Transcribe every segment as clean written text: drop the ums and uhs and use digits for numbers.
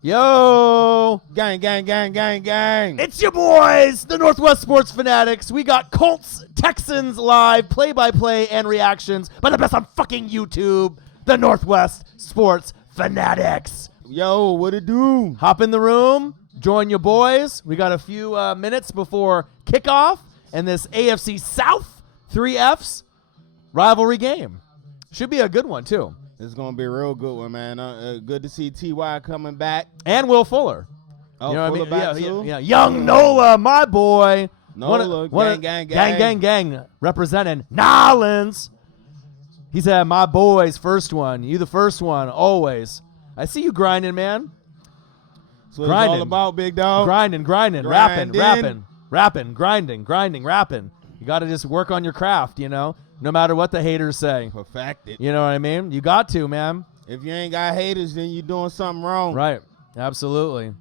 Yo! Gang, gang, gang, gang, gang. It's your boys, the Northwest Sports Fanatics. We got Colts, Texans live, play-by-play and reactions by the best on fucking YouTube, the Northwest Sports Fanatics. Yo, what it do? Hop in the room, join your boys. We got a few minutes before kickoff and this AFC South 3Fs rivalry game. Should be a good one, too. It's going to be a real good one, man. Good to see T.Y. coming back. And Will Fuller. Oh, you know Fuller what I back mean? too? Yeah. Young Nola, my boy. Nola, gang. Representing Nolans. He said, my boys, first one. You the first one, always. I see you grinding, man. That's what it's all about, big dog. Grinding. Rapping, grinding. You got to just work on your craft, you know, no matter what the haters say. Perfect it. You know what I mean? You got to, man. If you ain't got haters, then you're doing something wrong. Right. Absolutely.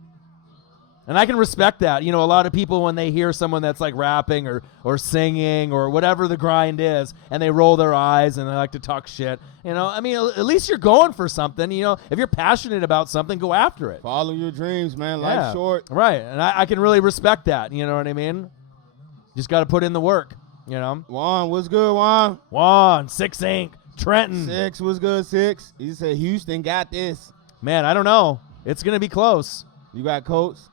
And I can respect that. You know, a lot of people, when they hear someone that's like rapping or singing or whatever the grind is, and they roll their eyes and they like to talk shit, you know, I mean, at least you're going for something. You know, if you're passionate about something, go after it. Follow your dreams, man. Life's short. Right. And I can really respect that. You know what I mean? Just got to put in the work, you know. Juan, what's good, Juan? Juan, 6 Inc., Trenton. 6, what's good, 6? He said Houston got this. Man, I don't know. It's going to be close. You got Colts?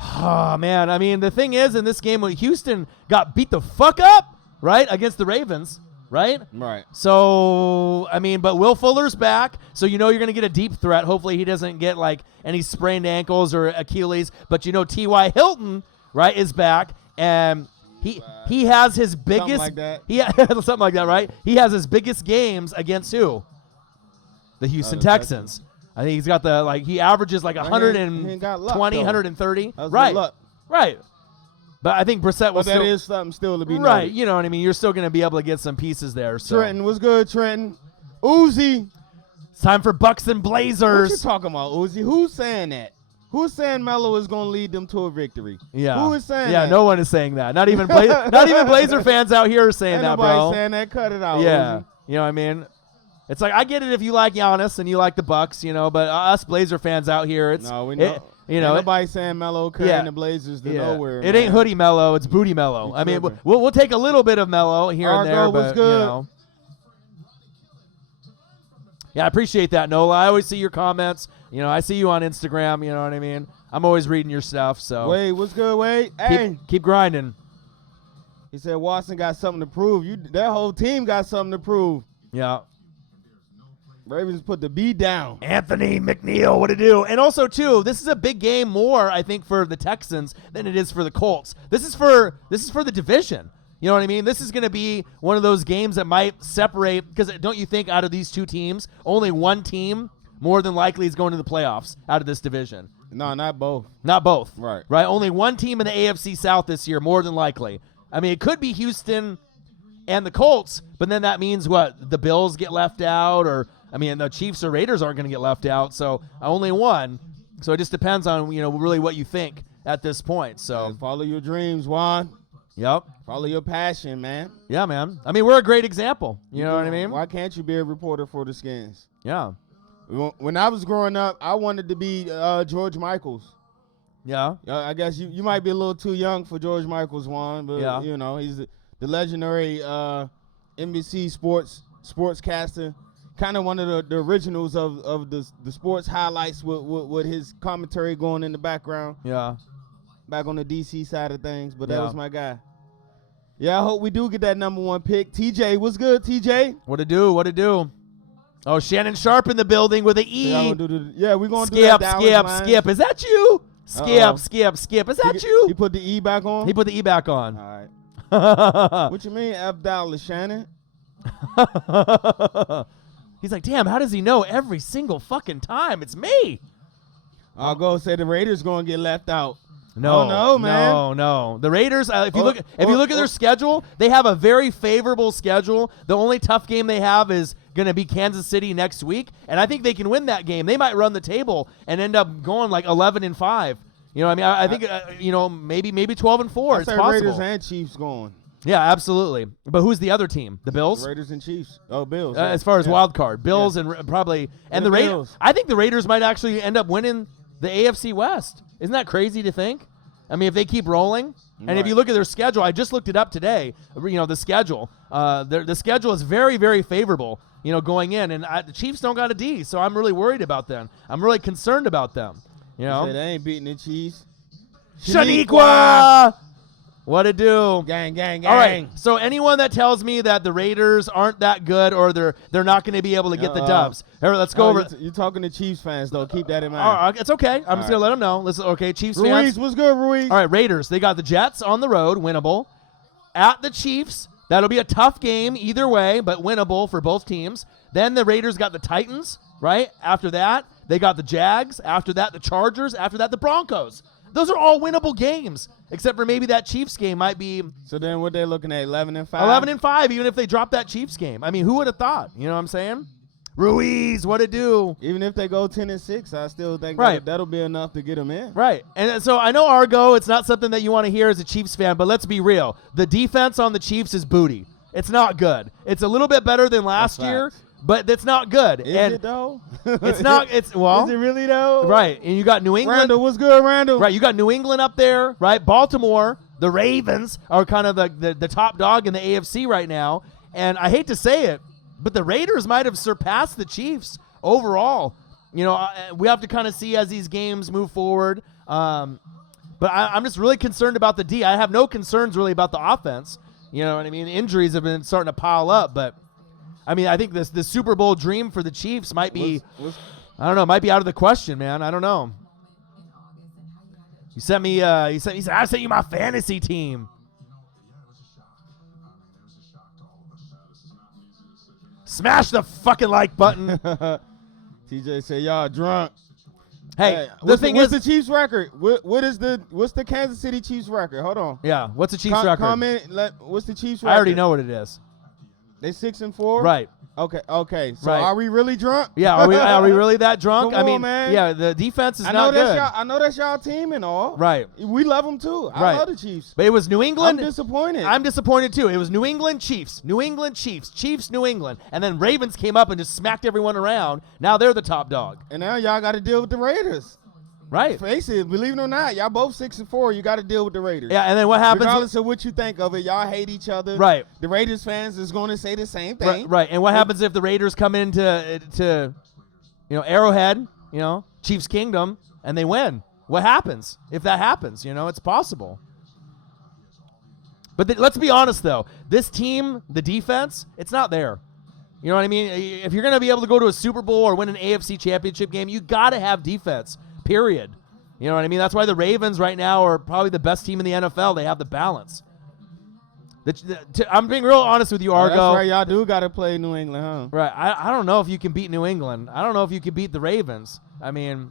Oh, man. I mean, the thing is, in this game, Houston got beat the fuck up, right, against the Ravens, right? Right. So, I mean, but Will Fuller's back, so you know you're going to get a deep threat. Hopefully he doesn't get, like, any sprained ankles or Achilles. But you know T.Y. Hilton, right, is back, and he has his biggest. Something like that. Something like that, right? He has his biggest games against who? The Houston Texans. I think he's got he averages like 120, 130. Right. But I think Brissett was that is something still to be right. noted. You know what I mean? You're still going to be able to get some pieces there. So. Trenton, what's good, Trenton? Uzi. It's time for Bucks and Blazers. What you talking about, Uzi? Who's saying that? Who's saying Melo is going to lead them to a victory? Yeah. Who is saying that? Yeah, no one is saying that. Not even Blazer fans out here are saying that, bro. Nobody saying that. Cut it out, yeah. Uzi. You know what I mean? It's like, I get it if you like Giannis and you like the Bucks, you know, but us Blazer fans out here, it's no, we know. Nobody saying Melo carrying the Blazers to nowhere. It ain't hoodie Melo, it's booty Melo. I mean, we'll take a little bit of Melo here and there, but good. You know. Yeah, I appreciate that, Nola. I always see your comments. You know, I see you on Instagram. You know what I mean? I'm always reading your stuff. So Wade, what's good, Wade? Hey, keep grinding. He said Watson got something to prove. That whole team got something to prove. Yeah. Ravens put the B down. Anthony McNeil, what to do? And also, too, this is a big game more, I think, for the Texans than it is for the Colts. This is for the division. You know what I mean? This is going to be one of those games that might separate, because don't you think out of these two teams, only one team more than likely is going to the playoffs out of this division? No, not both. Not both. Right. Right? Only one team in the AFC South this year, more than likely. I mean, it could be Houston and the Colts, but then that means what? The Bills get left out, or I mean, the Chiefs or Raiders aren't going to get left out, so only one. So it just depends on, you know, really what you think at this point. So follow your dreams, Juan. Yep. Follow your passion, man. Yeah, man. I mean, we're a great example. You know what I mean? Why can't you be a reporter for the Skins? Yeah. When I was growing up, I wanted to be George Michaels. Yeah. I guess you might be a little too young for George Michaels, Juan, but you know, he's the legendary NBC sportscaster. Kind of one of the originals of the sports highlights with his commentary going in the background. Yeah. Back on the DC side of things, but that was my guy. Yeah, I hope we do get that number 1 pick. TJ, what's good, TJ? What to do? Oh, Shannon Sharp in the building with an E. We're going to do that. Skip. Is that you? Skip. Is that you? He put the E back on? He put the E back on. All right. What you mean, F Dallas, Shannon? He's like, damn, how does he know every single fucking time? It's me. I'll go say the Raiders going to get left out. No, man. No. The Raiders, if you look at their schedule, they have a very favorable schedule. The only tough game they have is going to be Kansas City next week, and I think they can win that game. They might run the table and end up going like 11-5. You know what I mean? I think you know, maybe 12-4. It's possible. Raiders and Chiefs going. Yeah, absolutely. But who's the other team? The Bills? The Raiders and Chiefs. Oh, Bills. As far as wild card, Bills and probably and the Raiders. I think the Raiders might actually end up winning the AFC West. Isn't that crazy to think? I mean, if they keep rolling, and if you look at their schedule, I just looked it up today. The schedule, the schedule is very, very favorable. Going in, and the Chiefs don't got a D, so I'm really worried about them. I'm really concerned about them. They ain't beating the Chiefs. Shaniqua! What it do? Gang, gang, gang. All right. So anyone that tells me that the Raiders aren't that good or they're not going to be able to get the dubs, here, let's go over. You're talking to Chiefs fans, though. Keep that in mind. All right, it's okay. I'm just going to let them know. Listen, okay, Chiefs fans. Ruiz, what's good, Ruiz? All right, Raiders. They got the Jets on the road, winnable. At the Chiefs, that'll be a tough game either way, but winnable for both teams. Then the Raiders got the Titans, right? After that, they got the Jags. After that, the Chargers. After that, the Broncos. Those are all winnable games, except for maybe that Chiefs game might be. So then what they're looking at, 11-5? 11-5, even if they drop that Chiefs game. I mean, who would have thought? You know what I'm saying? Ruiz, what it do? Even if they go 10-6, I still think that'll be enough to get them in. Right. And so I know, Argo, it's not something that you want to hear as a Chiefs fan, but let's be real. The defense on the Chiefs is booty. It's not good. It's a little bit better than last year. But that's not good. Is it though? It's not. It's well. Is it really though? Right. And you got New England. Randall, what's good, Randall? Right. You got New England up there. Right. Baltimore, the Ravens are kind of the top dog in the AFC right now. And I hate to say it, but the Raiders might have surpassed the Chiefs overall. We have to kind of see as these games move forward. But I'm just really concerned about the D. I have no concerns really about the offense. You know what I mean? Injuries have been starting to pile up, but. I mean, I think this Super Bowl dream for the Chiefs might be, I don't know, might be out of the question, man. I don't know. You sent me, he said, I sent you my fantasy team. Smash the fucking like button. TJ said y'all drunk. Hey, what's the Chiefs record? What's the Kansas City Chiefs record? Hold on. Yeah, what's the Chiefs record? What's the Chiefs record? I already know what it is. They 6-4? Right. Okay. So are we really drunk? Yeah, are we really that drunk? Come on, man. Yeah, the defense is not good. I know that's y'all team and all. Right. We love them too. I love the Chiefs. But it was New England. I'm disappointed. I'm disappointed too. It was New England, Chiefs, New England, Chiefs, Chiefs, New England, and then Ravens came up and just smacked everyone around. Now they're the top dog. And now y'all got to deal with the Raiders. Right. Face it, believe it or not, y'all both 6-4. You got to deal with the Raiders. Yeah, and then what happens? Regardless of what you think of it, y'all hate each other. Right. The Raiders fans is going to say the same thing. Right. And what happens if the Raiders come into Arrowhead, Chiefs Kingdom, and they win? What happens if that happens? It's possible. But let's be honest, though. This team, the defense, it's not there. You know what I mean? If you're going to be able to go to a Super Bowl or win an AFC championship game, you got to have defense. Period. You know what I mean? That's why the Ravens right now are probably the best team in the NFL. They have the balance. I'm being real honest with you, Argo. That's right. Y'all do got to play New England, huh? Right. I don't know if you can beat New England. I don't know if you can beat the Ravens. I mean,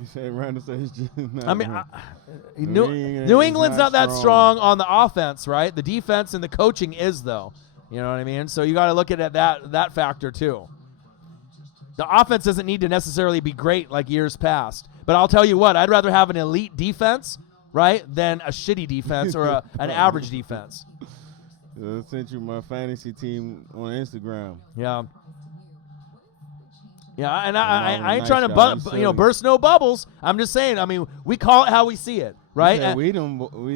you said Randall said it's just not. I mean, New England's not that strong on the offense, right? The defense and the coaching is, though. You know what I mean? So you got to look at that factor too. The offense doesn't need to necessarily be great like years past. But I'll tell you what, I'd rather have an elite defense, right, than a shitty defense or an average defense. I sent you my fantasy team on Instagram. Yeah. Yeah, and I ain't trying to burst no bubbles. I'm just saying, I mean, we call it how we see it, right? We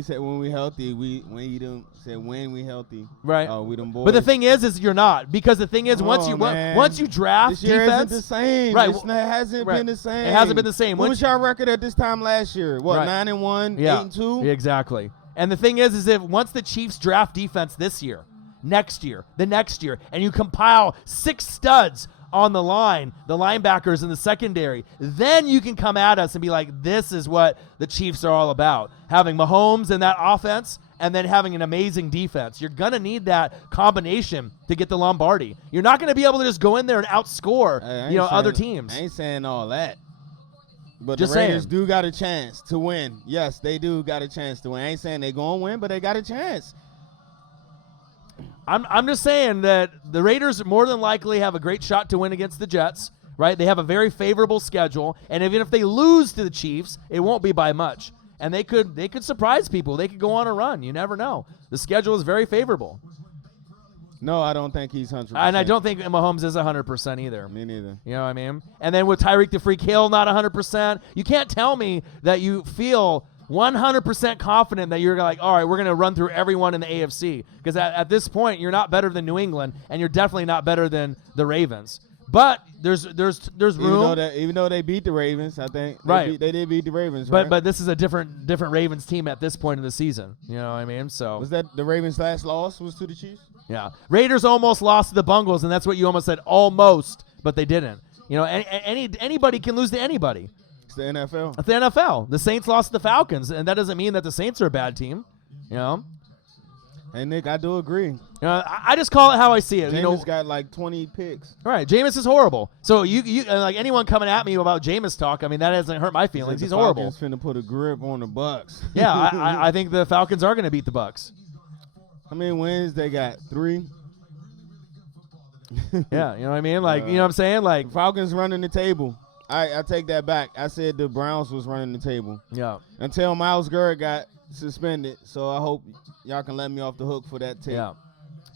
said when we healthy, when we healthy. Right. We them boys. But the thing is you're not, because the thing is once you draft this year defense, isn't the same. Right. It hasn't been the same. It hasn't been the same. What was your record at this time last year? What, 9-1, 8-2? Exactly. And the thing is if once the Chiefs draft defense this year, next year, the next year, and you compile 6 studs on the line, the linebackers in the secondary, then you can come at us and be like, this is what the Chiefs are all about. Having Mahomes in that offense and then having an amazing defense. You're going to need that combination to get the Lombardi. You're not going to be able to just go in there and outscore other teams. I ain't saying all that. But just the Raiders do got a chance to win. Yes, they do got a chance to win. I ain't saying they going to win, but they got a chance. I'm just saying that the Raiders more than likely have a great shot to win against the Jets, right? They have a very favorable schedule, and even if they lose to the Chiefs, it won't be by much. And they could surprise people. They could go on a run. You never know. The schedule is very favorable. No, I don't think he's 100%. And I don't think Mahomes is 100% either. Me neither. You know what I mean? And then with Tyreek the Freak Hill not 100%, you can't tell me that you feel 100% confident that you're like, all right, we're going to run through everyone in the AFC. Because at this point, you're not better than New England, and you're definitely not better than the Ravens. But there's room. Even though they beat the Ravens, I think. Right. They did beat the Ravens, right? But this is a different Ravens team at this point in the season. You know what I mean? So was that the Ravens' last loss was to the Chiefs? Yeah. Raiders almost lost to the Bengals, and that's what you almost said, almost, but they didn't. You know, anybody can lose to anybody. It's the NFL. It's the NFL. The Saints lost to the Falcons, and that doesn't mean that the Saints are a bad team. You know? Hey, Nick, I do agree. I just call it how I see it. Jameis got like 20 picks. All right, Jameis is horrible. So you like anyone coming at me about Jameis talk, I mean, that hasn't hurt my feelings. He's horrible. Falcons finna put a grip on the Bucs. Yeah, I think the Falcons are going to beat the Bucs. How many wins they got? 3? Yeah, you know what I mean? Like, you know what I'm saying? Like, Falcons running the table. I take that back. I said the Browns was running the table. Yeah. Until Myles Garrett got suspended. So I hope y'all can let me off the hook for that tape. Yeah.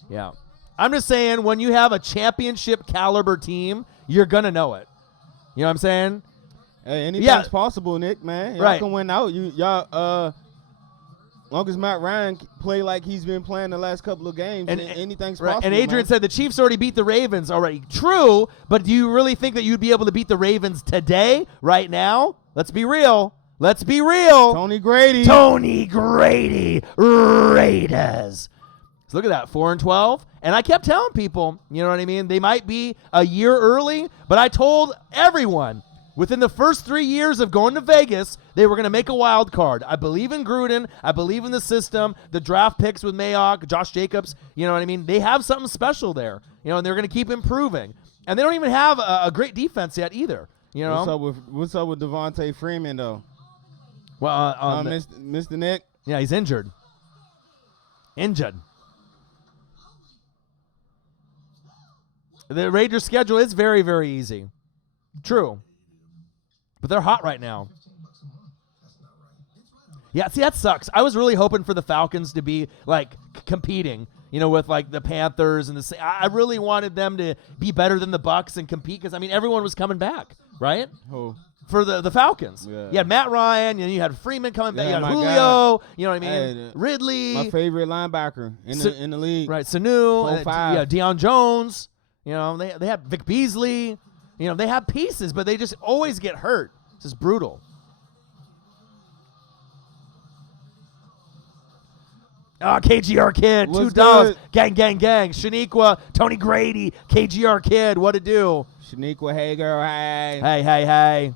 Yeah. I'm just saying, when you have a championship caliber team, you're going to know it. You know what I'm saying? Hey, anything's possible, Nick, man. Y'all can win out. Long as Matt Ryan play like he's been playing the last couple of games, and anything's possible. And Adrian said the Chiefs already beat the Ravens already. True, but do you really think that you'd be able to beat the Ravens today, right now? Let's be real. Let's be real. Tony Grady, Raiders. So look at that, 4-12. And I kept telling people, you know what I mean? They might be a year early, but I told everyone, within the first 3 years of going to Vegas, they were going to make a wild card. I believe in Gruden. I believe in the system. The draft picks with Mayock, Josh Jacobs, you know what I mean? They have something special there, you know, and they're going to keep improving. And they don't even have a great defense yet either, you know? What's up with Devontae Freeman, though? Well, Mr. Nick? Yeah, he's injured. The Raiders' schedule is very, very easy. True. But they're hot right now. Yeah, see, that sucks. I was really hoping for the Falcons to be, like, competing, you know, with, like, the Panthers and the – I really wanted them to be better than the Bucs and compete because, I mean, everyone was coming back, right? Who? For the Falcons. Yeah. You had Matt Ryan, and you had Freeman coming back. You had Julio, God. you know what I mean? Ridley. My favorite linebacker in the league. Right, Sanu. 4-5. Yeah, Deion Jones. You know, they had Vic Beasley. You know, they have pieces, but they just always get hurt. It's just brutal. KGR Kid, $2. Gang. Shaniqua, Tony Grady, KGR Kid, what to do? Shaniqua, hey, girl, hey. Hey.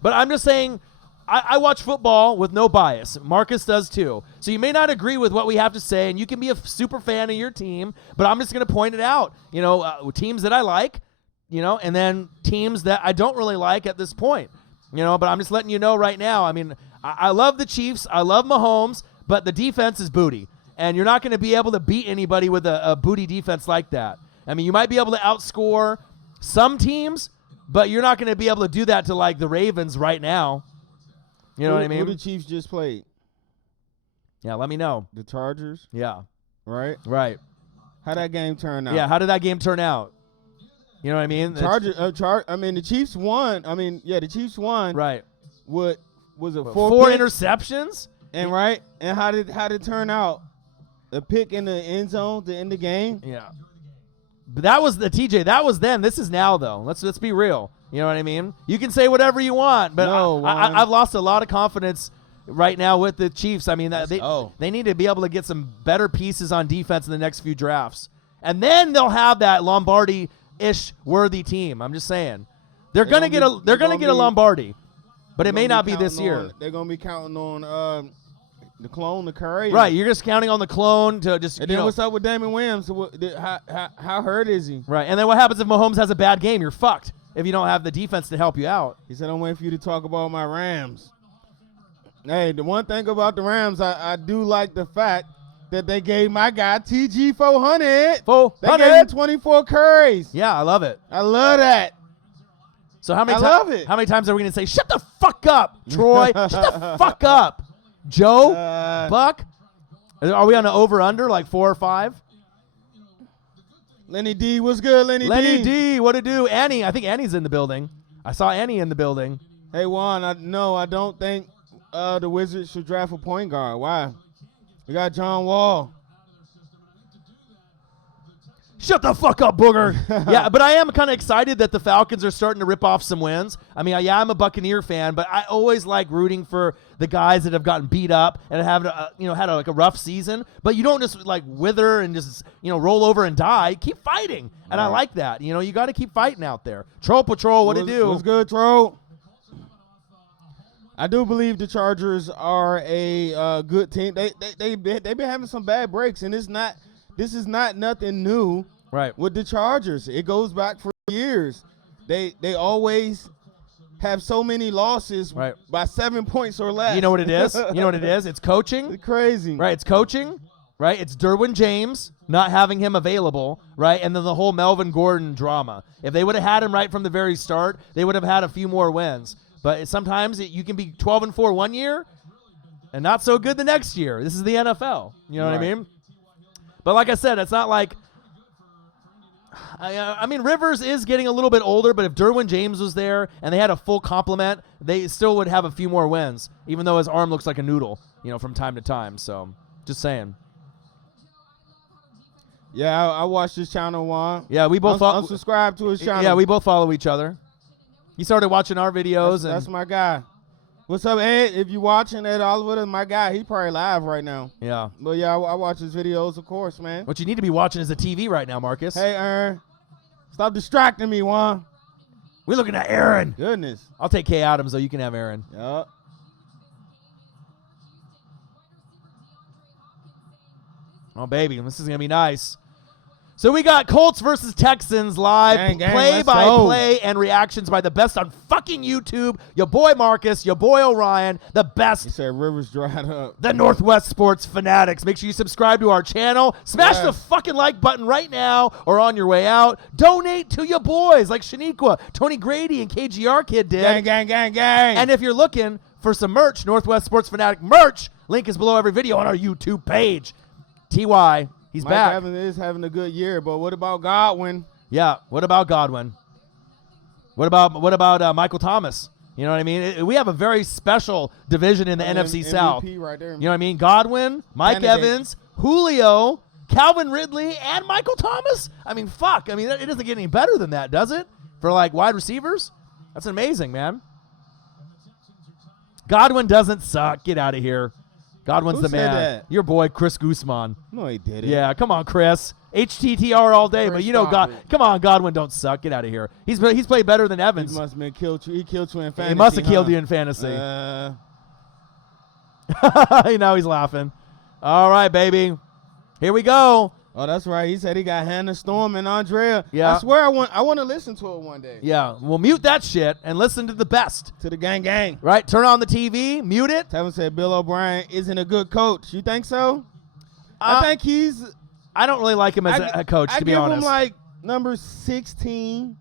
But I'm just saying, I watch football with no bias. Marcus does too. So you may not agree with what we have to say, and you can be a super fan of your team, but I'm just going to point it out. You know, teams that I like, you know, and then teams that I don't really like at this point. You know, but I'm just letting you know right now. I mean, I love the Chiefs. I love Mahomes, but the defense is booty. And you're not going to be able to beat anybody with a booty defense like that. I mean, you might be able to outscore some teams, but you're not going to be able to do that to, like, the Ravens right now. You know what I mean? Who the Chiefs just played? Yeah, let me know. The Chargers? Yeah. Right? Right. How'd that game turn out? Yeah, how did that game turn out? You know what I mean? The Chiefs won. The Chiefs won. Right. Was it four interceptions? And right? And how did it turn out? A pick in the end zone to end the game? Yeah. But that was the TJ. That was then. This is now, though. Let's be real. You know what I mean? You can say whatever you want, but I've lost a lot of confidence right now with the Chiefs. I mean, they need to be able to get some better pieces on defense in the next few drafts, and then they'll have that Lombardi-ish worthy team. I'm just saying, they're gonna get a Lombardi, but it may not be this year. They're gonna be counting on the clone, the Curry. Right, you're just counting on the clone to just. And then what's up with Damon Williams? How hurt is he? Right, and then what happens if Mahomes has a bad game? You're fucked if you don't have the defense to help you out. He said, I'm waiting for you to talk about my Rams. Hey, the one thing about the Rams, I do like the fact that they gave my guy TG 400. They gave him 24 carries. Yeah, I love it. I love that. So how many times are we going to say, shut the fuck up, Troy? Shut the fuck up, Joe, Buck? Are we on an over-under, like 4 or 5? Lenny D, what's good, Lenny D? Lenny D, what to do? Annie, I think Annie's in the building. I saw Annie in the building. Hey, Juan, I don't think the Wizards should draft a point guard. Why? We got John Wall. Shut the fuck up, Booger. Yeah, but I am kind of excited that the Falcons are starting to rip off some wins. I mean, yeah, I'm a Buccaneer fan, but I always like rooting for the guys that have gotten beat up and have had a rough season. But you don't just like wither and just roll over and die. Keep fighting, and I like that. You got to keep fighting out there. Troll Patrol, what to do? What's good, Troll? I do believe the Chargers are a good team. They've been having some bad breaks, and this is not nothing new. Right. With the Chargers, it goes back for years. They always have so many losses by 7 points or less. You know what it is? It's coaching. It's crazy. Right. It's coaching. Right. It's Derwin James not having him available. Right. And then the whole Melvin Gordon drama. If they would have had him right from the very start, they would have had a few more wins. But sometimes you can be 12-4 one year and not so good the next year. This is the NFL. You know what I mean? But like I said, it's not like I mean, Rivers is getting a little bit older, but if Derwin James was there and they had a full complement, they still would have a few more wins, even though his arm looks like a noodle, from time to time. So, just saying. Yeah, I watched his channel, Juan. Yeah, we both I'm subscribed to his channel. Yeah, we both follow each other. He started watching our videos. That's my guy. What's up, Ed? If you're watching Ed Oliver, my guy, he probably live right now. Yeah. But yeah, I watch his videos, of course, man. What you need to be watching is the TV right now, Marcus. Hey, Aaron. Stop distracting me, Juan. We're looking at Aaron. Goodness. I'll take Kay Adams, though. You can have Aaron. Yup. Oh, baby. This is going to be nice. So we got Colts versus Texans live, play-by-play and reactions by the best on fucking YouTube. Your boy Marcus, your boy Orion, the best. He said Rivers dried up. The Northwest Sports Fanatics. Make sure you subscribe to our channel. Smash the fucking like button right now or on your way out. Donate to your boys like Shaniqua, Tony Grady, and KGR Kid did. Gang, gang, gang, gang. And if you're looking for some merch, Northwest Sports Fanatic merch, link is below every video on our YouTube page. TY. He's Mike back. Evans is having a good year, but what about Godwin? Yeah, what about Godwin? What about Michael Thomas? You know what I mean? We have a very special division in the NFC South. Right there. You know what I mean? Godwin, Mike Evans, Julio, Calvin Ridley, and Michael Thomas. I mean, fuck. I mean, it doesn't get any better than that, does it? For like wide receivers? That's amazing, man. Godwin doesn't suck. Get out of here. Godwin's Who the said man. that? Your boy, Chris Guzman. No, he didn't. Yeah, come on, Chris. HTTR all day, but come on, Godwin don't suck. Get out of here. He's played better than Evans. He must have been killed you. He killed you in fantasy. He must have killed you in fantasy. Now he's laughing. All right, baby. Here we go. Oh, that's right. He said he got Hannah Storm and Andrea. Yeah. I swear I want to listen to it one day. Yeah, well, mute that shit and listen to the best. To the gang gang. Right? Turn on the TV, mute it. Tevin said Bill O'Brien isn't a good coach. You think so? I think he's... I don't really like him as a coach, to be honest. I give him like number 16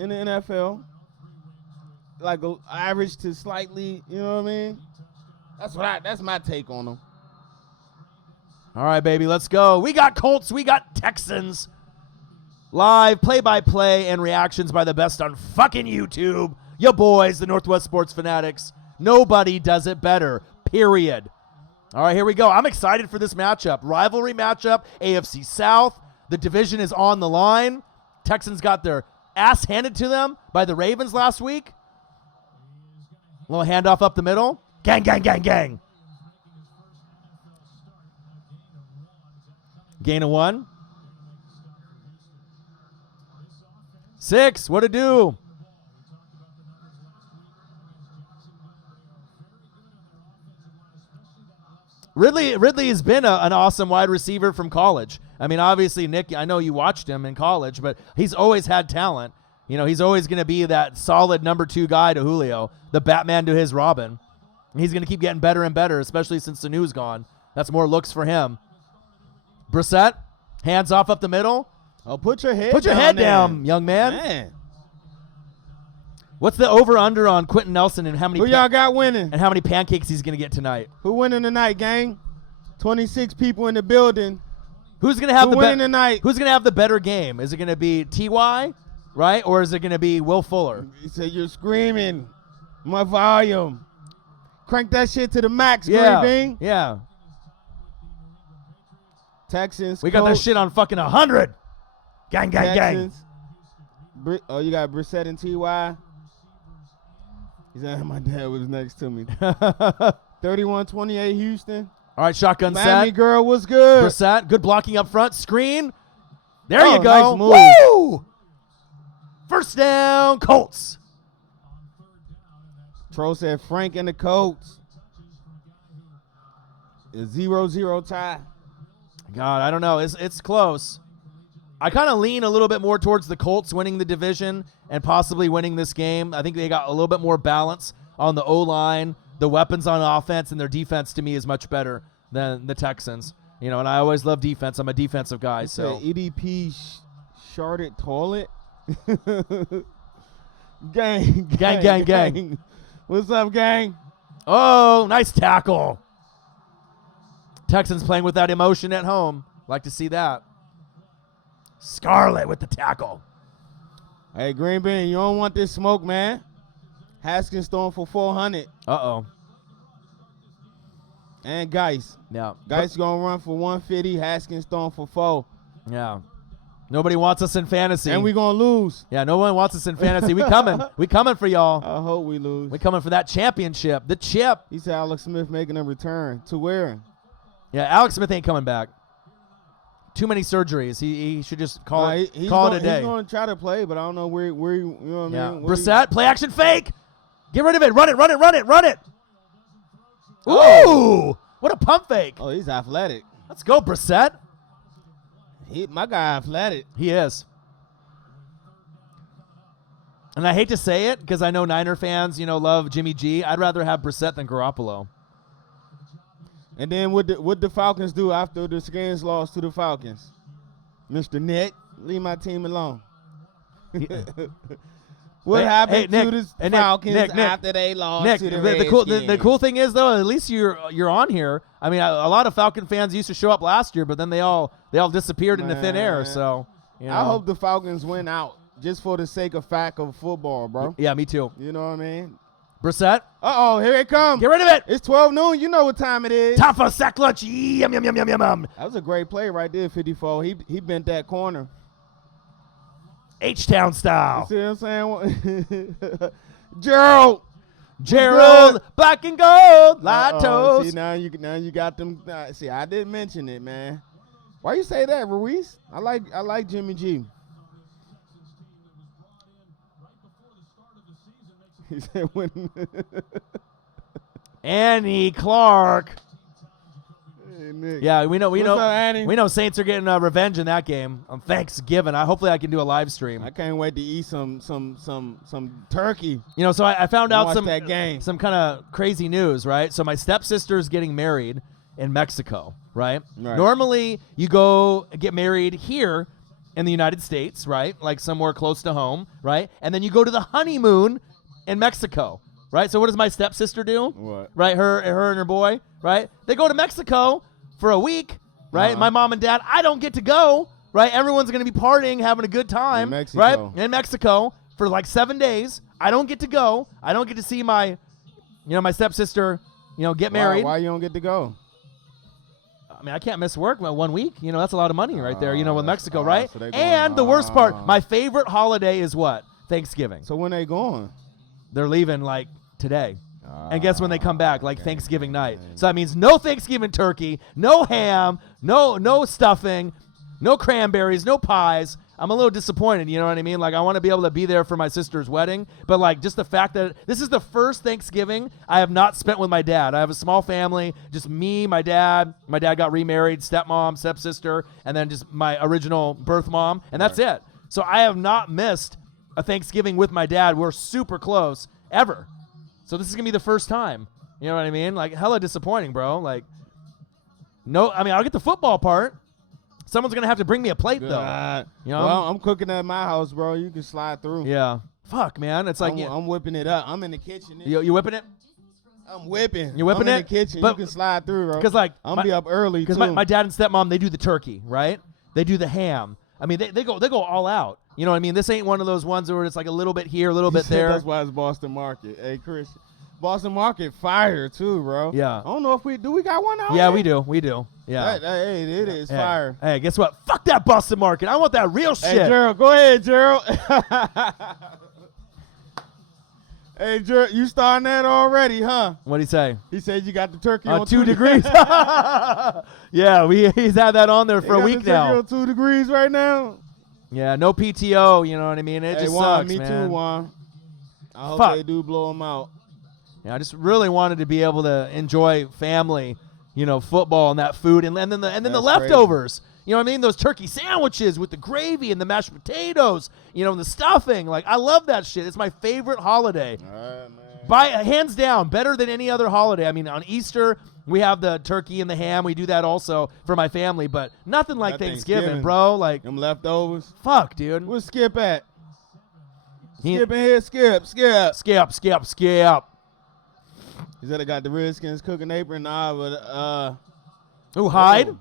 in the NFL. Like average to slightly, you know what I mean? That's my take on him. All right, baby, let's go. We got Colts, we got Texans. Live play-by-play and reactions by the best on fucking YouTube. Your boys, the Northwest Sports Fanatics. Nobody does it better, period. All right, here we go. I'm excited for this matchup. Rivalry matchup, AFC South. The division is on the line. Texans got their ass handed to them by the Ravens last week. Little handoff up the middle. Gang, gang, gang, gang. Gain of 1. 6. What to do? Ridley has been an awesome wide receiver from college. I mean, obviously, Nick, I know you watched him in college, but he's always had talent. You know, he's always going to be that solid number 2 guy to Julio, the Batman to his Robin. And he's going to keep getting better and better, especially since Sanu's gone. That's more looks for him. Brissett, hands off up the middle. Oh, put your head down, young man. What's the over-under on Quentin Nelson and how many? Who y'all got winning? And how many pancakes he's going to get tonight? Who winning tonight, gang? 26 people in the building. Who's gonna have tonight? Who's gonna have the better game? Is it gonna be Ty, right, or is it gonna be Will Fuller? He said you're screaming. My volume. Crank that shit to the max, Yeah, Green Bean. yeah. Texans. We got that shit on fucking 100. Gang, gang, Texans. Oh, you got Brissett and Ty. He said my dad was next to me. 31-28 Houston. All right, shotgun Miami set. girl, what's good? Brissett, good blocking up front. Screen. There you go. Nice move. Woo! First down, Colts. Tro said Frank and the Colts. A 0-0 tie. God, I don't know. It's close. I kind of lean a little bit more towards the Colts winning the division and possibly winning this game. I think they got a little bit more balance on the O-line. The weapons on offense and their defense to me is much better than the Texans. You know, and I always love defense. I'm a defensive guy. So EDP sharded toilet. gang. What's up, gang? Oh, nice tackle. Texans playing with that emotion at home. Like to see that. Scarlett with the tackle. Hey, Green Bean, you don't want this smoke, man. Haskins throwing for 400. Uh-oh. And Geis. Yeah. Geis going to run for 150. Haskins throwing for 4. Yeah. Nobody wants us in fantasy. And we going to lose. Yeah, no one wants us in fantasy. We coming. We coming for y'all. I hope we lose. We coming for that championship. The chip. He said Alex Smith making a return. To where? Yeah, Alex Smith ain't coming back. Too many surgeries. He should just call it a day. He's going to try to play, but I don't know where you know what I mean? Brissett, play action fake. Get rid of it. Run it. Oh. Ooh, what a pump fake. Oh, he's athletic. Let's go, Brissett. My guy athletic. He is. And I hate to say it because I know Niner fans, love Jimmy G. I'd rather have Brissett than Garoppolo. And then what the Falcons do after the Skins lost to the Falcons? Mr. Nick, leave my team alone. What happened to the Falcons after they lost to the Redskins? The cool thing is, though, at least you're on here. I mean, a lot of Falcon fans used to show up last year, but then they all disappeared into thin air. So I hope the Falcons win out just for the sake of football, bro. Yeah, me too. You know what I mean? Brissett. Uh-oh, here it comes. Get rid of it. It's 12 noon. You know what time it is. Time for a sack lunch. Yum, yum, yum, yum, yum. That was a great play right there, 54. He bent that corner. H-Town style. You see what I'm saying? Gerald, black and gold, light toes. See, now you got them. See, I didn't mention it, man. Why you say that, Ruiz? I like Jimmy G. He said when. Annie Clark. Hey, Nick. Yeah, we know. What's up, Annie? We know Saints are getting revenge in that game on Thanksgiving. Hopefully I can do a live stream. I can't wait to eat some turkey. So I found out that game. some kind of crazy news, right? So my stepsister's getting married in Mexico, right? Normally you go get married here in the United States, right? Like somewhere close to home, right? And then you go to the honeymoon in Mexico, right? So what does my stepsister do? What? Right, her and her boy, right? They go to Mexico for a week, right? My mom and dad, I don't get to go, right? Everyone's going to be partying, having a good time, right? In Mexico for like 7 days. I don't get to go. I don't get to see my stepsister, get married. Why you don't get to go? I mean, I can't miss work 1 week. That's a lot of money right there, with Mexico, right? So and the worst part, my favorite holiday is what? Thanksgiving. So when they going? They're leaving like today. And guess when they come back? Like Thanksgiving night. So that means no Thanksgiving turkey, no ham, no stuffing, no cranberries, no pies. I'm a little disappointed, you know what I mean? Like I want to be able to be there for my sister's wedding, but like just the fact that this is the first Thanksgiving I have not spent with my dad. I have a small family, just me, my dad. My dad got remarried, stepmom, stepsister, and then just my original birth mom, and that's it. So I have not missed a Thanksgiving with my dad. We're super close ever. So this is going to be the first time. You know what I mean? Like, hella disappointing, bro. Like, no, I mean, I'll get the football part. Someone's going to have to bring me a plate, though. Well, I'm cooking at my house, bro. You can slide through. Yeah. Fuck, man. It's like... I'm whipping it up. I'm in the kitchen. You whipping it? I'm whipping. You're whipping I'm in it? the kitchen. But- You can slide through, bro. Because like I'm gonna be up early because too. my dad and stepmom, they do the turkey, right? They do the ham. I mean, they go all out. You know what I mean? This ain't one of those ones where it's like a little bit here, a little bit there. That's why it's Boston Market. Hey, Chris. Boston Market fire too, bro. Yeah. I don't know if we got one out. Yeah, here? we do. Yeah. Hey, it is fire. Hey, guess what? Fuck that Boston Market. I want that real shit. Hey, Gerald, go ahead, Gerald. Hey, Gerald, you starting that already, huh? What'd he say? He said you got the turkey on 2 degrees. Yeah, he's had that on there for a week now. On 2 degrees right now. Yeah, no PTO. You know what I mean? It just Juan, sucks, me man. too, Juan. I hope Fuck. they do blow them out. Yeah, I just really wanted to be able to enjoy family, football and that food, and then the That's leftovers. You know what I mean? Those turkey sandwiches with the gravy and the mashed potatoes, and the stuffing. Like, I love that shit. It's my favorite holiday. All right, man. Hands down, better than any other holiday. I mean, on Easter, we have the turkey and the ham. We do that also for my family, but nothing like Thanksgiving, bro. Like, them leftovers. fuck, dude. Where's Skip at? He- Skip in here, Skip. Skip. He said I got the Redskins cooking apron. Nah, but Ooh, Hyde?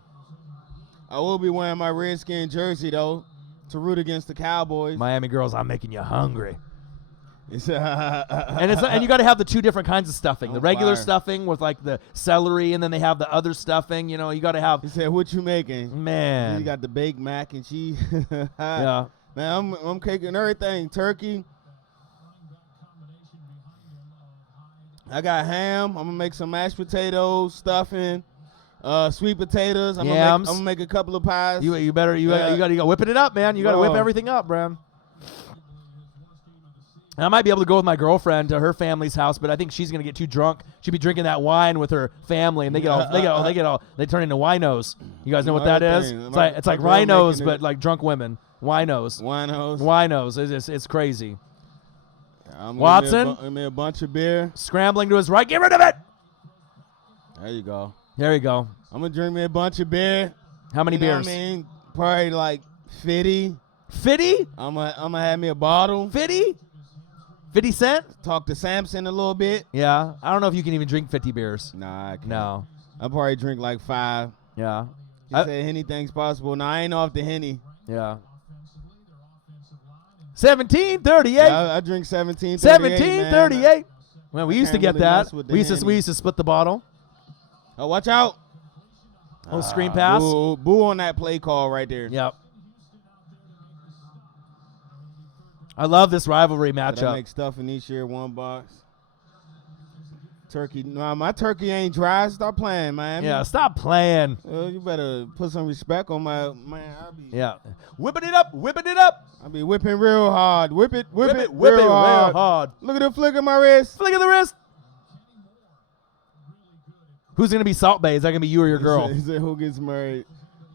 I will be wearing my Redskin jersey though to root against the Cowboys. Miami girls, I'm making you hungry. and And you got to have the two different kinds of stuffing. The regular fire. stuffing with like the celery, and then they have the other stuffing. You got to have. He said, "What you making?" Man. You got the baked mac and cheese. Yeah. Man, I'm caking everything. Turkey. I got ham. I'm gonna make some mashed potatoes, stuffing, sweet potatoes. I'm gonna make a couple of pies. You got whipping it up, man. You got to whip Bro. everything up, bro. And I might be able to go with my girlfriend to her family's house, but I think she's gonna get too drunk. She'll be drinking that wine with her family, and they turn into winos. You guys know what that is? It's like rhinos, but like drunk women. Winos. It's crazy. Watson, give me a bunch of beer. Scrambling to his right. Get rid of it. There you go. There you go. I'm gonna drink me a bunch of beer. How many beers? What I mean, probably like 50. 50? I'm gonna have me a bottle. 50? 50 Cent? Talk to Samson a little bit. Yeah. I don't know if you can even drink 50 beers. Nah, I can't. No. I'll probably drink like 5. Yeah. You said anything's possible. Nah, I ain't off the Henny. Yeah. 1738. Yeah, I drink 1738. 1738. Well, we used to get really that. mess with the We Henny. used to split the bottle. Oh, watch out. Oh, screen pass. Boo on that play call right there. Yep. I love this rivalry I matchup. make stuffing each year, one box. Turkey. Nah, my turkey ain't dry. Stop playing, man. Yeah, stop playing. You better put some respect on my man. Yeah. Whipping it up. I be whipping real hard. Whip it real real hard. hard. Look at the flick of my wrist. Flick of the wrist. Who's going to be Salt Bay? Is that going to be you or your girl? He said who gets married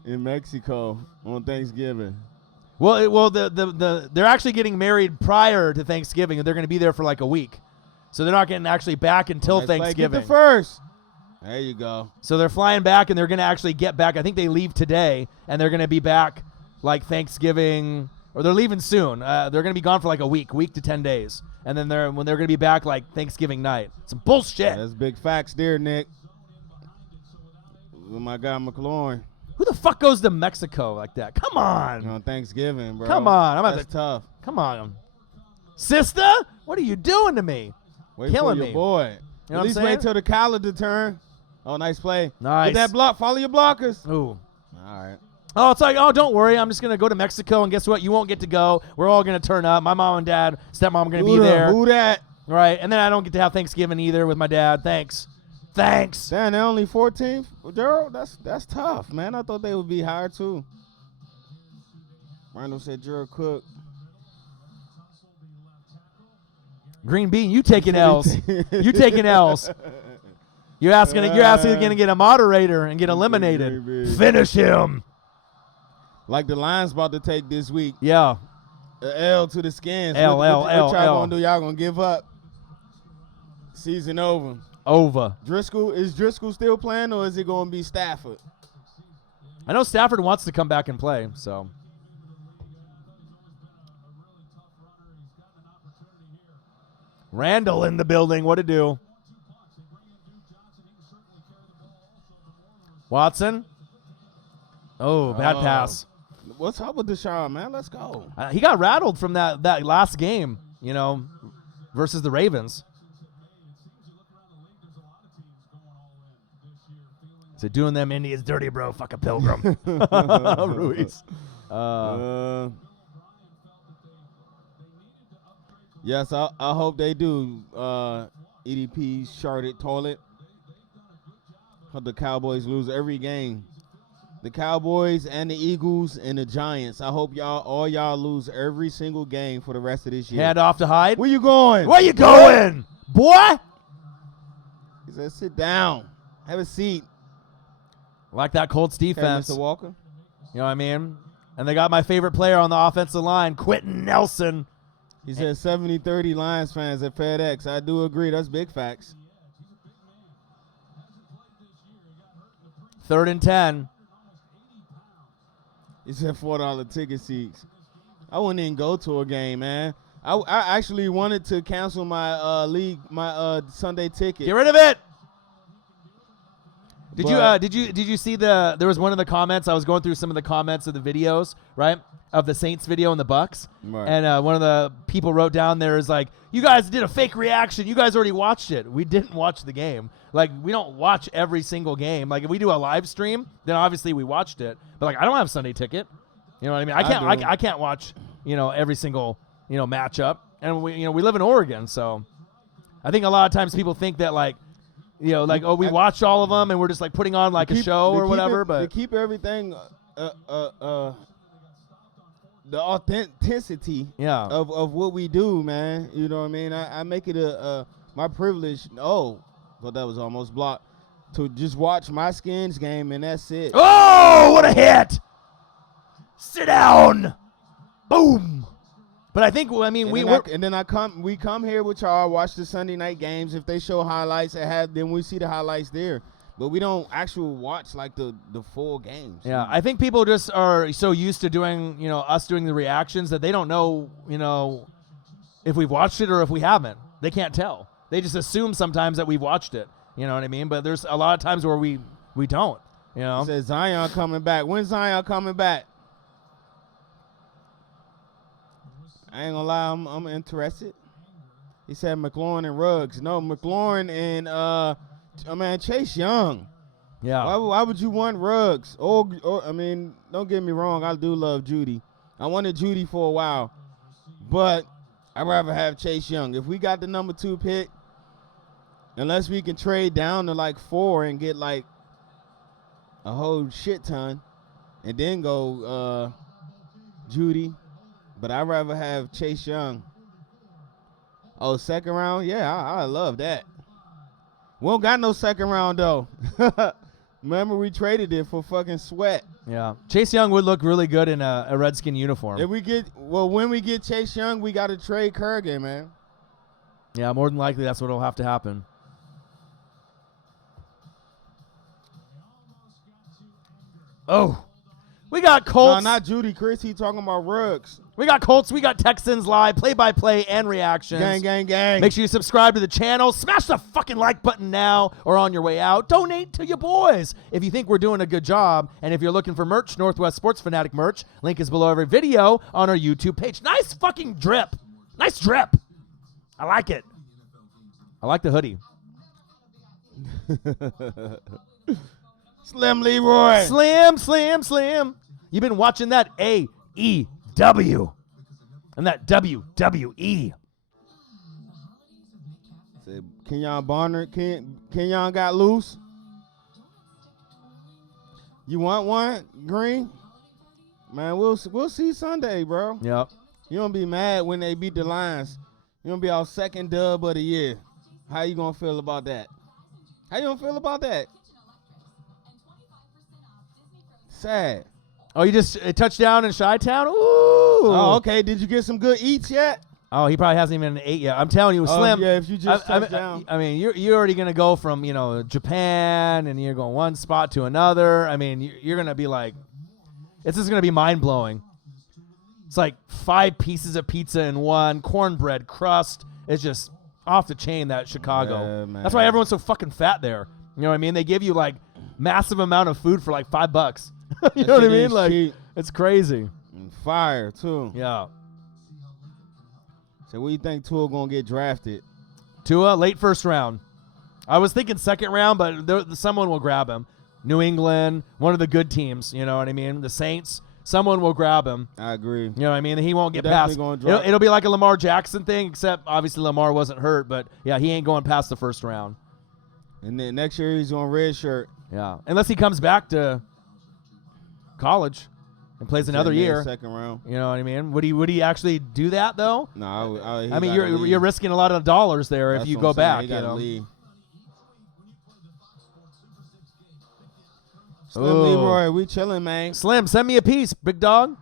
in Mexico on Thanksgiving? Well, they're actually getting married prior to Thanksgiving, and they're going to be there for like a week. So they're not getting actually back until Thanksgiving. Get the first. There you go. So they're flying back, and they're going to actually get back. I think they leave today, and they're going to be back like Thanksgiving, or they're leaving soon. They're going to be gone for like a week to 10 days, and then they're going to be back like Thanksgiving night. Some bullshit. Yeah, that's big facts there, Nick. With my guy McLaurin. Who the fuck goes to Mexico like that? Come on. On Thanksgiving, bro. Come on. That's tough. Come on. Sister, what are you doing to me? Wait Killing for your me. boy. You know At what least I'm wait saying? till the calendar turn. Oh, nice play. Nice. Get that block. Follow your blockers. Ooh. All right. Oh, it's like, oh, don't worry. I'm just going to go to Mexico, and guess what? You won't get to go. We're all going to turn up. My mom and dad, stepmom are going to be there. Who that? Right. And then I don't get to have Thanksgiving either with my dad. Thanks. Damn, they're only 14th. Gerald, that's tough, man. I thought they would be higher, too. Randall said Gerald Cook. Green Bean, you taking L's. You taking L's. You're asking to get a moderator and get eliminated. Green Bean. Finish him. Like the Lions about to take this week. Yeah. A L to the Skins. L. What y'all gonna do? Y'all gonna give up? Season over. Is Driscoll still playing, or is it gonna be Stafford? I know Stafford wants to come back and play, so. Randall in the building. What to do? Watson. Oh, bad pass. What's up with Deshaun, man? Let's go. He got rattled from that last game, versus the Ravens. So doing them Indians dirty, bro. Fuck a Pilgrim. Ruiz. Yes, I hope they do. EDP sharded toilet. Hope the Cowboys lose every game. The Cowboys and the Eagles and the Giants. I hope all y'all lose every single game for the rest of this year. Hand off to Hyde. Where you going? Where you going, boy? He said, sit down. Have a seat. Like that Colts defense. Okay, Mr. Walker. You know what I mean? And they got my favorite player on the offensive line, Quentin Nelson. He said 70-30 Lions fans at FedEx. I do agree. That's big facts. 3rd and 10. He said $4 ticket seats. I wouldn't even go to a game, man. I actually wanted to cancel my Sunday ticket. Get rid of it. Did you see there was one of the comments? I was going through some of the comments of the videos, right? Of the Saints video and the Bucks. Right. And one of the people wrote down there is like, you guys did a fake reaction. You guys already watched it. We didn't watch the game. Like, we don't watch every single game. Like, if we do a live stream, then obviously we watched it. But like, I don't have Sunday ticket. You know what I mean? I can't watch, every single, matchup. And we live in Oregon, so I think a lot of times people think that like, we watch all of them and we're just like putting on like a show or whatever. But to keep everything, the authenticity of what we do, man. You know what I mean? I make it my privilege. Oh, but that was almost blocked. To just watch my Skins game and that's it. Oh, what a hit! Sit down. Boom. But I think we come here with y'all, watch the Sunday night games. If they show highlights, then we see the highlights there. But we don't actually watch like the full games. Yeah, I think people just are so used to doing, us doing the reactions that they don't know, if we've watched it or if we haven't. They can't tell. They just assume sometimes that we've watched it. You know what I mean? But there's a lot of times where we don't. It says Zion coming back. When's Zion coming back? I ain't gonna lie, I'm interested. He said McLaurin and Ruggs. No, McLaurin and Chase Young. Yeah. Why would you want Ruggs? Or don't get me wrong, I do love Judy. I wanted Judy for a while, but I'd rather have Chase Young. If we got the number 2 pick, unless we can trade down to like 4 and get like a whole shit ton, and then go Judy. But I'd rather have Chase Young. Oh, second round? Yeah, I love that. We don't got no second round, though. Remember, we traded it for fucking Sweat. Yeah. Chase Young would look really good in a Redskin uniform. When we get Chase Young, we got to trade Kurgan, man. Yeah, more than likely that's what will have to happen. Oh. We got Colts. No, not Judy, Chris. He talking about Ruggs. We got Colts. We got Texans live, play-by-play, and reactions. Gang, gang, gang. Make sure you subscribe to the channel. Smash the fucking like button now or on your way out. Donate to your boys if you think we're doing a good job. And if you're looking for merch, Northwest Sports Fanatic merch, link is below every video on our YouTube page. Nice fucking drip. Nice drip. I like it. I like the hoodie. Slim Leroy. Slim, slim, slim. You've been watching that AEW and that WWE. Said Kenyon Barner, Kenyon got loose. You want one, Green? Man, we'll see Sunday, bro. Yep. You don't be mad when they beat the Lions. You don't be our second dub of the year. How you gonna feel about that? How you gonna feel about that? Sad. Oh, you just a touchdown in Chi-Town? Ooh. Oh, okay. Did you get some good eats yet? Oh, he probably hasn't even ate yet. I'm telling you, Slim. Yeah, if you just touched down. I mean, you're already going to go from, Japan, and you're going one spot to another. I mean, you're going to be like, it's just going to be mind-blowing. It's like 5 pieces of pizza in one, cornbread crust. It's just off the chain, that Chicago. Man. That's why everyone's so fucking fat there. You know what I mean? They give you like massive amount of food for like $5. You know what I mean? Like, cheap. it's crazy. And fire too. Yeah. So, where you think Tua gonna get drafted? Tua, late first round. I was thinking second round, but someone will grab him. New England, one of the good teams. You know what I mean? The Saints. Someone will grab him. I agree. You know what I mean? He won't get past. It'll be like a Lamar Jackson thing, except obviously Lamar wasn't hurt. But, yeah, he ain't going past the first round. And then next year he's on red shirt. Yeah. Unless he comes back to college and plays another year. Second round. You know what I mean? Would he actually do that, though? No. I mean, you're risking a lot of dollars there if you go back. He gotta leave. Slim Leroy, we chilling, man. Slim, send me a piece, big dog.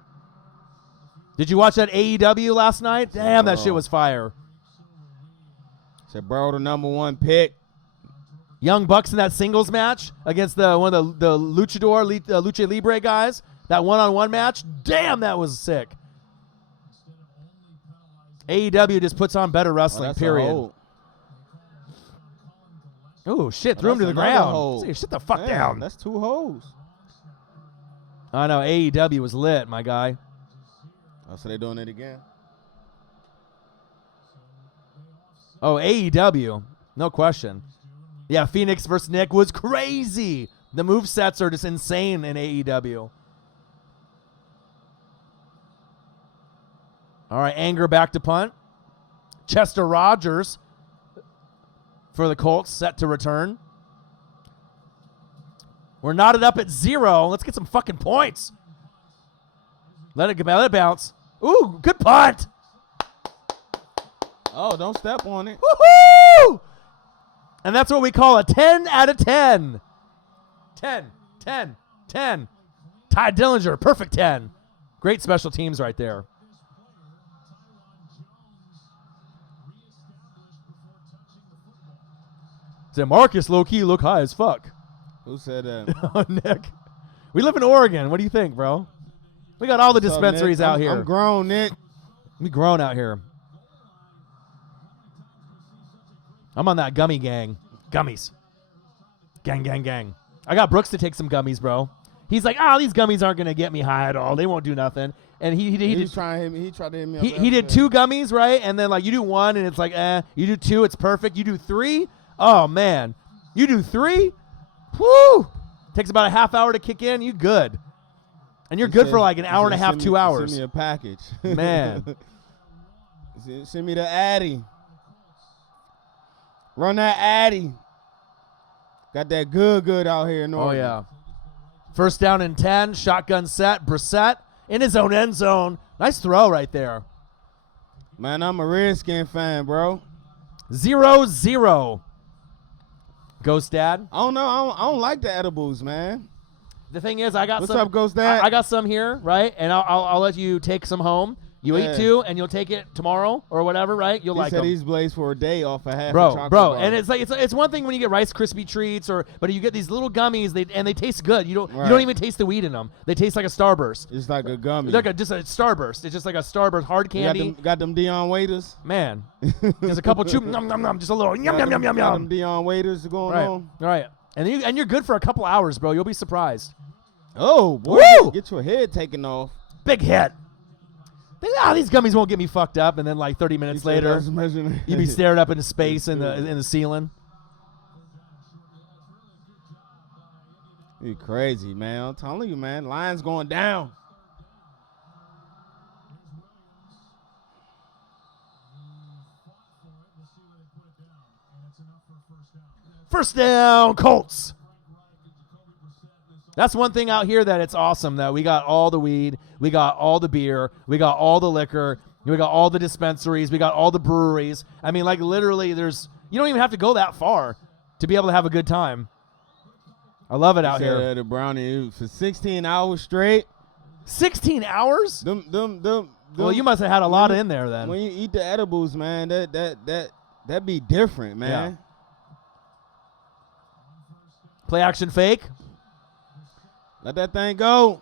Did you watch that AEW last night? Damn, that shit was fire. Said Burrow the #1 pick. Young Bucks in that singles match against one of the Lucha Libre guys. That one-on-one match. Damn, that was sick. AEW just puts on better wrestling, period. Oh, shit, threw him to the ground. Shit the fuck down. That's 2 holes. I know, AEW was lit, my guy. Oh, so they're doing it again? Oh, AEW, no question. Yeah, Phoenix versus Nick was crazy. The movesets are just insane in AEW. All right, Anger back to punt. Chester Rogers for the Colts, set to return. We're knotted up at 0. Let's get some fucking points. Let it bounce. Ooh, good punt. Oh, don't step on it. Woohoo! And that's what we call a 10 out of 10. 10, 10, 10. Ty Dillinger, perfect 10. Great special teams right there. Say, Marcus, low-key, look high as fuck. Who said that? Oh, Nick. We live in Oregon. What do you think, bro? We got all the dispensaries out here. I'm grown, Nick. We grown out here. I'm on that gummy gang. Gummies. Gang, gang, gang. I got Brooks to take some gummies, bro. He's like, these gummies aren't going to get me high at all. They won't do nothing. And he tried to hit me up. He did 2 gummies, right? And then, like, you do 1, and it's like, You do 2, it's perfect. You do 3, oh, man. You do 3, whoo. Takes about a half hour to kick in. You good. And you're good for like an hour and a half, 2 hours. Send me a package. Man. Send me the Addy. Run that Addy. Got that good out here in Oregon. Oh, yeah. First down and 10. Shotgun set. Brissett in his own end zone. Nice throw right there. Man, I'm a Redskin fan, bro. 0-0. Ghost Dad. I don't know. I don't like the edibles, man. The thing is, I got What's some. What's up, Ghost Dad? I got some here, right? And I'll let you take some home. You eat 2, and you'll take it tomorrow or whatever, right? You'll like them. He said he's blazed for a day off a half a chocolate bro. bar. And it's like it's one thing when you get Rice Krispie treats, but you get these little gummies, they taste good. You don't even taste the weed in them. They taste like a Starburst. It's like a gummy. Just a Starburst. It's just like a Starburst hard candy. Got them Dion Waiters. Man, there's a couple chew, nom nom nom, just a little yum yum yum yum yum. Them Dion Waiters going on. All right, and you're good for a couple hours, bro. You'll be surprised. Oh boy, Woo! Get your head taken off. Big hit. These gummies won't get me fucked up, and then like 30 minutes later, you'd be staring up into space in the ceiling. You crazy, man. I'm telling you, man. Line's going down. First down, Colts. That's one thing out here that it's awesome that we got all the weed, we got all the beer, we got all the liquor, we got all the dispensaries, we got all the breweries. I mean, like literally you don't even have to go that far to be able to have a good time. I love it out here. The brownie for 16 hours straight. 16 hours? Well, you must have had a lot in there then. When you eat the edibles, man, that be different, man. Yeah. Play action fake. Let that thing go.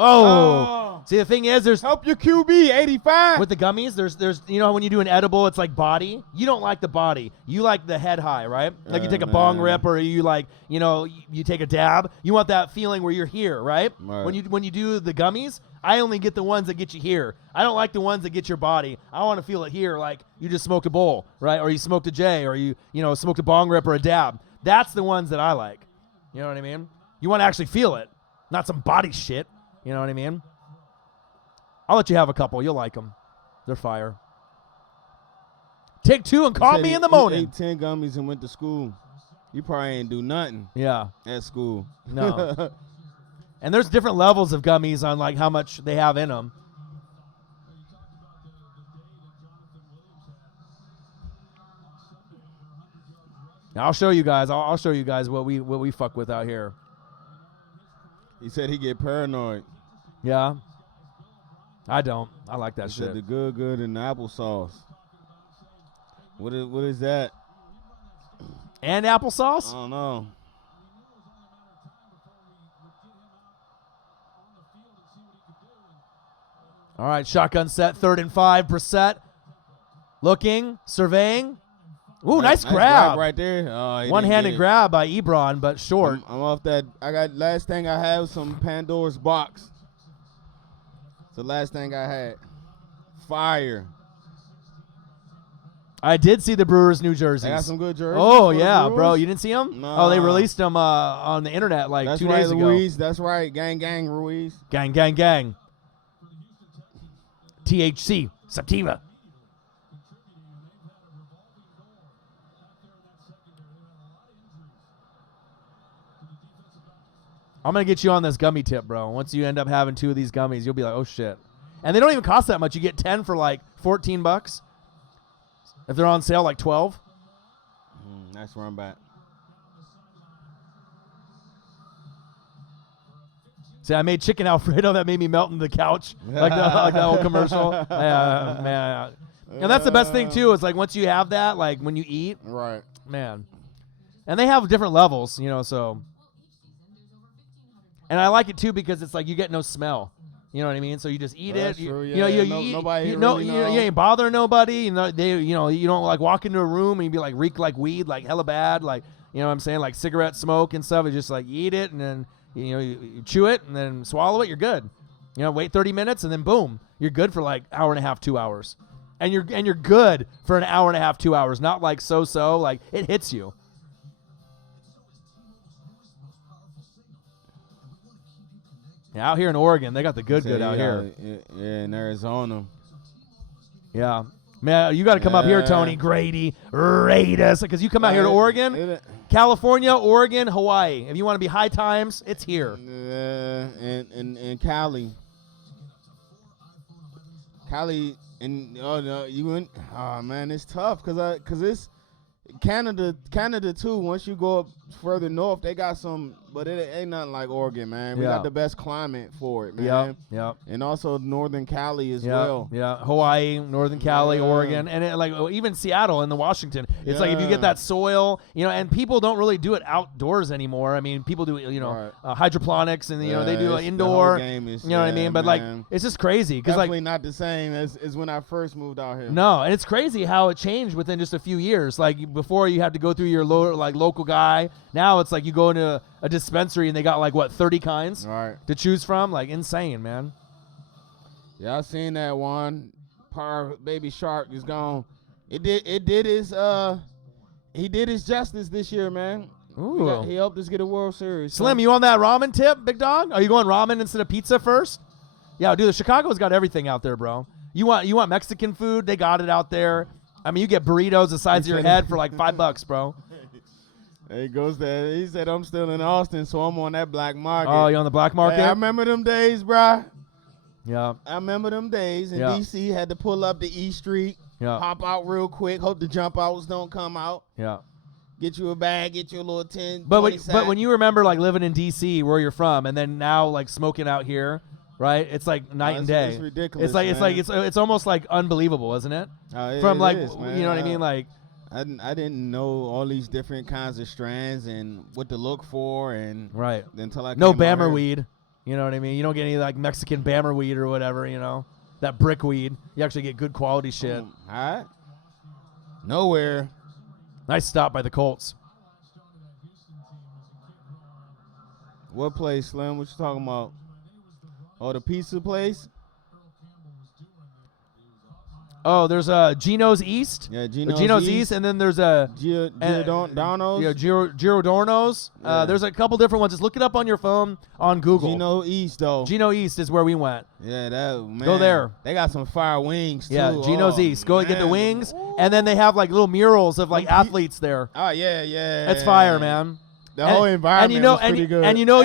Oh. See, the thing is, there's help your QB 85 with the gummies. There's you know when you do an edible, it's like body. You don't like the body. You like the head high, right? Like you take a bong rip, or you like you take a dab. You want that feeling where you're here, right? When you do the gummies, I only get the ones that get you here. I don't like the ones that get your body. I want to feel it here, like you just smoked a bowl, right? Or you smoked a J, or you smoked a bong rip or a dab. That's the ones that I like. You know what I mean? You want to actually feel it, not some body shit. You know what I mean? I'll let you have a couple. You'll like them. They're fire. Take 2 and call me in the morning. He ate 10 gummies and went to school. You probably ain't do nothing. Yeah. At school. No. And there's different levels of gummies on like how much they have in them. Now, I'll show you guys. I'll show you guys what we fuck with out here. He said he get paranoid. Yeah. I don't. I like that shit. Said the good and the applesauce. What is that? And applesauce? I don't know. All right, shotgun set, 3rd and 5. Brissett looking, surveying. Ooh, nice grab right there. Oh, one-handed grab by Ebron, but short. I'm off that. I got last thing I had was some Pandora's box. It's the last thing I had. Fire. I did see the Brewers' new jerseys. They got some good jerseys. Oh, yeah, bro. You didn't see them? No. Oh, they released them on the internet like 2 days ago. Ruiz. That's right. Gang, gang, Ruiz. Gang, gang, gang. THC, sativa. I'm going to get you on this gummy tip, bro. Once you end up having 2 of these gummies, you'll be like, oh, shit. And they don't even cost that much. You get 10 for like $14. If they're on sale, like 12. Nice run back. See, I made chicken Alfredo that made me melt into the couch, like that old commercial. Man. And that's the best thing, too, is like once you have that, like when you eat. Right. Man. And they have different levels, so. And I like it, too, because it's like you get no smell. You know what I mean? So you just eat it. True, you ain't bothering nobody. You don't like walk into a room and you be like reek like weed, like hella bad, like you know what I'm saying, like cigarette smoke and stuff. It's just like you eat it and then you chew it and then swallow it. You're good. Wait 30 minutes and then boom, you're good for like hour and a half, 2 hours, and you're good for an hour and a half, 2 hours. Not like so like it hits you. Yeah, out here in Oregon, they got the good out here. Yeah, in Arizona. Yeah. Man, you got to come up here, Tony. Grady, rate us. Because you come out here to Oregon, California, Oregon, Hawaii. If you want to be high times, it's here. And Cali. Cali, and man, it's tough because it's Canada too. Once you go up further north, they got some, but it ain't nothing like Oregon, man. We got the best climate for it, man. Yeah. And also Northern Cali as well. Yeah, Hawaii, Northern Cali, Oregon, and even Seattle and the Washington. It's like if you get that soil, and people don't really do it outdoors anymore. I mean, people do, hydroponics and they do indoor. What I mean? But like, it's just crazy because definitely not the same as when I first moved out here. No, and it's crazy how it changed within just a few years. Like before, you had to go through your local guy. Now it's like you go into a dispensary and they got 30 kinds to choose from. Like insane, man. Yeah, I seen that one. Power Baby Shark is gone. He did his justice this year, man. Ooh. He helped us get a World Series. Slim, you on that ramen tip, big dog? Are you going ramen instead of pizza first? Yeah, dude, Chicago's got everything out there, bro. You want Mexican food? They got it out there. I mean, you get burritos the size of your head for like $5, bro. There he goes there. He said, I'm still in Austin, so I'm on that black market. Oh, you on the black market? Hey, I remember them days, bro. Yeah. I remember them days in D.C. Had to pull up to E Street, hop out real quick, hope the jump outs don't come out. Yeah. Get you a bag, get you a little 10, but when you remember living in D.C. where you're from, and then now smoking out here, right? It's like night and day. It's ridiculous. It's almost like unbelievable, isn't it? From it is, man. You know what I mean? Like I didn't know all these different kinds of strands and what to look for, and right until I no came out Bammer here. weed. You know what I mean? You don't get any like Mexican bammer weed or whatever, you know, that brick weed. You actually get good quality shit. All right. Nowhere. Nice stop by the Colts. What place, Slim? What you talking about? Oh, the pizza place? Oh, there's Gino's East. Yeah, Gino's East. And then there's a Giordano's. Yeah, Giordano's. Yeah. There's a couple different ones. Just look it up on your phone on Google. Gino East, though. Gino East is where we went. Yeah, man. Go there. They got some fire wings, too. Yeah, Gino's East. Go and get the wings. And then they have like little murals of like athletes there. Oh, yeah. It's fire, man. The whole environment was pretty good. And you know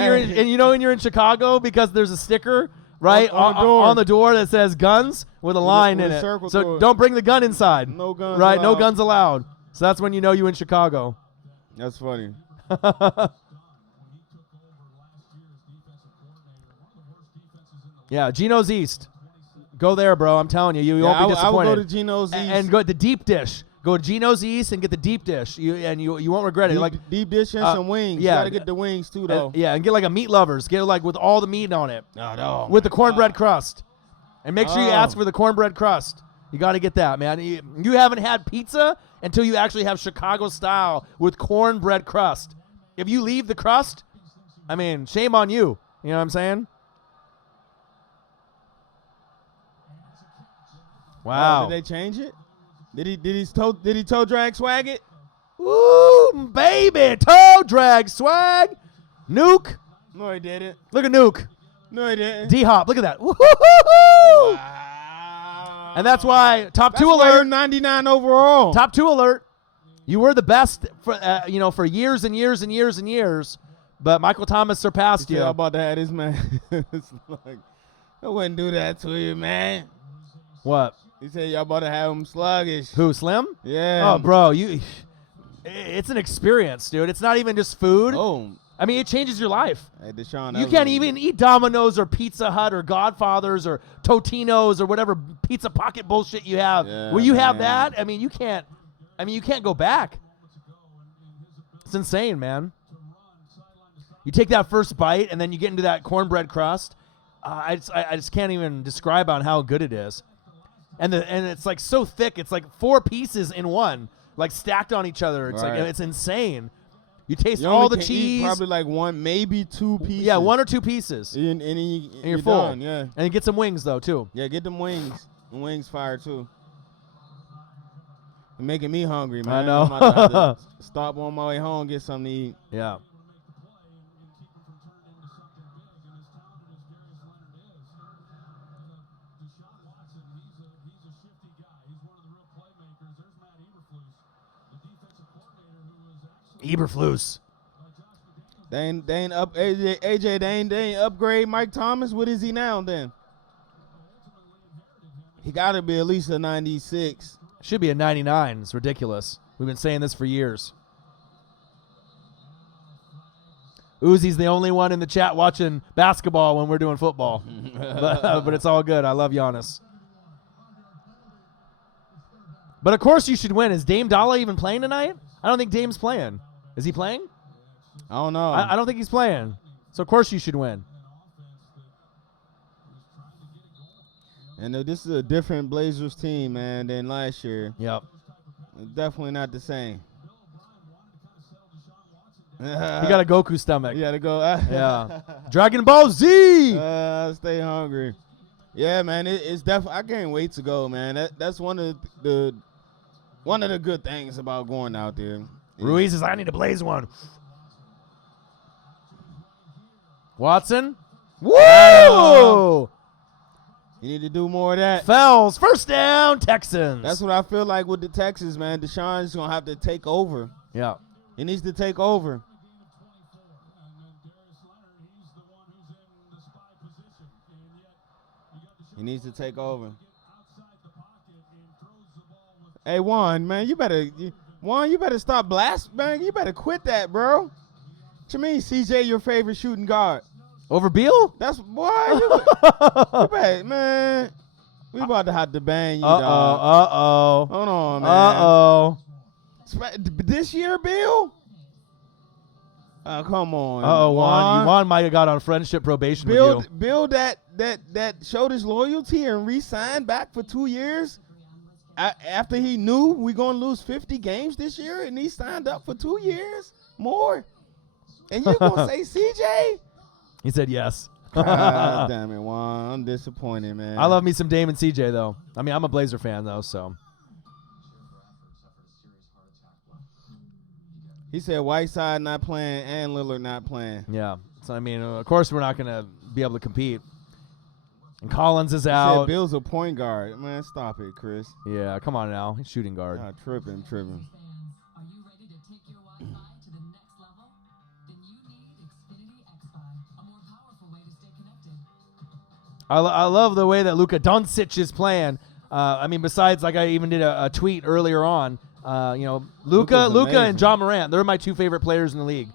when you're in Chicago because there's a sticker right on the door that says guns with a line in it. So don't bring the gun inside. No guns right, allowed. no guns allowed. So that's when you know you in Chicago. That's funny. Yeah, Gino's East. Go there, bro. I'm telling you, you won't be disappointed. I will go to Gino's East. And go to the deep dish. Go to Gino's East and get the deep dish. You won't regret it. Like deep dish and some wings. Yeah, You got to get the wings, too, though. And get like a meat lovers. Get it like with all the meat on it. No. With the cornbread crust. And make sure you ask for the cornbread crust. You got to get that, man. You haven't had pizza until you actually have Chicago style with cornbread crust. If you leave the crust, I mean, shame on you. You know what I'm saying? Wow. Did they change it? Did he toe drag swag it? Ooh, baby, toe drag swag. Nuke. No, he didn't. Look at Nuke. No, he didn't. D-Hop, look at that. Woo-hoo-hoo-hoo. Wow. And that's why top two That's why alert. you're 99 overall. Top two alert. You were the best for for years and years and years and years, but Michael Thomas surpassed you. How about that, his man? It's like, I wouldn't do that to you, man. What? He said y'all about to have him sluggish. Who, Slim? Yeah. Oh, bro, it's an experience, dude. It's not even just food. Oh. I mean, it changes your life. Hey, Deshaun, You can't even eat Domino's or Pizza Hut or Godfather's or Totino's or whatever pizza pocket bullshit you have. Yeah, Will you have man. that? I mean, you can't go back. It's insane, man. You take that first bite and then you get into that cornbread crust. I just can't even describe on how good it is. And it's like so thick. It's like 4 pieces in one, like stacked on each other. It's like it's insane. You taste all the cheese. Eat probably like 1, maybe 2 pieces. Yeah, 1 or 2 pieces. And you're full. Done, yeah. And you get some wings though too. Yeah, get them wings. The wings fire too. You're making me hungry, man. I know. I'm about to have to stop on my way home, get something to eat. Yeah. Eberflus. They ain't up AJ. They ain't upgrade Mike Thomas. What is he now then? He got to be at least a 96. Should be a 99. It's ridiculous. We've been saying this for years. Uzi's the only one in the chat watching basketball when we're doing football. but it's all good. I love Giannis. But of course you should win. Is Dame Dalla even playing tonight? I don't think Dame's playing. Is he playing? I don't know. I don't think he's playing. So of course you should win. And this is a different Blazers team, man, than last year. Yep. Definitely not the same. He got a Goku stomach. You got to go. Yeah. Dragon Ball Z. Stay hungry. Yeah, man. It's definitely. I can't wait to go, man. That's one of the good things about going out there. Ruiz says, I need to blaze one. Watson. Woo! You need to do more of that. Fells. First down, Texans. That's what I feel like with the Texans, man. Deshaun's going to have to take over. Yeah. He needs to take over. He needs to take over. Hey, Juan, man, you better stop blasting, man. You better quit that, bro. What you mean, CJ, your favorite shooting guard? Over Beal? That's why you better, man. We about to have to bang you, dog. Uh-oh. Hold on, man. Uh-oh. This year, Bill? Come on. Juan might have got on friendship probation with you. Build that showed his loyalty and re-signed back for 2 years after he knew we're going to lose 50 games this year, and he signed up for 2 years more. And you're going to say CJ? He said yes. God damn it, Juan. I'm disappointed, man. I love me some Dame and CJ, though. I mean, I'm a Blazer fan, though, so. He said Whiteside not playing and Lillard not playing. Yeah. So, I mean, of course we're not going to be able to compete. And Collins is He out. said Bill's a point guard. Man, stop it, Chris. Yeah, come on now. He's shooting guard. Tripping. I love the way that Luka Doncic is playing. I mean, besides, like I even did a tweet earlier on. Luka and Ja Morant, they're my two favorite players in the league.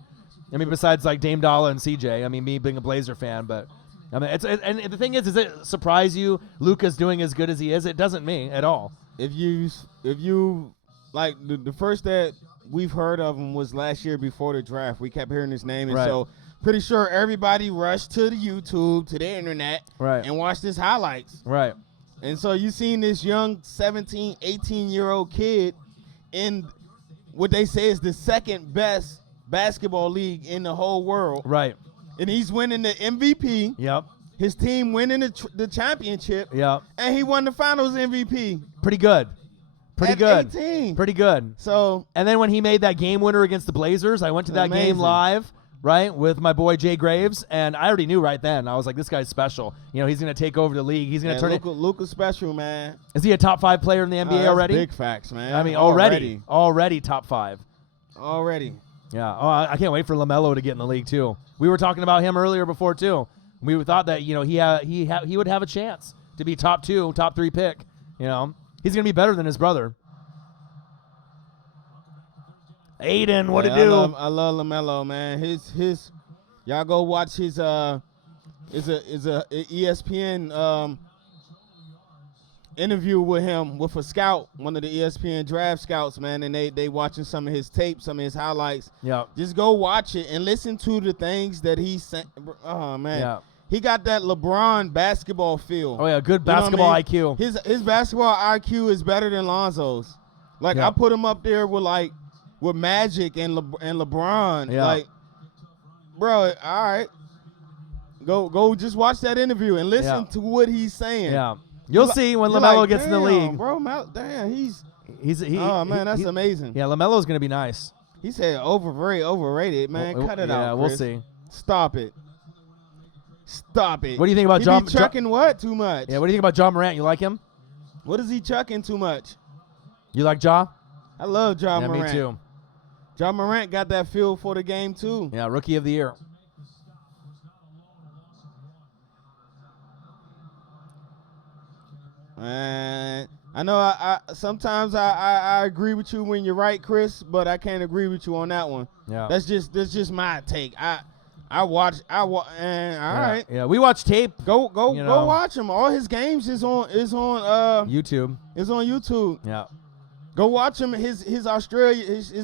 I mean, besides like Dame Dollar and CJ. I mean, me being a Blazer fan, but I mean, and the thing is it surprise you Luka's doing as good as he is? It doesn't me at all. If you like the first that we've heard of him was last year before the draft. We kept hearing his name, and so pretty sure everybody rushed to the YouTube, to the internet, and watched his highlights. Right. And so you seen this young 17, 18-year-old kid in what they say is the second best basketball league in the whole world. Right. And he's winning the MVP. Yep. His team winning the championship. Yep. And he won the finals MVP. Pretty good. At 18. Pretty good. So. And then when he made that game winner against the Blazers, I went to that game live, right, with my boy Jay Graves, and I already knew right then. I was like, this guy's special. You know, he's going to take over the league. He's going to turn it. Luka's special, man. Is he a top 5 player in the NBA already? Big facts, man. I mean, already top 5. Already. Yeah. Oh, I can't wait for LaMelo to get in the league too. We were talking about him earlier before too. We thought that he would have a chance to be top 2, top 3 pick. You know, he's gonna be better than his brother. Aiden, what to do? I love LaMelo, man. His y'all go watch his is a ESPN interview with him with a scout, one of the ESPN draft scouts, man, and they watching some of his tape, some of his highlights. Yeah. Just go watch it and listen to the things that he sent. Oh man. Yeah. He got that LeBron basketball feel. Oh yeah, good basketball IQ. His basketball IQ is better than Lonzo's. Like I put him up there with Magic and LeBron. Yeah. Like, bro, all right. Go just watch that interview and listen to what he's saying. Yeah. You'll see when LaMelo gets in the league. Bro, damn, he's that's amazing. Yeah, LaMelo's going to be nice. He said overrated, man. Cut it out, Yeah, we'll see. Stop it. What do you think about John? He chucking what too much? Yeah, what do you think about Ja Morant? You like him? What is he chucking too much? You like Ja? I love Ja Morant. Me too. Ja Morant got that feel for the game too. Yeah, Rookie of the Year. And I know I sometimes I agree with you when you're right, Chris, but I can't agree with you on that one. Yeah. That's just my take. I watch right. Yeah, we watch tape. Go watch him. All his games is on YouTube. Is on YouTube. Yeah. Go watch him his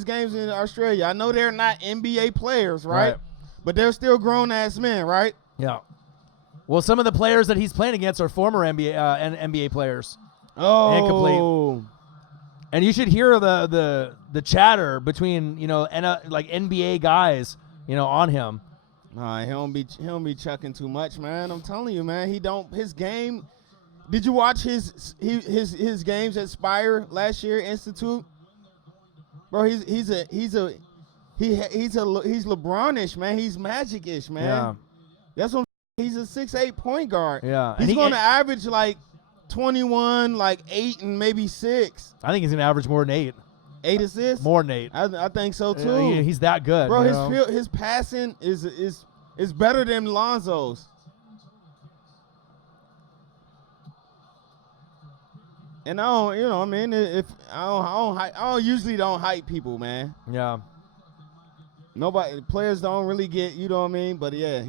games in Australia. I know they're not NBA players, right? But they're still grown ass men, right? Yeah. Well, some of the players that he's playing against are former NBA players. Oh. Incomplete. And you should hear the chatter between, like NBA guys, on him. Nah, he don't be chucking too much, man. I'm telling you, man. His game. Did you watch his games at Spire last year, Institute? Bro, he's LeBron-ish, man. He's Magic-ish, man. Yeah. That's what he's a 6'8" point guard. Yeah. He's going to average like 21, like 8 and maybe 6. I think he's going to average more than 8. 8 assists? More than 8. I think so too. He's that good. Bro, his passing is better than Lonzo's. And I don't usually hype people, man. Yeah. Players don't really get, you know what I mean? But yeah,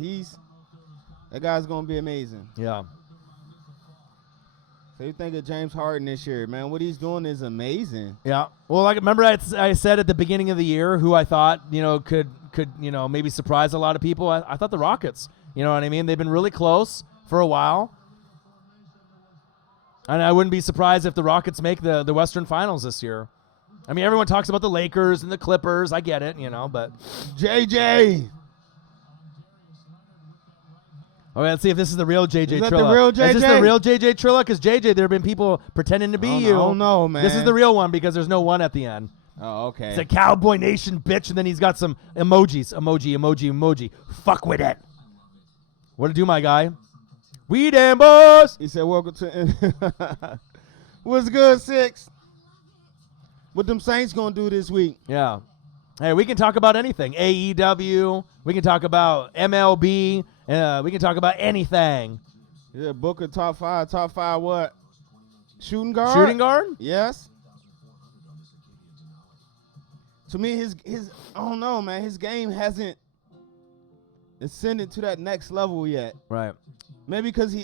that guy's gonna be amazing. Yeah. So you think of James Harden this year, man? What he's doing is amazing. Yeah. Well, remember I said at the beginning of the year who I thought could could, maybe surprise a lot of people. I thought the Rockets, you know what I mean? They've been really close for a while. And I wouldn't be surprised if the Rockets make the Western Finals this year. I mean, everyone talks about the Lakers and the Clippers. I get it, but JJ. Okay, let's see if this is the real JJ Trilla. Is that the real JJ? Is this the real JJ Trilla? Because JJ, there have been people pretending to be you. I don't know, man. This is the real one because there's no one at the end. Oh, okay. It's a Cowboy Nation bitch, and then he's got some emojis. Emoji. Fuck with it. What to do, my guy? We damn boss. He said, welcome to... What's good, Six? What them Saints going to do this week? Yeah. Hey, we can talk about anything. AEW. We can talk about MLB. We can talk about anything. Yeah, Booker top 5. Top 5 what? Shooting guard? Shooting guard? Yes. To me, his I don't know, man. His game hasn't ascended to that next level yet. Right. Maybe because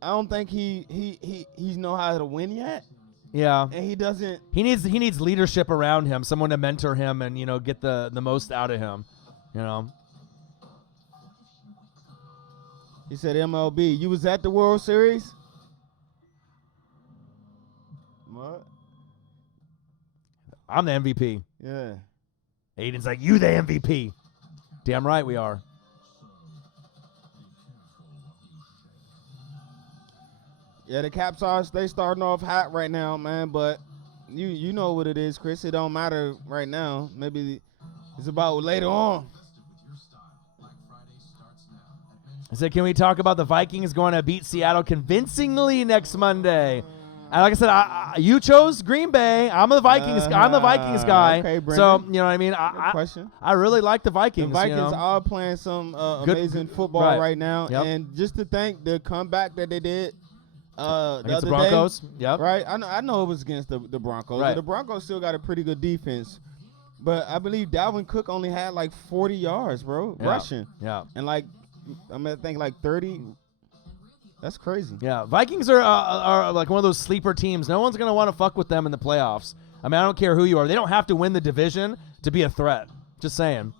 I don't think he know how to win yet. Yeah. And he doesn't. He needs leadership around him, someone to mentor him and get the most out of him. He said MLB. You was at the World Series? What? I'm the MVP. Yeah. Aiden's like, you the MVP. Damn right we are. Yeah, the Caps they starting off hot right now, man, but you know what it is, Chris. It don't matter right now. Maybe it's about later on. I said, can we talk about the Vikings going to beat Seattle convincingly next Monday? And like I said, you chose Green Bay. I'm the Vikings. I'm the Vikings guy. Okay, Brendan. So you know what I mean. I really like the Vikings. The Vikings are playing some amazing football right now, and just to think the comeback that they did against the Broncos. Yep. Right. I know it was against the Broncos. Right. The Broncos still got a pretty good defense, but I believe Dalvin Cook only had like 40 yards, bro, rushing. Yeah. And I think like 30. That's crazy. Yeah, Vikings are like one of those sleeper teams. No one's gonna want to fuck with them in the playoffs. I mean, I don't care who you are. They don't have to win the division to be a threat. Just saying.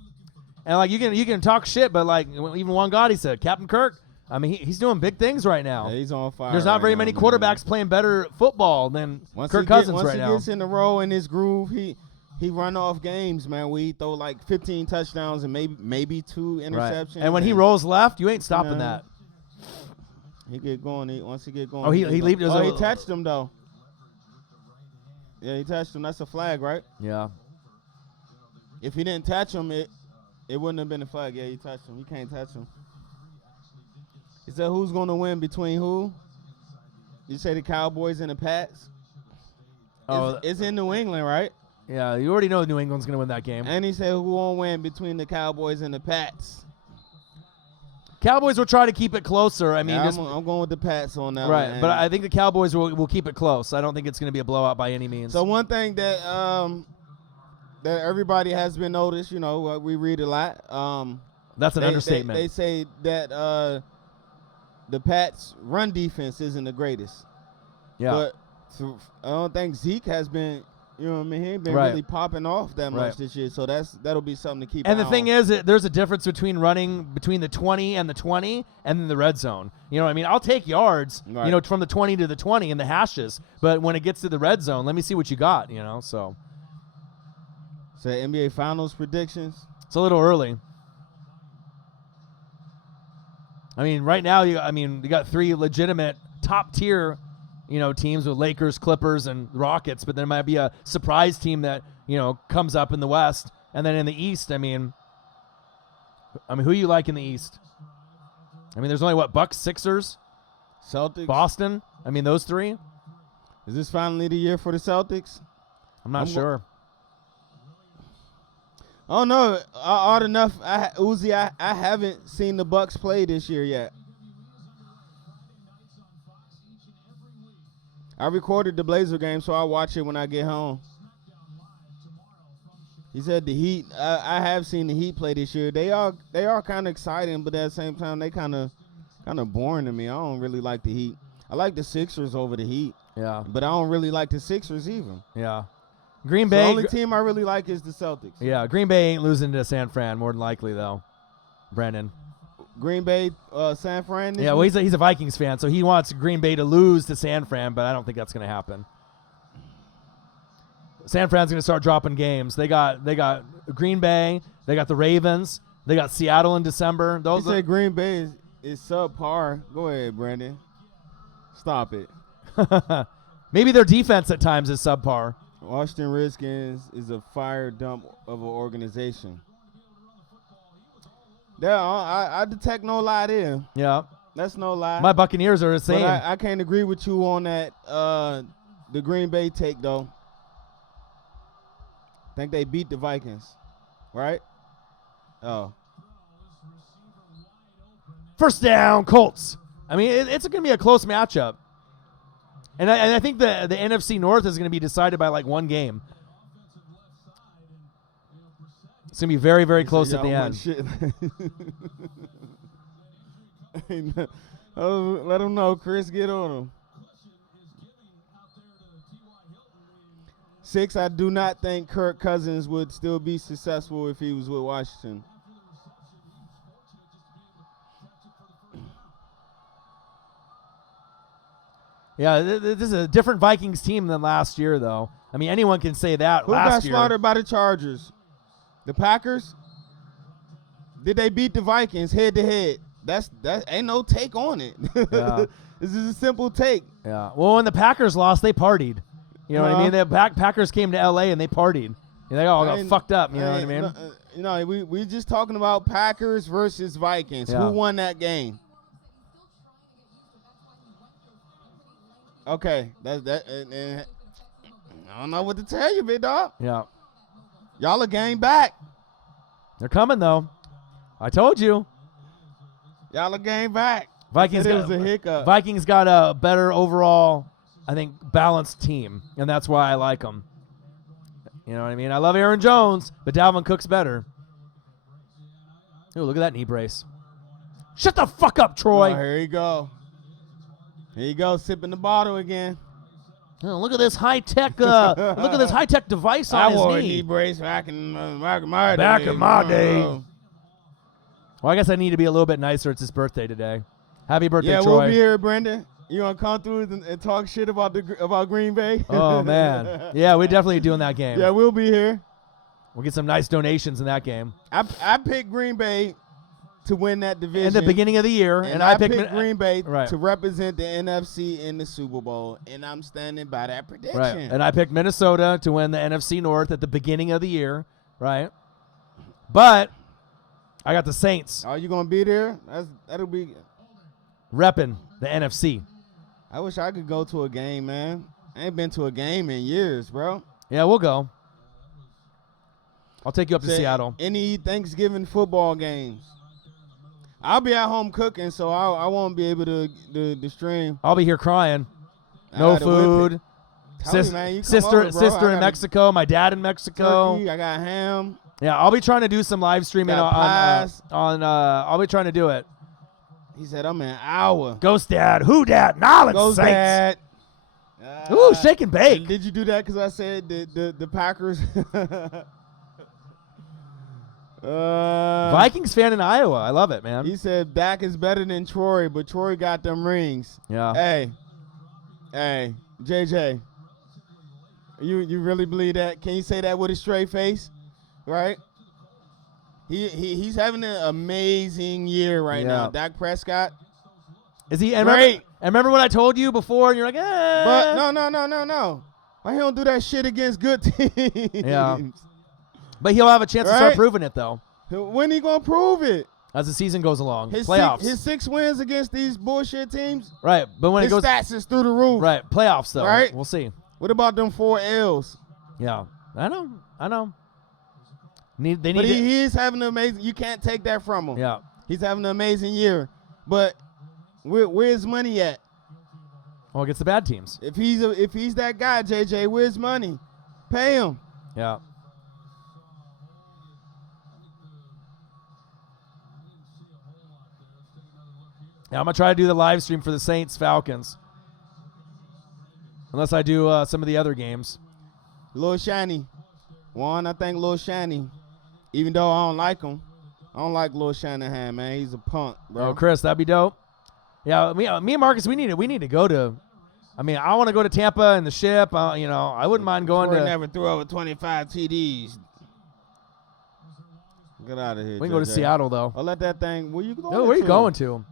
And like you can talk shit, but like even one God, he said, Captain Kirk. I mean, he's doing big things right now. Yeah, he's on fire. There's not very many quarterbacks playing better football than Kirk Cousins right now. Once he gets in the row in his groove, he run off games, man, where he throw like 15 touchdowns and maybe 2 interceptions. Right. And when he rolls left, you ain't stopping that. He get going. Once he get going. Oh, he leaped. He touched him though. Yeah, he touched him. That's a flag, right? Yeah. If he didn't touch him, it wouldn't have been a flag. Yeah, he touched him. You can't touch him. He said, "Who's going to win between who?" You say the Cowboys and the Pats. Oh, it's in New England, right? Yeah, you already know New England's going to win that game. And he said, "Who won't win between the Cowboys and the Pats?" Cowboys will try to keep it closer. I mean, I'm going with the Pats on that right, one. But I think the Cowboys will keep it close. I don't think it's going to be a blowout by any means. So one thing that that everybody has been noticed, we read a lot. That's an understatement. They say that the Pats' run defense isn't the greatest. Yeah. But I don't think Zeke has been. You know what I mean? He ain't been really popping off that much this year, so that'll be something to keep an eye on. And the thing is, there's a difference between running between the 20 and the 20 and then the red zone. You know what I mean? I'll take yards, from the 20 to the 20 in the hashes, but when it gets to the red zone, let me see what you got, so. So NBA Finals predictions? It's a little early. I mean, right now, you got 3 legitimate top-tier teams with Lakers, Clippers, and Rockets, but there might be a surprise team that, comes up in the West. And then in the East, I mean, who you like in the East? I mean, there's only, Bucks, Sixers? Celtics? Boston? I mean, those 3? Is this finally the year for the Celtics? I'm not sure. Oh, no. Odd enough, Uzi, I haven't seen the Bucks play this year yet. I recorded the Blazer game, so I'll watch it when I get home. He said the Heat. I have seen the Heat play this year. They are kind of exciting, but at the same time, they kind of boring to me. I don't really like the Heat. I like the Sixers over the Heat. Yeah. But I don't really like the Sixers either. Yeah. Green The Bay. only team I really like is the Celtics. Yeah, Green Bay ain't losing to San Fran more than likely though. Brandon. Green Bay, San Fran. Yeah, well, he's a Vikings fan, so he wants Green Bay to lose to San Fran, but I don't think that's going to happen. San Fran's going to start dropping games. They got Green Bay, they got the Ravens, they got Seattle in December. You said Green Bay is subpar. Go ahead, Brandon. Stop it. Maybe their defense at times is subpar. Washington Redskins is a fire dump of an organization. There, I detect no lie there. Yeah. That's no lie. My Buccaneers are the same. But I can't agree with you on that, the Green Bay take, though. I think they beat the Vikings, right? Oh. First down, Colts. I mean, it's going to be a close matchup. And I think the NFC North is going to be decided by like one game. It's going to be very, very close at the end. Shit. Let them know, Chris. Get on them. 6, I do not think Kirk Cousins would still be successful if he was with Washington. Yeah, this is a different Vikings team than last year, though. I mean, anyone can say that. Who got slaughtered by the Chargers? The Packers? Did they beat the Vikings head to head? That ain't no take on it. Yeah. This is a simple take. Yeah. Well, when the Packers lost, they partied. You know what I mean? The Packers came to L.A. and they partied. They all got fucked up. You know what I mean? We just talking about Packers versus Vikings. Yeah. Who won that game? Okay, I don't know what to tell you, big dog. Yeah. Y'all are game back. They're coming, though. I told you. Y'all are game back. Vikings was a hiccup. Vikings got a better overall, I think, balanced team, and that's why I like them. You know what I mean? I love Aaron Jones, but Dalvin Cook's better. Ooh, look at that knee brace. Shut the fuck up, Troy. Oh, here you go. Here you go, sipping the bottle again. Oh, look at this high tech. Look at this high tech device on his knee. I wore a knee brace back in my day. Back in my day. Well, I guess I need to be a little bit nicer. It's his birthday today. Happy birthday, Troy. Yeah, we'll be here, Brendan. You want to come through and talk shit about Green Bay? Oh, man. Yeah, we're definitely doing that game. Yeah, we'll be here. We'll get some nice donations in that game. I picked Green Bay to win that division. In the beginning of the year. And I picked Green Bay right. to represent the NFC in the Super Bowl. And I'm standing by that prediction. Right. And I picked Minnesota to win the NFC North at the beginning of the year. Right. But I got the Saints. Are you going to be there? That'll be repping the NFC. I wish I could go to a game, man. I ain't been to a game in years, bro. Yeah, we'll go. I'll take you up to Seattle. Any Thanksgiving football games. I'll be at home cooking, so I won't be able to stream. I'll be here crying. No food. Sister in Mexico. My dad in Mexico. Turkey, I got ham. Yeah, I'll be trying to do some live streaming on I'll be trying to do it. He said, I'm an hour. Ghost Dad. Who dat? Knowledge Ghost Saints. Dad. Ooh, shake and bake. Did you do that because I said the Packers? Vikings fan in Iowa. I love it, man. He said Dak is better than Troy, but Troy got them rings. Yeah. Hey, JJ. You really believe that? Can you say that with a straight face? Right? He's having an amazing year right now. Dak Prescott. Is he? Great. Remember what I told you before? And you're like, eh. But no. Why he don't do that shit against good teams? Yeah. But he'll have a chance to start proving it, though. When he gonna prove it? As the season goes along. Playoffs. His 6 wins against these bullshit teams. Right. But when his stats is through the roof. Right. Playoffs, though. Right. We'll see. What about them 4 L's? Yeah. I know. He is having an amazing. You can't take that from him. Yeah. He's having an amazing year. But where's money at? Well, against the bad teams. If he's that guy, JJ, where's money? Pay him. Yeah. Yeah, I'm going to try to do the live stream for the Saints-Falcons. Unless I do some of the other games. Lil Shani. Juan, I think Lil Shani. Even though I don't like him. I don't like Lil Shanahan, man. He's a punk, bro. Oh, Chris, that'd be dope. Yeah, me and Marcus, we need to go to. I mean, I want to go to Tampa and the ship. I wouldn't mind going to. Never threw over 25 TDs. Get out of here. We can go to Seattle though. I'll let that thing. Where you going? No, where you going to?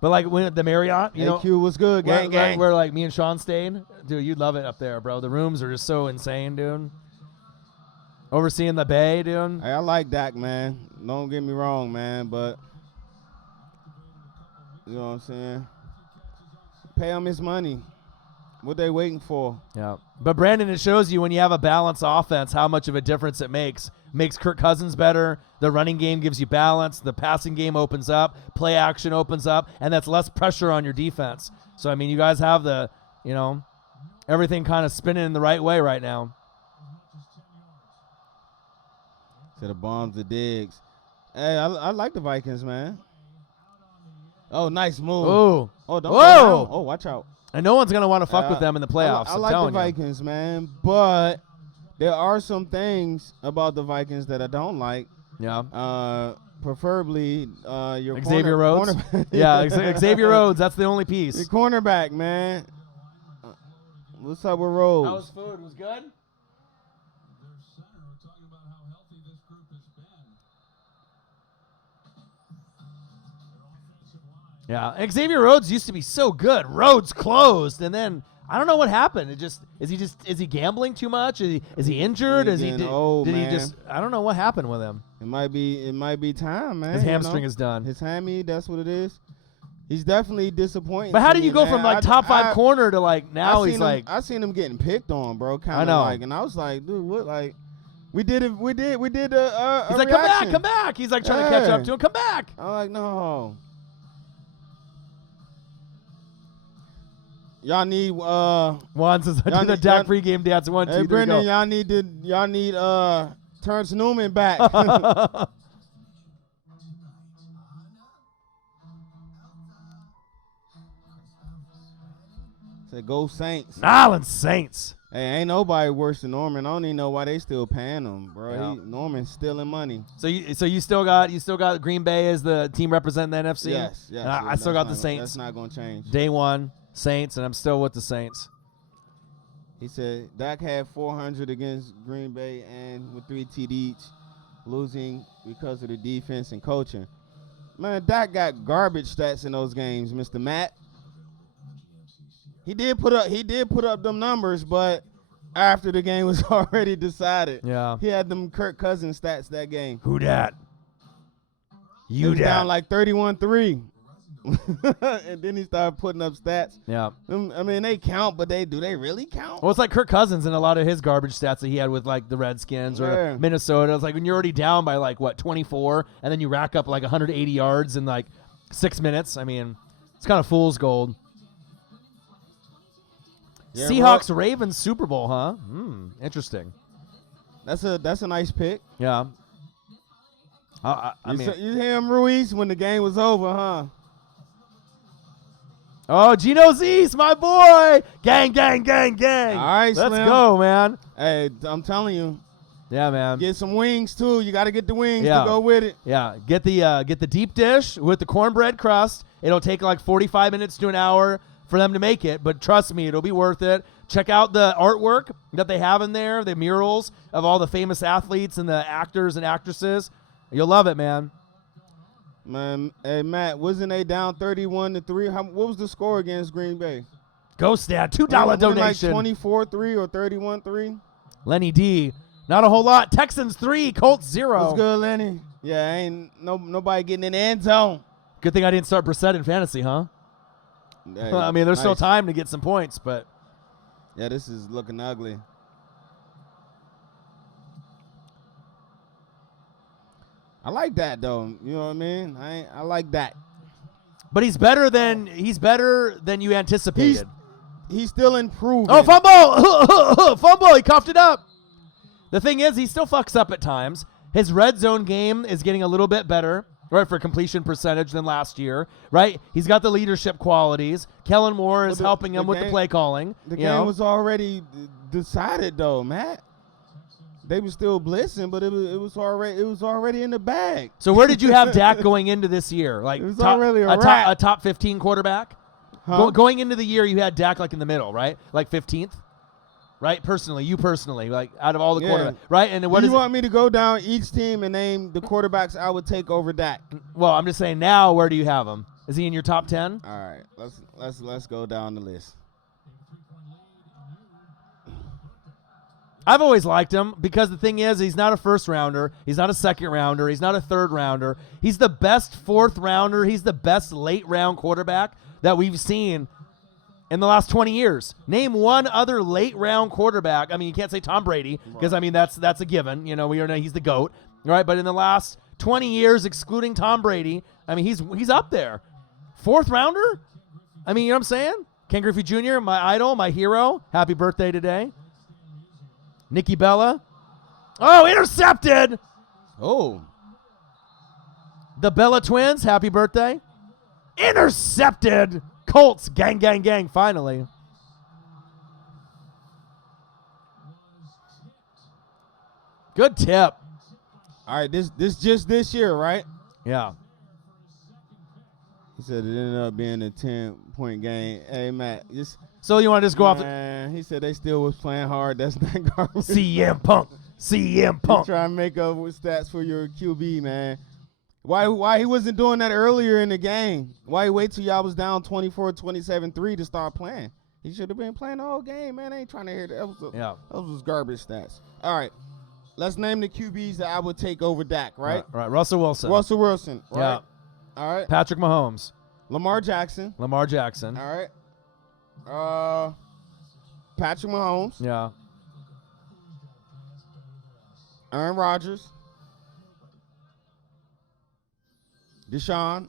But like when the Marriott, AQ was good, gang. Where like me and Sean stayed, dude, you'd love it up there, bro. The rooms are just so insane, dude. Overseeing the bay, dude. Hey, I like Dak, man. Don't get me wrong, man, but you know what I'm saying? Pay him his money. What they waiting for? Yeah. But Brandon, it shows you when you have a balanced offense how much of a difference it makes. Makes Kirk Cousins better. The running game gives you balance. The passing game opens up. Play action opens up. And that's less pressure on your defense. So, I mean, you guys have the, everything kind of spinning in the right way right now. To the bombs, the digs. Hey, I like the Vikings, man. Oh, nice move. Ooh. Oh, don't go down. Oh, watch out. And no one's going to want to fuck with them in the playoffs. I like the Vikings, man, but there are some things about the Vikings that I don't like. Yeah. Preferably your Xavier Rhodes. Yeah, Xavier Rhodes. That's the only piece. Your cornerback, man. What's up with Rhodes? How's food? Was good? Yeah, Xavier Rhodes used to be so good. Rhodes closed, and then I don't know what happened. Is he gambling too much? Is he injured? He just? I don't know what happened with him. It might be time, man. His hamstring is done. His hammy, that's what it is. He's definitely disappointing. But how do you go from like top 5 corner to like now he's like? I seen him getting picked on, bro. Kind of like, and I was like, dude, what? Like, we did it. We did a. He's like, reaction. come back. He's like trying to catch up to him. Come back. I'm like, no. Y'all need Juan says I do the Dak pregame dance. 1, 2, 3, Brendan, go. y'all need Terrence Newman back. Say go Saints. Island Saints. Hey, ain't nobody worse than Norman. I don't even know why they still paying him, bro. Yeah. Norman's stealing money. So you still got Green Bay as the team representing the NFC? Yes. And I still got the Saints. That's not gonna change. Day 1, Saints, and I'm still with the Saints. He said Dak had 400 against Green Bay and with 3 TDs, losing because of the defense and coaching. Man, Dak got garbage stats in those games, Mr. Matt. He did put up them numbers, but after the game was already decided. Yeah. He had them Kirk Cousins stats that game. Who dat? You down like 31-3. And then he started putting up stats. Yeah. I mean, they count, but do they really count? Well, it's like Kirk Cousins and a lot of his garbage stats that he had with like the Redskins or Minnesota. It's like when you're already down by like 24, and then you rack up like 180 yards in like 6 minutes. I mean, it's kind of fool's gold. Yeah, Seahawks Ravens Super Bowl, huh? Interesting. That's a nice pick. Yeah. I mean, you hear him, Ruiz, when the game was over, huh? Oh, Geno Z's, my boy. Gang, gang, gang, gang. All right, let's Slim. go, man. Hey, I'm telling you. Yeah, man. Get some wings too. You got to get the wings to go with it. Yeah, get the deep dish with the cornbread crust. It'll take like 45 minutes to an hour for them to make it, but trust me, it'll be worth it. Check out the artwork that they have in there, the murals of all the famous athletes and the actors and actresses. You'll love it, man. Man, hey, Matt, wasn't they down 31-3? What was the score against Green Bay? Go Stat, $2 donation. Like 24-3 or 31-3? Lenny D, not a whole lot. Texans 3, Colts 0. What's good, Lenny? Yeah, ain't nobody getting in the end zone. Good thing I didn't start Brissett in fantasy, huh? Hey, I mean, there's still time to get some points, but. Yeah, this is looking ugly. I like that though. You know what I mean? I like that. But he's better than you anticipated. He's still improving. Oh, fumble! Fumble! He coughed it up. The thing is, he still fucks up at times. His red zone game is getting a little bit better. right, for completion percentage than last year, right? He's got the leadership qualities. Kellen Moore is helping him with the play calling. The game was already decided, though, Matt. They were still blitzing, but it was already in the bag. So where did you have Dak going into this year? Like it was already a top 15 quarterback? Huh? Going into the year, you had Dak like in the middle, right? Like 15th, right? You personally, like out of all the quarterbacks, right? And what do you want me to go down each team and name the quarterbacks I would take over Dak? Well, I'm just saying now, where do you have him? Is he in your top 10? All right, let's go down the list. I've always liked him because the thing is, he's not a first rounder. He's not a second rounder. He's not a third rounder. He's the best fourth rounder. He's the best late round quarterback that we've seen in the last 20 years. Name one other late round quarterback. I mean, you can't say Tom Brady because, I mean, that's a given. You know, he's the GOAT, right? But in the last 20 years, excluding Tom Brady, I mean, he's up there. Fourth rounder? I mean, you know what I'm saying? Ken Griffey Jr., my idol, my hero. Happy birthday today. Nikki Bella. Oh, intercepted. Oh. The Bella twins, happy birthday. Intercepted. Colts, gang, gang, gang, finally. Good tip. All right, this just this year, right? Yeah. He said it ended up being a 10-point game. Hey, Matt, so you want to just go off he said they still was playing hard. That's not garbage. CM Punk. CM Punk. Try and make up with stats for your QB, man. Why he wasn't doing that earlier in the game? Why he wait till y'all was down 24-27-3 to start playing? He should have been playing the whole game, man. I ain't trying to hear that. Those was garbage stats. All right. Let's name the QBs that I would take over Dak, right? Right. Russell Wilson. Right? Yeah. All right. Patrick Mahomes. Lamar Jackson. All right. Patrick Mahomes. Yeah. Aaron Rodgers. Deshaun.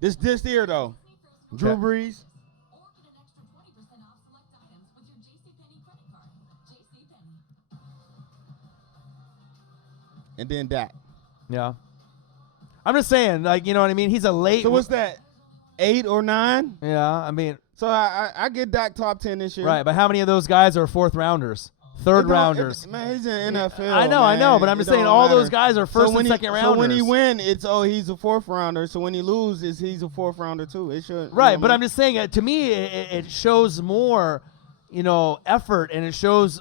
This year, though. Drew Brees. And then Dak. Yeah. I'm just saying, like, you know what I mean? He's a late. So what's that? 8 or 9? Yeah, I mean. So I get Dak top 10 this year. Right, but how many of those guys are fourth rounders? Third rounders. Man, he's in NFL. I know, but I'm just saying all those guys are first and second rounders. So when he win, he's a fourth rounder. So when he loses, he's a fourth rounder too. It should. Right, but I'm just saying, to me, it shows more, effort, and it shows,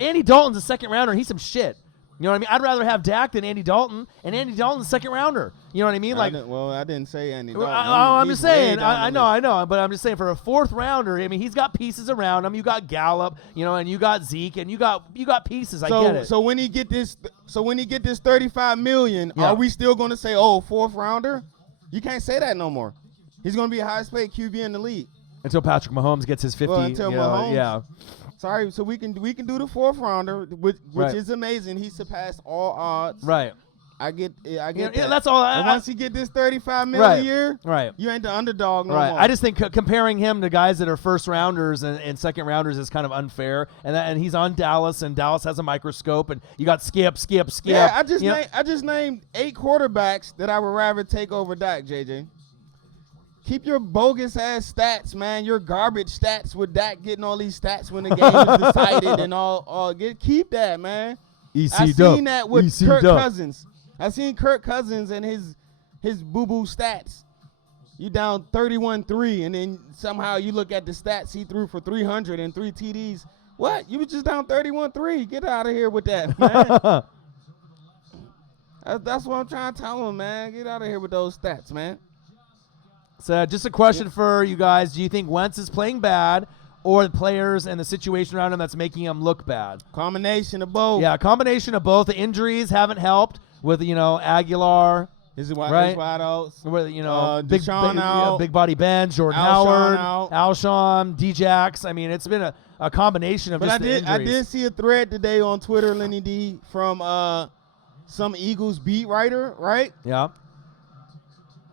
Andy Dalton's a second rounder. He's some shit. You know what I mean? I'd rather have Dak than Andy Dalton, and Andy Dalton's a second rounder. You know what I mean? I didn't say Andy Dalton. I'm just saying. I know, but I'm just saying for a fourth rounder. I mean, he's got pieces around him. You got Gallup, and you got Zeke, and you got pieces. I get it. So when he get this $35 million, are we still going to say, fourth rounder? You can't say that no more. He's going to be the highest paid QB in the league until Patrick Mahomes gets his 50. Mahomes. Yeah. Sorry, so we can do the fourth rounder, which is amazing. He surpassed all odds. Right. I get that. That's all. Once he get this $35 million a year, right, you ain't the underdog no more. Right. I just think comparing him to guys that are first rounders and second rounders is kind of unfair. And he's on Dallas, and Dallas has a microscope, and you got Skip. Yeah, I just named 8 quarterbacks that I would rather take over Dak, JJ. Keep your bogus ass stats, man. Your garbage stats with Dak getting all these stats when the game is decided and all. Keep that, man. I seen that with Kirk Cousins. I seen Kirk Cousins and his boo-boo stats. You down 31-3, and then somehow you look at the stats. He threw for 300 and 3 TDs. What? You was just down 31-3. Get out of here with that, man. That's what I'm trying to tell him, man. Get out of here with those stats, man. So just a question for you guys. Do you think Wentz is playing bad, or the players and the situation around him that's making him look bad? Combination of both. Yeah, combination of both. The injuries haven't helped with, Aguilar. His right? wideouts. Deshaun out. Big body Ben, Jordan Howard, Alshon, D-Jax. I mean, it's been a combination of just the injuries. I did see a thread today on Twitter, Lenny D, from some Eagles beat writer, right? Yeah.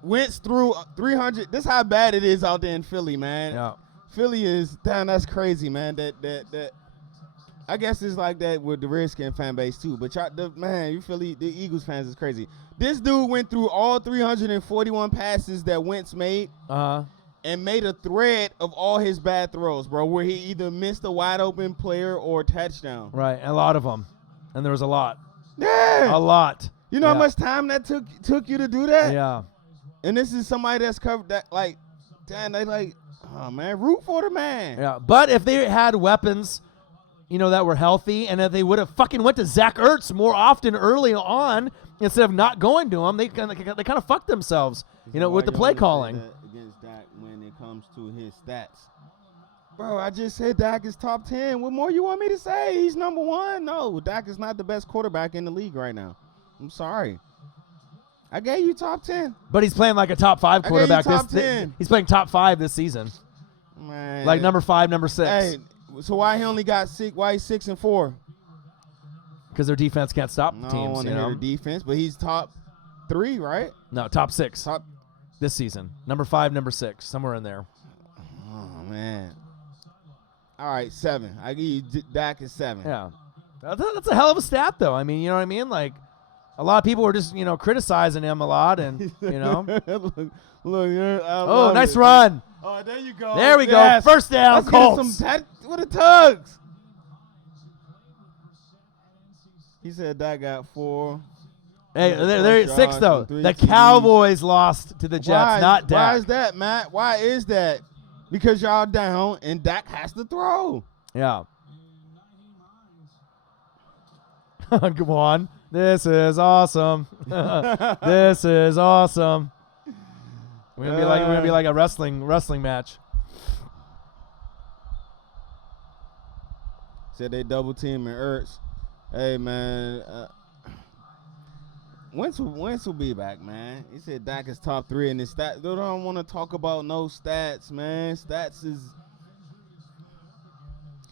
Wentz threw 300. This is how bad it is out there in Philly, man. Yeah. Philly is, damn, that's crazy, man. That I guess it's like that with the Redskin fan base too. But you Philly, the Eagles fans is crazy. This dude went through all 341 passes that Wentz made, and made a thread of all his bad throws, bro, where he either missed a wide open player or touchdown. Right, a lot of them, and there was a lot. Yeah, a lot. You know how much time that took you to do that? Yeah. And this is somebody that's covered that, like, damn, they like, oh man, root for the man. Yeah, but if they had weapons, that were healthy, and if they would have fucking went to Zach Ertz more often early on instead of not going to him, they kind of fucked themselves, with the play calling. Against Dak when it comes to his stats. Bro, I just said Dak is top 10. What more you want me to say? He's number 1? No, Dak is not the best quarterback in the league right now. I'm sorry. I gave you top 10. But he's playing like a top 5 quarterback. Top 10. He's playing top 5 this season. Man. Like number 5, number 6. Hey, so why he only got 6? Why he's 6-4? Because their defense can't stop teams. I don't want to hear the defense, but he's top 3, right? No, top 6. This season. Number 5, number 6, somewhere in there. Oh man. All right, 7. I give you Dak is 7. Yeah, that's a hell of a stat, though. I mean, you know what I mean? Like, a lot of people were just criticizing him a lot, and look, nice run. Oh, there you go. There we go. First down, Let's Colts. With the tugs. He said that got 4. Hey, they're 6 though. The Cowboys lost to the Jets, not Dak. Why is that, Matt? Why is that? Because y'all down and Dak has to throw. Yeah. Come on. This is awesome. This is awesome. We're gonna be like a wrestling match. Said they double teaming Ertz. Hey man, Wentz will be back, man. He said Dak is top 3 in his stats. They don't want to talk about no stats, man. Stats is.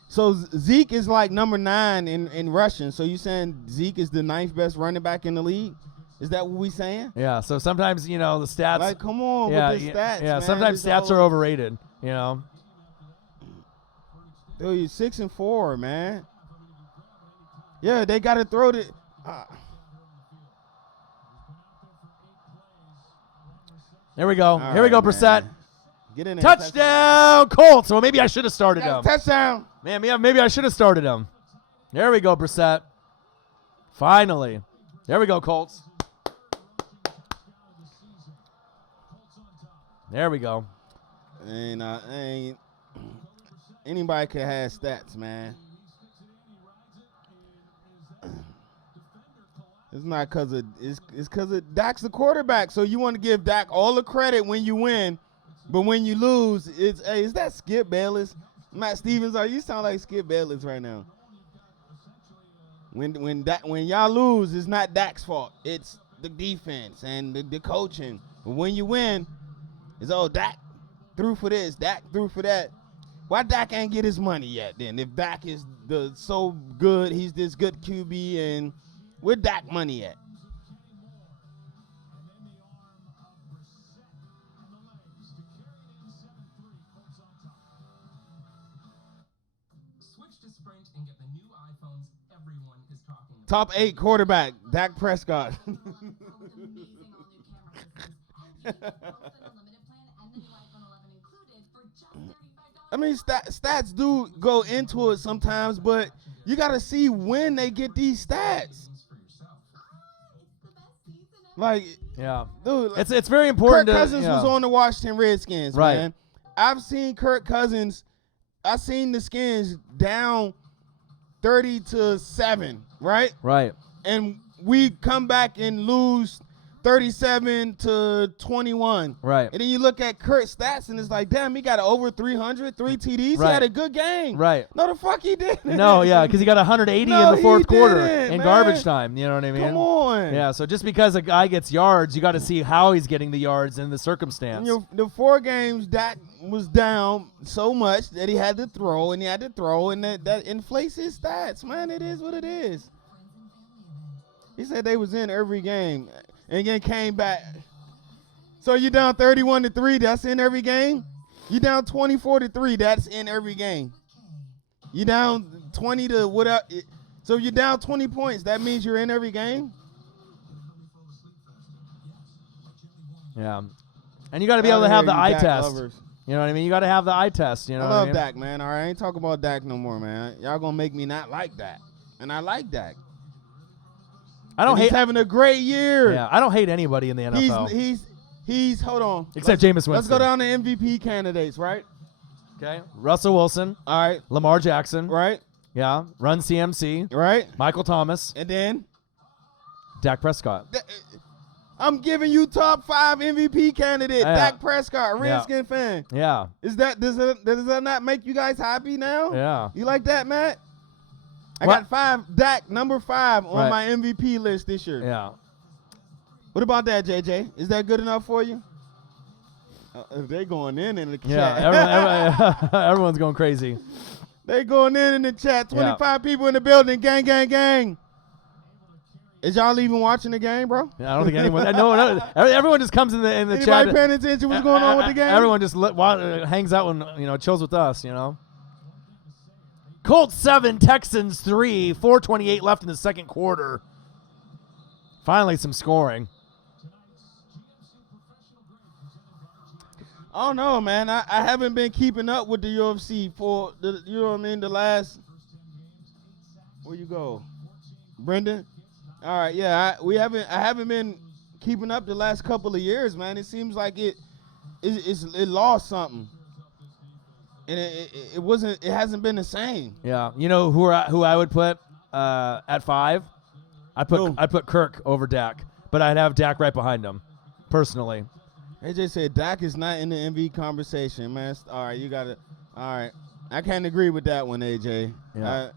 So Zeke is like number 9 in rushing. So you saying Zeke is the 9th best running back in the league? Is that what we saying? Yeah. So sometimes the stats. Like, come on with the stats. Yeah. Man. Sometimes stats are overrated. Dude, you're 6-4, man. Yeah, they got to throw the. There we go. Here we go, Brissett. Get in there. Touchdown, Colts. Well, maybe I should have started him. Touchdown. Man, maybe I should have started him. There we go, Brissett. Finally. There we go, Colts. There we go. Ain't anybody can have stats, man. It's not because it's because Dak's the quarterback. So you want to give Dak all the credit when you win, but when you lose, is that Skip Bayless? Matt Stevens, you sound like Skip Bayless right now. When y'all lose, it's not Dak's fault. It's the defense and the coaching. But when you win, it's Dak threw for this, Dak threw for that. Why Dak ain't get his money yet then? If Dak is so good, he's this good QB, and where Dak money at? Switch to Sprint and get the new iPhones everyone is talking about. Top 8 quarterback, Dak Prescott. I mean, stats do go into it sometimes, but you got to see when they get these stats. Like, yeah, dude, it's very important. Kirk Cousins was on the Washington Redskins, right? Man. I've seen Kirk Cousins. I've seen the Skins down 30-7, right? Right. And we come back and lose 37-21. Right. And then you look at Kurt's stats and it's like, damn, he got over 300, 3 TDs. Right. He had a good game. Right. No, the fuck he didn't. No, yeah, because he got 180 in the fourth quarter in garbage time. You know what I mean? Come on. Yeah, so just because a guy gets yards, you got to see how he's getting the yards in the circumstance. The 4 games, Dak was down so much that he had to throw, and that inflates his stats, man. It is what it is. He said they was in every game. And then came back. So you down 31-3, that's in every game? You down 24-3, that's in every game. You down 20 to whatever. So you're down 20 points. That means you're in every game. Yeah. And you got to be able to have the eye test. Lovers. You know what I mean? You got to have the eye test. You know I what love I mean? Dak, man. All right, I ain't talking about Dak no more, man. Y'all gonna make me not like Dak, and I like Dak. He's having a great year. Yeah, I don't hate anybody in the NFL. He's hold on. Except Jameis Winston. Let's go down to MVP candidates, right? Okay. Russell Wilson. All right. Lamar Jackson. Right. Yeah. Run CMC. Right. Michael Thomas. And then Dak Prescott. I'm giving you top 5 MVP candidate, Dak Prescott, Redskin fan. Yeah. Does that not make you guys happy now? Yeah. You like that, Matt? I got 5, Dak, number 5 on my MVP list this year. Yeah. What about that, JJ? Is that good enough for you? They going in the chat. Yeah, everyone's going crazy. They going in the chat. 25 people in the building. Gang, gang, gang. Is y'all even watching the game, bro? Yeah, I don't think anyone. No, everyone just comes in the Anybody chat. Paying attention? What's going on with the game? Everyone just hangs out and chills with us. Colts 7, Texans 3. 4:28 left in the second quarter. Finally, some scoring. I don't know, man. I haven't been keeping up with the UFC for the the last. Where you go, Brendan? All right, yeah. I haven't been keeping up the last couple of years, man. It seems like it lost something, and it hasn't been the same. Yeah, you know who I would put at 5? I put Kirk over Dak, but I'd have Dak right behind him, personally. AJ said Dak is not in the MVP conversation, man. All right, you got it. All right, I can't agree with that one, AJ. Yeah.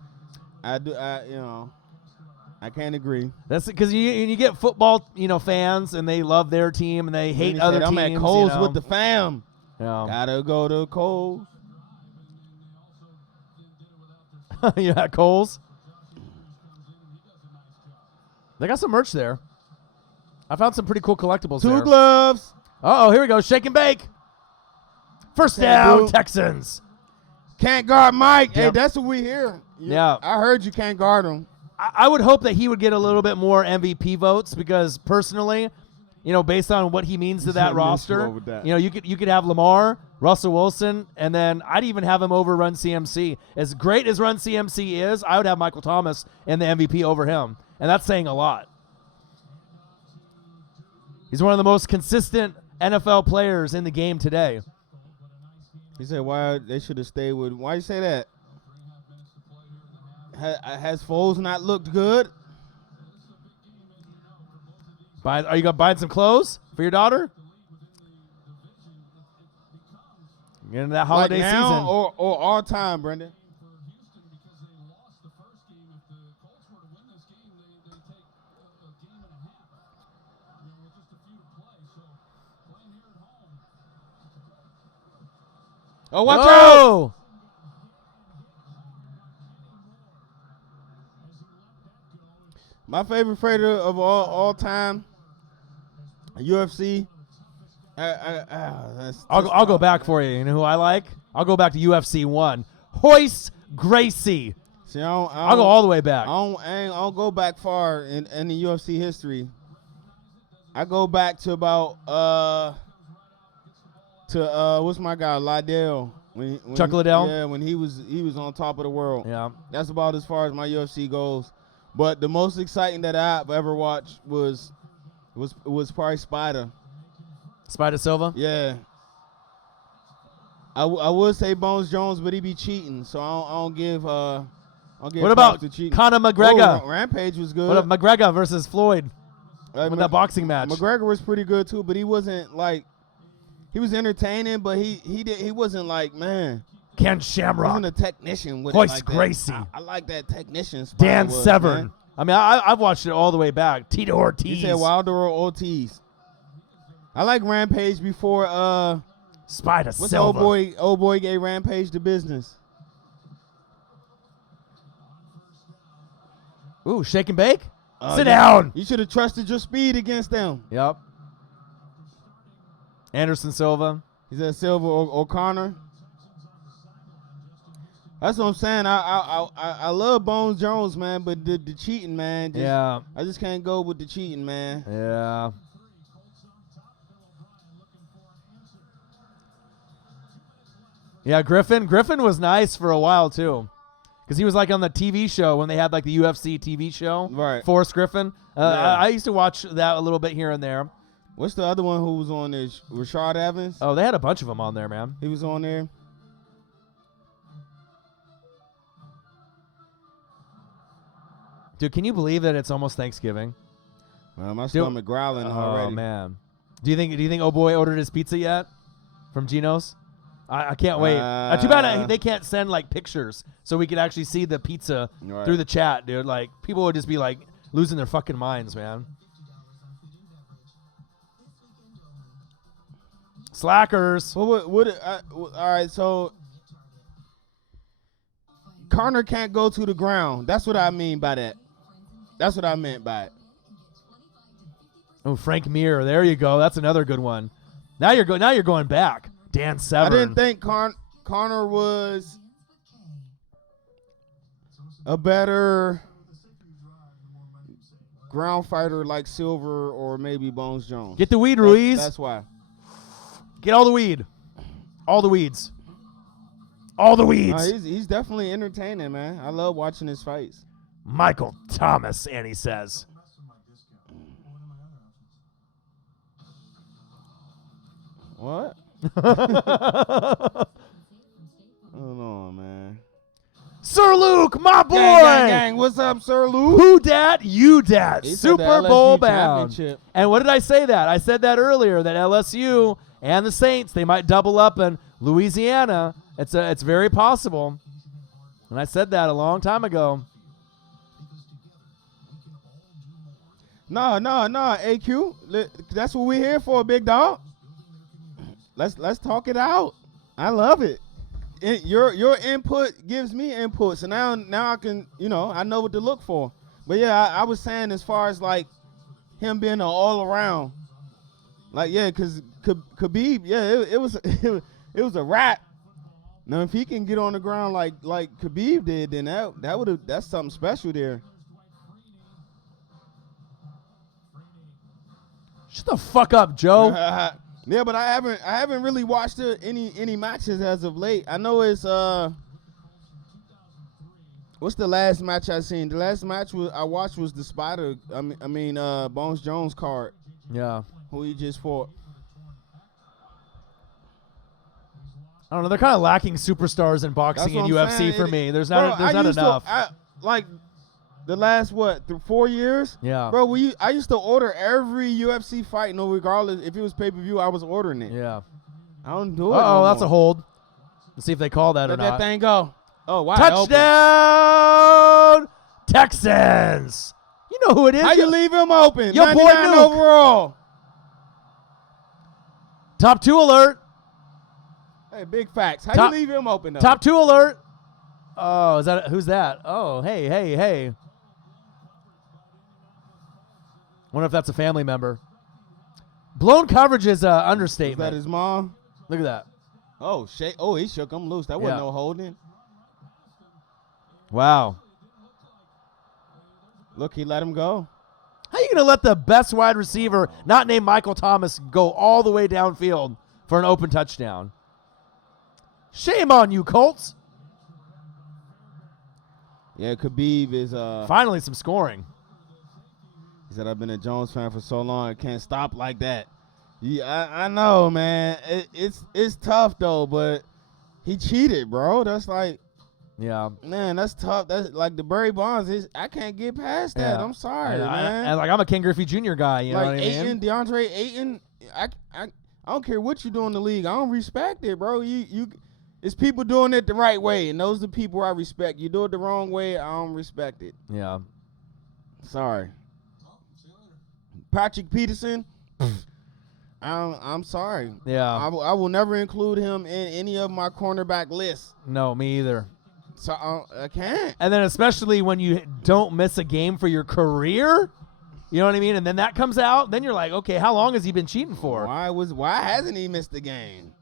I can't agree. That's because you get football, fans, and they love their team and they hate other teams. I'm at Coles with the fam. Yeah. Gotta go to Coles. You at Coles? They got some merch there. I found some pretty cool collectibles there. 2 gloves. Uh-oh, here we go. Shake and bake. First down, Texans. Can't guard Mike. Yep. Hey, that's what we hear. Yeah. I heard you can't guard him. I would hope that he would get a little bit more MVP votes because personally, based on what he means to that roster, you could have Lamar, Russell Wilson, and then I'd even have him over Run CMC. As great as Run CMC is, I would have Michael Thomas in the MVP over him, and that's saying a lot. He's one of the most consistent NFL players in the game today. He said why they should have stayed with. Why you say that? Has Foles not looked good? Are you going to buy some clothes for your daughter? Get into that holiday like now season. Or all time, Brendan? Oh, watch out! My favorite fighter of all time, UFC. I'll go back for you. You know who I like? I'll go back to UFC 1. Royce Gracie. See, I'll go all the way back. I don't go back far in the UFC history. I go back to about what's my guy, Liddell. Chuck Liddell? Yeah, when he was on top of the world. Yeah. That's about as far as my UFC goes. But the most exciting that I've ever watched was probably Spider. Spider Silva? Yeah. I would say Bones Jones, but he be cheating, so I don't give what about Conor McGregor? Rampage was good. What about McGregor versus Floyd? With that boxing match. McGregor was pretty good too, but he wasn't like he was entertaining, but he wasn't like, man. Ken Shamrock. He wasn't a technician with Royce it like Gracie. I like that technician. Dan Severn. Man. I mean, I've watched it all the way back. Tito Ortiz. He said Wilder or Ortiz. I like Rampage before Spider what's Silva. Old boy gave Rampage the business. Ooh, shake and bake? Sit down. You should have trusted your speed against them. Yep. Anderson Silva. He said Silva or Connor. That's what I'm saying. I love Bones Jones, man, but the cheating, man. Yeah. I just can't go with the cheating, man. Yeah. Yeah, Griffin was nice for a while, too. Because he was, like, on the TV show when they had, like, the UFC TV show. Right. Forrest Griffin. Yeah. I used to watch that a little bit here and there. What's the other one who was on there? Rashard Evans? Oh, they had a bunch of them on there, man. He was on there. Dude, can you believe that it's almost Thanksgiving? Well, my stomach growling already. Oh, man. Do you think oh boy ordered his pizza yet from Geno's? I can't wait. Too bad they can't send like pictures so we could actually see the pizza through the chat, dude. Like people would just be like losing their fucking minds, man. Slackers. Well, all right, so Connor can't go to the ground. That's what I mean by that. That's what I meant by it. Oh, Frank Mir. There you go. That's another good one. Now you're going back. Dan Severn. I didn't think Connor was a better ground fighter like Silver or maybe Bones Jones. Get the weed, Ruiz. That's why. Get all the weed. All the weeds. All the weeds. He's definitely entertaining, man. I love watching his fights. Michael Thomas, Annie says. What? I don't know, man. Sir Luke, my boy. Gang. What's up, Sir Luke? Who dat? You dat. He said Super the Bowl LSU bound. championship. And what did I say that? I said that earlier, that LSU and the Saints, they might double up in Louisiana. It's very possible. And I said that a long time ago. No, AQ. That's what we're here for, big dog. Let's talk it out. I love it. Your input gives me input, so now I can, I know what to look for. But yeah, I was saying as far as like him being an all around, like because Khabib, it was a wrap. Now if he can get on the ground like Khabib did, then that's something special there. Shut the fuck up, Joe. Yeah, but I haven't really watched any matches as of late. I know it's what's the last match I seen? The last match I watched was the Spider. Bones Jones card. Yeah. Who he just fought. I don't know. They're kind of lacking superstars in boxing and UFC for me. There's not enough. Like the last 4 years? Yeah. Bro, I used to order every UFC fight, no regardless if it was pay-per-view, I was ordering it. Yeah. I don't do it. Oh, that's a hold. Let's see if they call that or Let not. that thing go. Oh, wow. Touchdown, Texans. You know who it is. How you leave him open? Your boy 99 Nuke. overall. Top 2 alert. Hey, big facts. How you leave him open, though? Top 2 alert. Oh, who's that? Oh, hey. Wonder if that's a family member. Blown coverage is an understatement. Is that his mom? Look at that. Oh, shit. Oh, he shook him loose. That wasn't no holding. Wow. Look, he let him go. How you going to let the best wide receiver, not named Michael Thomas, go all the way downfield for an open touchdown? Shame on you, Colts. Yeah, Khabib is finally some scoring. He said, I've been a Jones fan for so long, I can't stop like that. Yeah, I know, man. It's tough, though, but he cheated, bro. That's like, yeah, man, that's tough. That's like the Barry Bonds. I can't get past that. Yeah. I'm sorry, man. And I'm a Ken Griffey Jr. guy, you know what I mean? DeAndre Ayton, I don't care what you do in the league. I don't respect it, bro. It's people doing it the right way, and those are the people I respect. You do it the wrong way, I don't respect it. Yeah. Sorry. Patrick Peterson, I'm sorry. Yeah. I will never include him in any of my cornerback lists. No, me either. So I can't. And then especially when you don't miss a game for your career, you know what I mean? And then that comes out, then you're like, okay, how long has he been cheating for? Why hasn't he missed the game?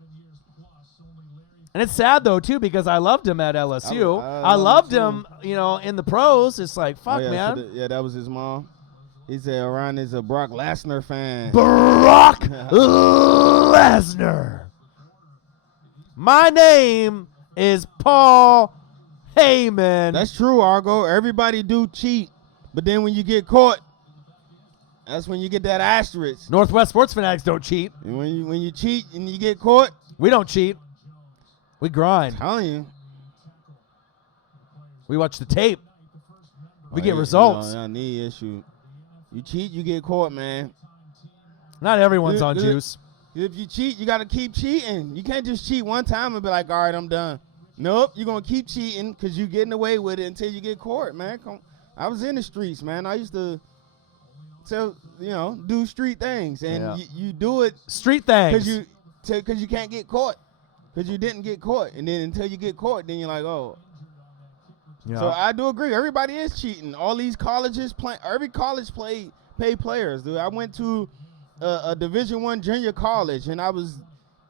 And it's sad, though, too, because I loved him at LSU. I loved him, in the pros. It's like, fuck, man. So that was his mom. He said Ryan is a Brock Lesnar fan. Brock Lesnar. My name is Paul Heyman. That's true, Argo. Everybody do cheat. But then when you get caught, that's when you get that asterisk. Northwest Sports Fanatics don't cheat. And when you cheat and you get caught, we don't cheat. We grind. I'm telling you. We watch the tape. We get results. I need issue. You cheat, you get caught, man. Not everyone's on juice. If you cheat, you got to keep cheating. You can't just cheat one time and be like, all right, I'm done. Nope, you're going to keep cheating because you're getting away with it until you get caught, man. I was in the streets, man. I used to do street things. And you do it. Street things. Because you can't get caught. Because you didn't get caught. And then until you get caught, then you're like, oh. Yeah. So I do agree. Everybody is cheating. All these colleges every college pay players, dude. I went to a Division I junior college, and I was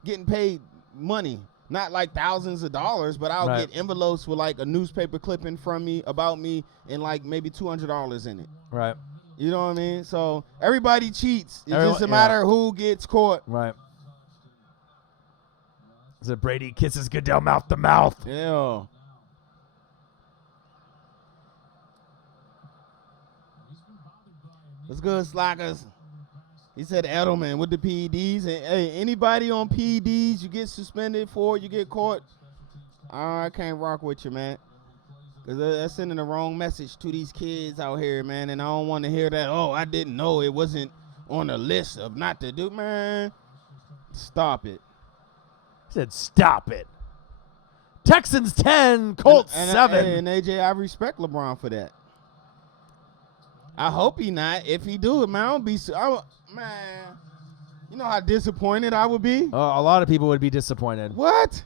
getting paid money, not like thousands of dollars, but I'll get envelopes with like a newspaper clipping from me about me and like maybe $200 in it. Right. You know what I mean? So everybody cheats. It's just a matter of who gets caught. Right. Is it Brady kisses Goodell mouth to mouth? Yeah. What's good, Slackers? He said Edelman with the PEDs. And hey, anybody on PEDs you get suspended for, you get caught, I can't rock with you, man. Because that's sending the wrong message to these kids out here, man. And I don't want to hear that, oh, I didn't know it wasn't on the list of not to do. Man, stop it. He said stop it. Texans 10, Colts 7. And AJ, I respect LeBron for that. I hope he not. If he do it, man, man, you know how disappointed I would be? A lot of people would be disappointed. What?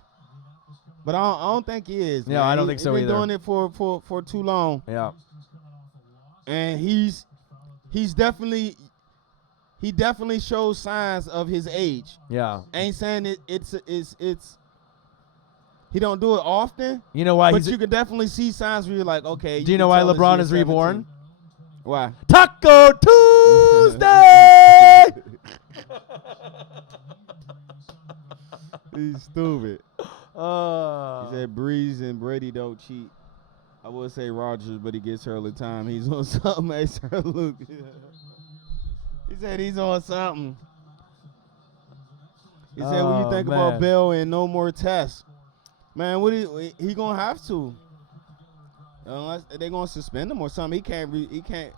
But I don't think he is. No, I don't think so either. He's been doing it for too long. Yeah. And he definitely shows signs of his age. Yeah. Ain't saying it's he don't do it often. You know why? But you can definitely see signs where you're like, okay. Do you know why LeBron is reborn? Why? Taco Tuesday. He's stupid. He said Breeze and Brady don't cheat. I would say Rodgers, but he gets her all the time. He's on something. Hey, Sir Luke. He said he's on something. He said, when you think about Bell and no more tests, man, he gonna have to. Unless they're gonna suspend him or something, he can't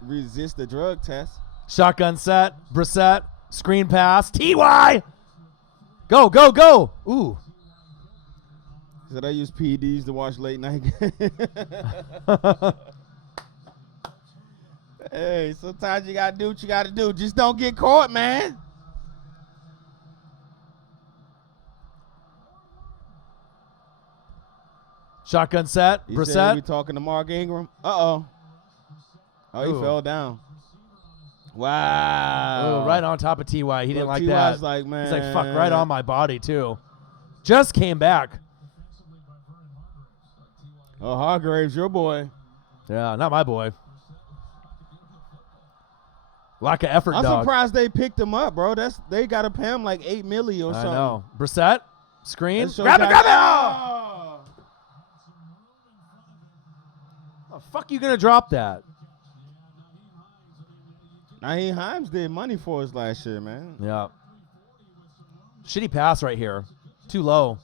resist the drug test. Shotgun set, Brissett, screen pass, Ty, go! Ooh. He said I use PEDs to watch late night. Hey, sometimes you gotta do what you gotta do. Just don't get caught, man. Shotgun set, Brissett. We talking to Mark Ingram. Oh, he fell down. Wow. Oh, right on top of Ty. He didn't like T.Y.'s that. like, man. He's like, fuck, right on my body, too. Just came back. Oh, Hargrave's your boy. Yeah, not my boy. Lack of effort, I'm dog. surprised they picked him up, bro. They got to pay him like $8 million or something. I know. Brissett, screen. Grab it! Oh, fuck you gonna drop that? Naheem Hines did money for us last year, man. Yeah. Shitty pass right here. Too low.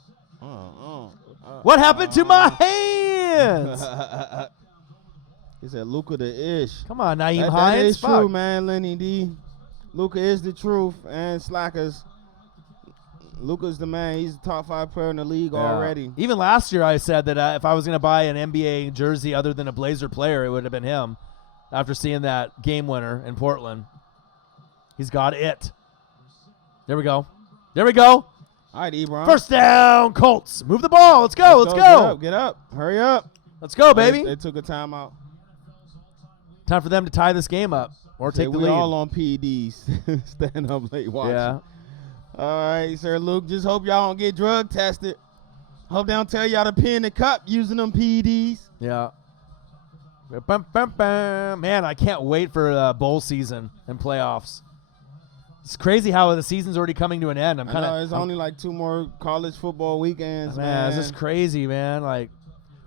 What happened to my hands? He said Luka the ish. Come on, Naheem Hines. That is true, man, Lenny D. Luka is the truth, and Slackers. Luka's the man. He's the top 5 player in the league already. Even last year I said that if I was going to buy an NBA jersey other than a Blazer player, it would have been him after seeing that game winner in Portland. He's got it. There we go. All right, Ebron. First down, Colts. Move the ball. Let's go. Let's go. Get up. Hurry up. Let's go, baby. They took a timeout. Time for them to tie this game up or take the lead. We all on PEDs. Stand up late watching. Yeah. All right, Sir Luke. Just hope y'all don't get drug tested. Hope they don't tell y'all to pee in the cup using them PEDs. Yeah. Bum, bum, bum. Man, I can't wait for bowl season and playoffs. It's crazy how the season's already coming to an end. There's only like 2 more college football weekends, man. It's just crazy, man. Like,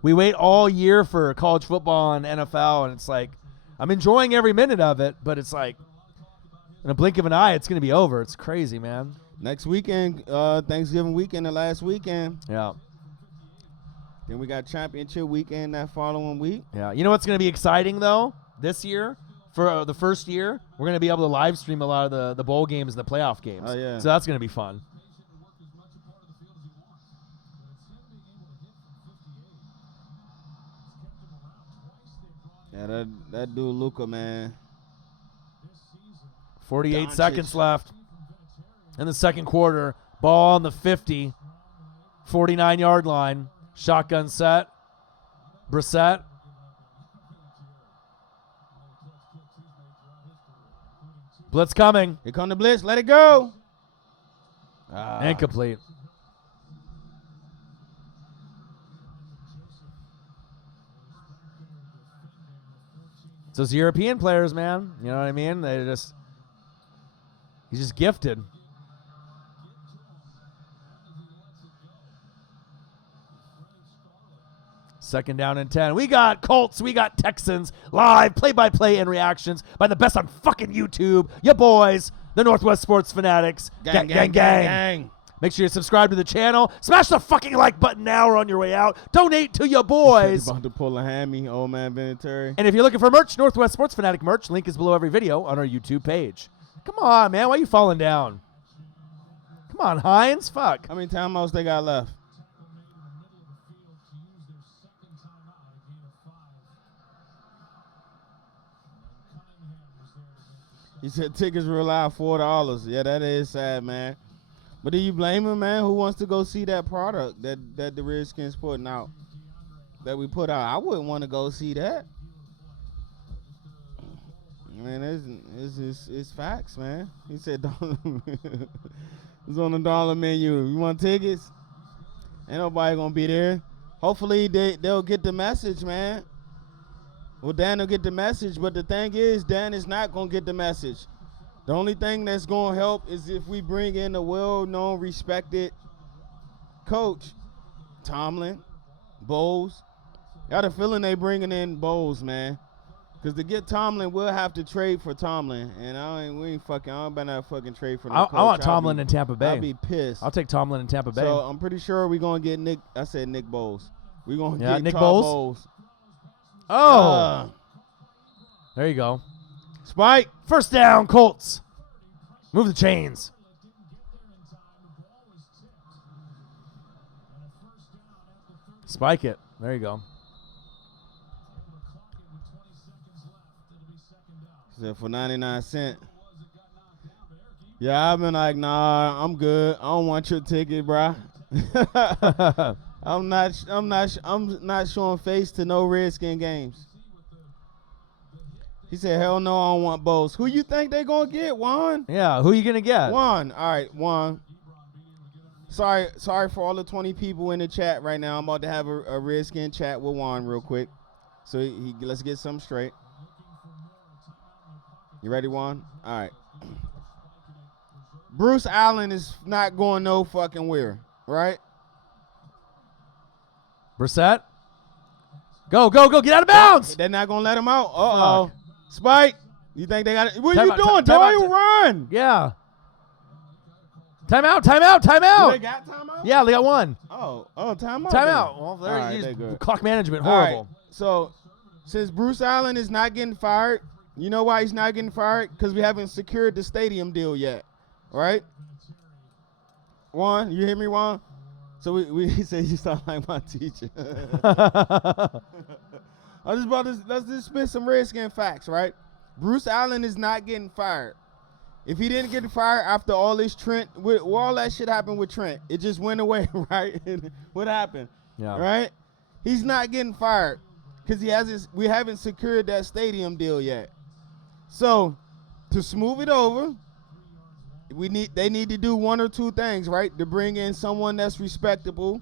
we wait all year for college football and NFL, and it's like, I'm enjoying every minute of it, but it's like, in a blink of an eye, it's going to be over. It's crazy, man. Next weekend, Thanksgiving weekend, the last weekend. Yeah. Then we got championship weekend that following week. Yeah. You know what's going to be exciting, though, this year? For the first year, we're going to be able to live stream a lot of the bowl games and the playoff games. Oh, yeah. So that's going to be fun. Yeah, that dude Luka, man. 48 Doncic. seconds left in the second quarter. Ball on the 50, 49-yard line. Shotgun set. Brissett. Blitz coming. Here come the blitz. Let it go. Incomplete. It's those European players, man. You know what I mean? He's just gifted. Second down and 10. We got Colts. We got Texans. Live play-by-play and reactions by the best on fucking YouTube. Ya boys, the Northwest Sports Fanatics. Gang. Make sure you subscribe to the channel. Smash the fucking like button now or on your way out. Donate to your boys. About to pull a hammy, old man Vinatieri. And if you're looking for merch, Northwest Sports Fanatic merch, link is below every video on our YouTube page. Come on, man. Why are you falling down? Come on, Hines. Fuck. How many timeouts they got left? He said tickets were allowed $4. Yeah, that is sad, man. But do you blame him, man? Who wants to go see that product that the Redskins putting out? That we put out? I wouldn't want to go see that. Man, it's facts, man. He said it's on the dollar menu. You want tickets? Ain't nobody gonna be there. Hopefully they'll get the message, man. Well, Dan will get the message, but the thing is, Dan is not going to get the message. The only thing that's going to help is if we bring in a well-known, respected coach, Tomlin, Bowles. Got a feeling they bringing in Bowles, man. Because to get Tomlin, we'll have to trade for Tomlin. And I better not fucking trade for no coach. I want Tomlin in Tampa Bay. I'll be pissed. I'll take Tomlin in Tampa Bay. So I'm pretty sure we're going to get Nick. I said Nick Bowles. We're going to get Nick Todd Bowles? Oh. There you go. Spike. First down, Colts. Move the chains. Spike it. There you go. Said for 99 cents. Yeah, I've been like, nah, I'm good. I don't want your ticket, bro. I'm not showing face to no Redskin games. He said, hell no, I don't want Bowles. Who you think they gonna get, Juan? Yeah, who you gonna get? Juan. All right, Juan. Sorry for all the 20 people in the chat right now. I'm about to have a Redskin chat with Juan real quick. So let's get something straight. You ready, Juan? All right. Bruce Allen is not going no fucking where, right? Brissett. Go, get out of bounds. They're not going to let him out. Uh-oh. Fuck. Spike, you think they got it? What are Time you out, doing? time Don't out, run. Yeah. Timeout. They got timeout? Yeah, they got one. Oh, timeout. Timeout. Well, All right, they good. clock management, All horrible. right, so, since Bruce Allen is not getting fired, you know why he's not getting fired? Because we haven't secured the stadium deal yet, right? Juan, you hear me, Juan? So we say you sound like my teacher. Let's just spit some Redskin facts, right? Bruce Allen is not getting fired. If he didn't get fired after all this Trent, all that shit happened with Trent, it just went away, right? What happened? Yeah. Right? He's not getting fired because we haven't secured that stadium deal yet. So to smooth it over, they need to do one or two things, right? To bring in someone that's respectable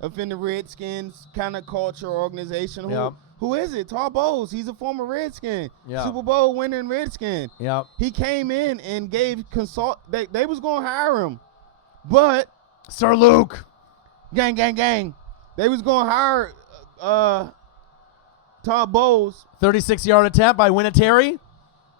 within the Redskins kind of culture organization. Yep. Who is it? Todd Bowles. He's a former Redskin. Yep. Super Bowl winning Redskin. Yep. He came in and gave they was going to hire him. But Sir Luke. Gang. They was going to hire Todd Bowles. 36-yard attempt by Vinatieri.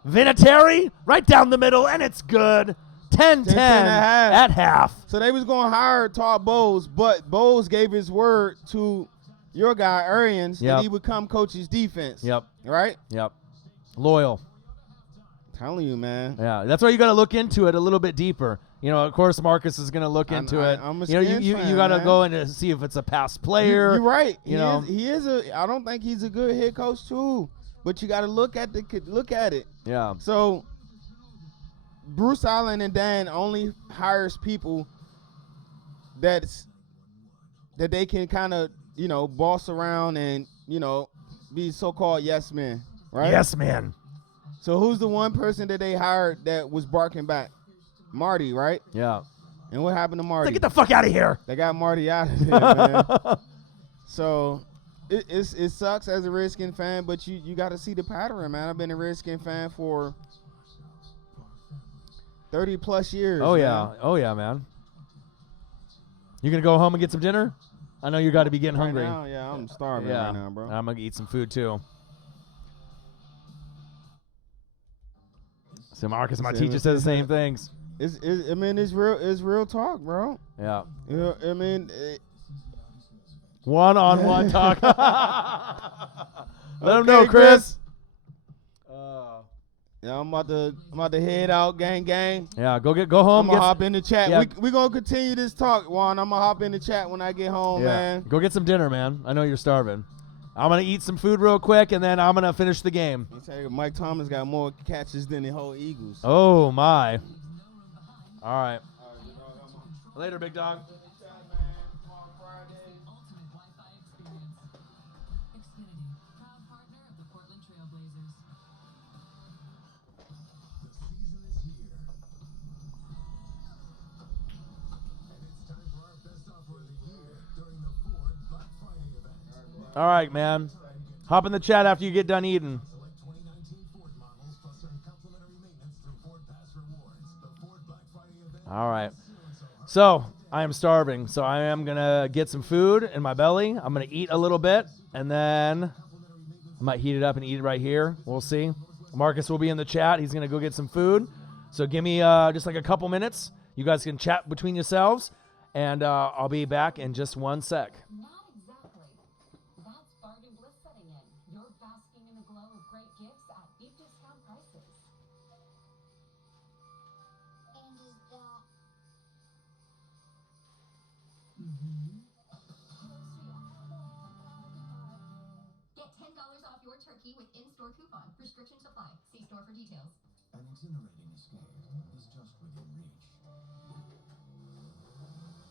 Vinatieri right down the middle, and it's good. 10-10 at half. So they was going to hire Todd Bowles, but Bowles gave his word to your guy, Arians, that he would come coach his defense. Yep. Right? Yep. Loyal. Telling you, man. Yeah, that's why you got to look into it a little bit deeper. You know, of course, Marcus is going to look into it. I'm a you got to go in to see if it's a past player. You're right. He is a. I don't think he's a good head coach too, but you got to look at it. Yeah. So Bruce Allen and Dan only hires people that they can kind of boss around and be so-called yes men, right? Yes man. So who's the one person that they hired that was barking back? Marty, right? Yeah. And what happened to Marty? Get the fuck out of here. They got Marty out of there, man. So it sucks as a Redskin fan, but you got to see the pattern, man. I've been a Redskin fan for 30 plus years. Oh, man. yeah. Oh, yeah, man. You going to go home and get some dinner? I know you got to be getting hungry. Now, yeah, I'm starving right now, bro. I'm going to eat some food, too. So Marcus, my teacher says the same things. It's real talk, bro. Yeah. I mean, one-on-one talk. Let him know, Chris. Yeah, I'm about to head out, gang. Yeah, go home. I'm gonna hop in the chat. Yeah. We gonna continue this talk, Juan. I'm gonna hop in the chat when I get home, man. Go get some dinner, man. I know you're starving. I'm gonna eat some food real quick, and then I'm gonna finish the game. Mike Thomas got more catches than the whole Eagles. Oh my! All right. Later, big dog. All right, man. Hop in the chat after you get done eating. All right. So I am starving, so I am going to get some food in my belly. I'm going to eat a little bit, and then I might heat it up and eat it right here. We'll see. Marcus will be in the chat. He's going to go get some food. So give me just like a couple minutes. You guys can chat between yourselves, and I'll be back in just one sec. Get $10 off your turkey with in-store coupon. Restrictions apply. See store for details. An exhilarating escape is just within reach.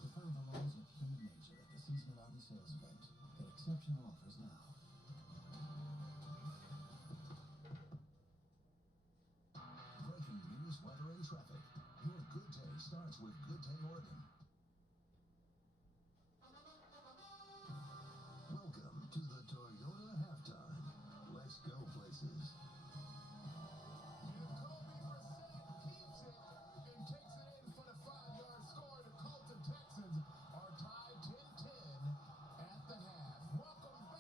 Defy the laws of human nature at the seasonality sales event. Get exceptional offers now. Breaking news, weather, and traffic. Your good day starts with Good Day Oregon. Welcome to the Toyota Halftime. Let's go places. And takes it in for the 5-yard score. The Colts and Texans are tied 10-10 at the half. Welcome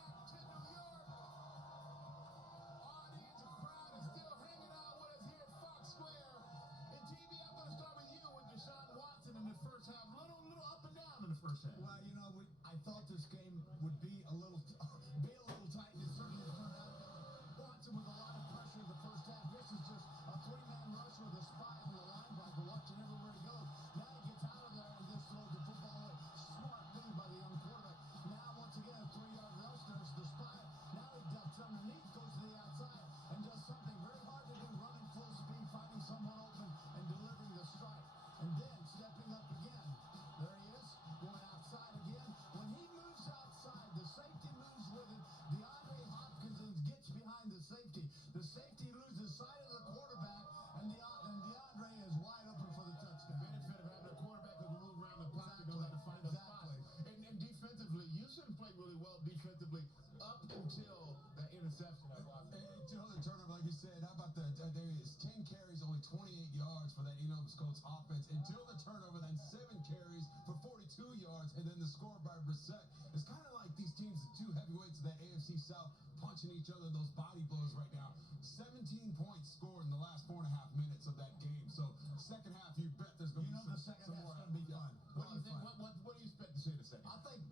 Phillips' Colts offense until the turnover, then 7 carries for 42 yards, and then the score by Brissett. It's kind of like these teams, the two heavyweights of the AFC South, punching each other, those body blows right now. 17 points scored in the last 4.5 minutes of that game. So second half, you bet there's going to be the second half's going to be fun. What do you think? What do you expect to see in the second? I think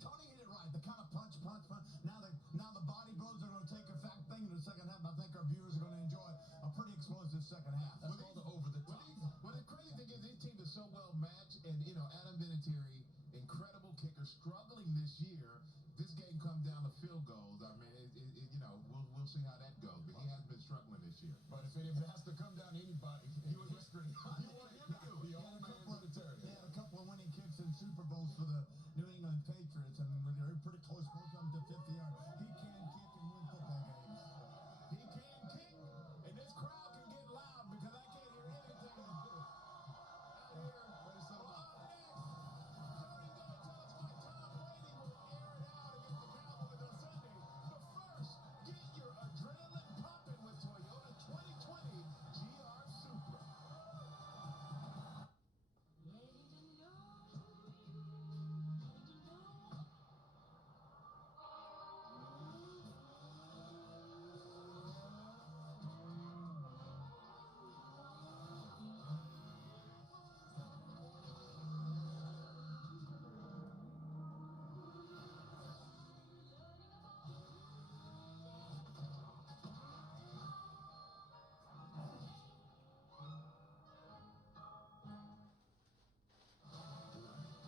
Tony hit it right. The kind of punch. Now the body blows are going to take effect thing in the second half. And I think our viewers are going to enjoy a pretty explosive second half. That's called the over the top. Well, the crazy thing is this team is so well matched, and Adam Vinatieri, incredible kicker, struggling this year. This game comes down to field goals. I mean, we'll see how that goes. But he has been struggling this year. But if it has to come down to anybody, you want him to do it. The old man Vinatieri. He had a couple of winning kicks in Super Bowls for the New England Patriots, and they're pretty close, both of them to 50 yards. He can kick and win football games. He can kick, and this crowd can get loud because I can't hear anything out here. What is that about? Tony's going to tell us why Tom Brady will air it out against the Cowboys on Sunday. But first, get your adrenaline pumping with Toyota 2020 GR Supra.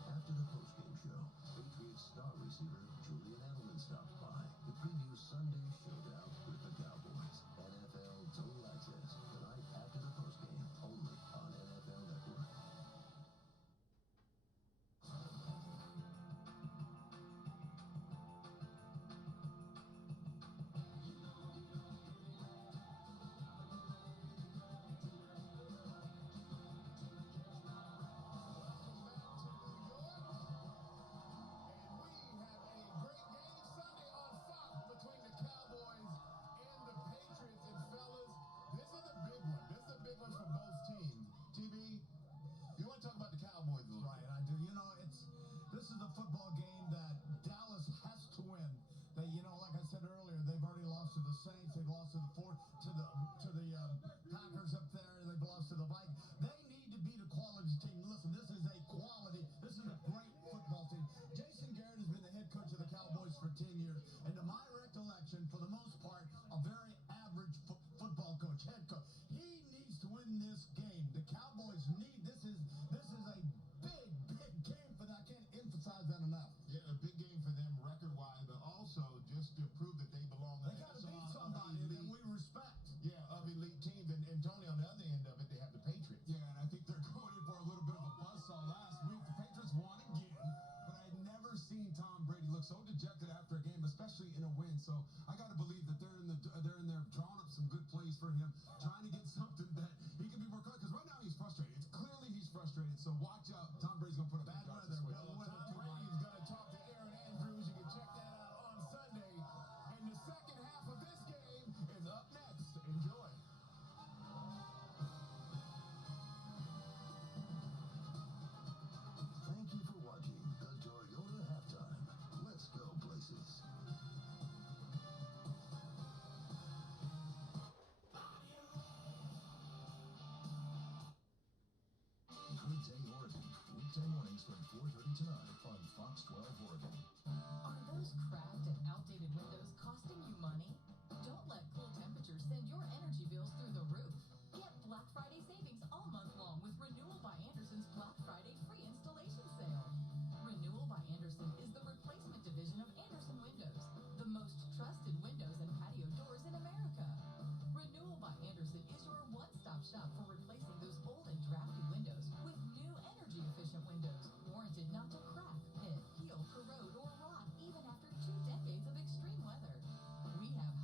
After the postgame show, Patriots star receiver Julian Edelman stops by to preview Sunday's showdown with the Cowboys. NFL Total Access, tonight after the postgame, only on NFL Network. This is a football game that Dallas has to win. They, like I said earlier, they've already lost to the Saints. They've lost to the Packers up there. They've lost to the Vikings. They need to beat a quality team. Listen, this is a great football team. Jason Garrett has been the head coach of the Cowboys for 10 years, and to my recollection, for the most part, a very average football coach, head coach. He needs to win this game. The Cowboys need this is a big game for them. I can't emphasize that enough. Yeah, a big game for them record-wise, but also just to prove that they belong. They got to beat somebody that we respect. Yeah, of elite teams. And Tony, on the other end of it, they have the Patriots. Yeah, and I think they're going in for a little bit of a buzzsaw last week. The Patriots won again, but I had never seen Tom Brady look so dejected after a game, especially in a win. So I got to believe that they're in there drawing up some good plays for him, trying to get something that he can be more clear. Because right now he's frustrated. It's clearly he's frustrated. So watch out. Tom Brady's going to put up Bad big yards weather. this week. Tom Brady's going to talk to Aaron Andrews. You can check that out on Sunday. And the second half of this game is up next. Enjoy. Thank you for watching the Toyota Halftime. Let's go places. Good Day Oregon. Weekday mornings from 4:30 tonight on Fox 12 Oregon. Are those cracked and outdated windows costing you money? Don't let cool temperatures send your energy bills through the roof. Get Black Friday savings all month long with Renewal by Andersen's Black Friday free installation sale. Renewal by Andersen is the replacement division of Andersen Windows, the most trusted windows and patio doors in America. Renewal by Andersen is your one-stop shop for replacing those old and drafty windows with new energy-efficient windows, warranted not to crack, pit, peel, corrode, or rot even after 2 decades of extreme weather. We have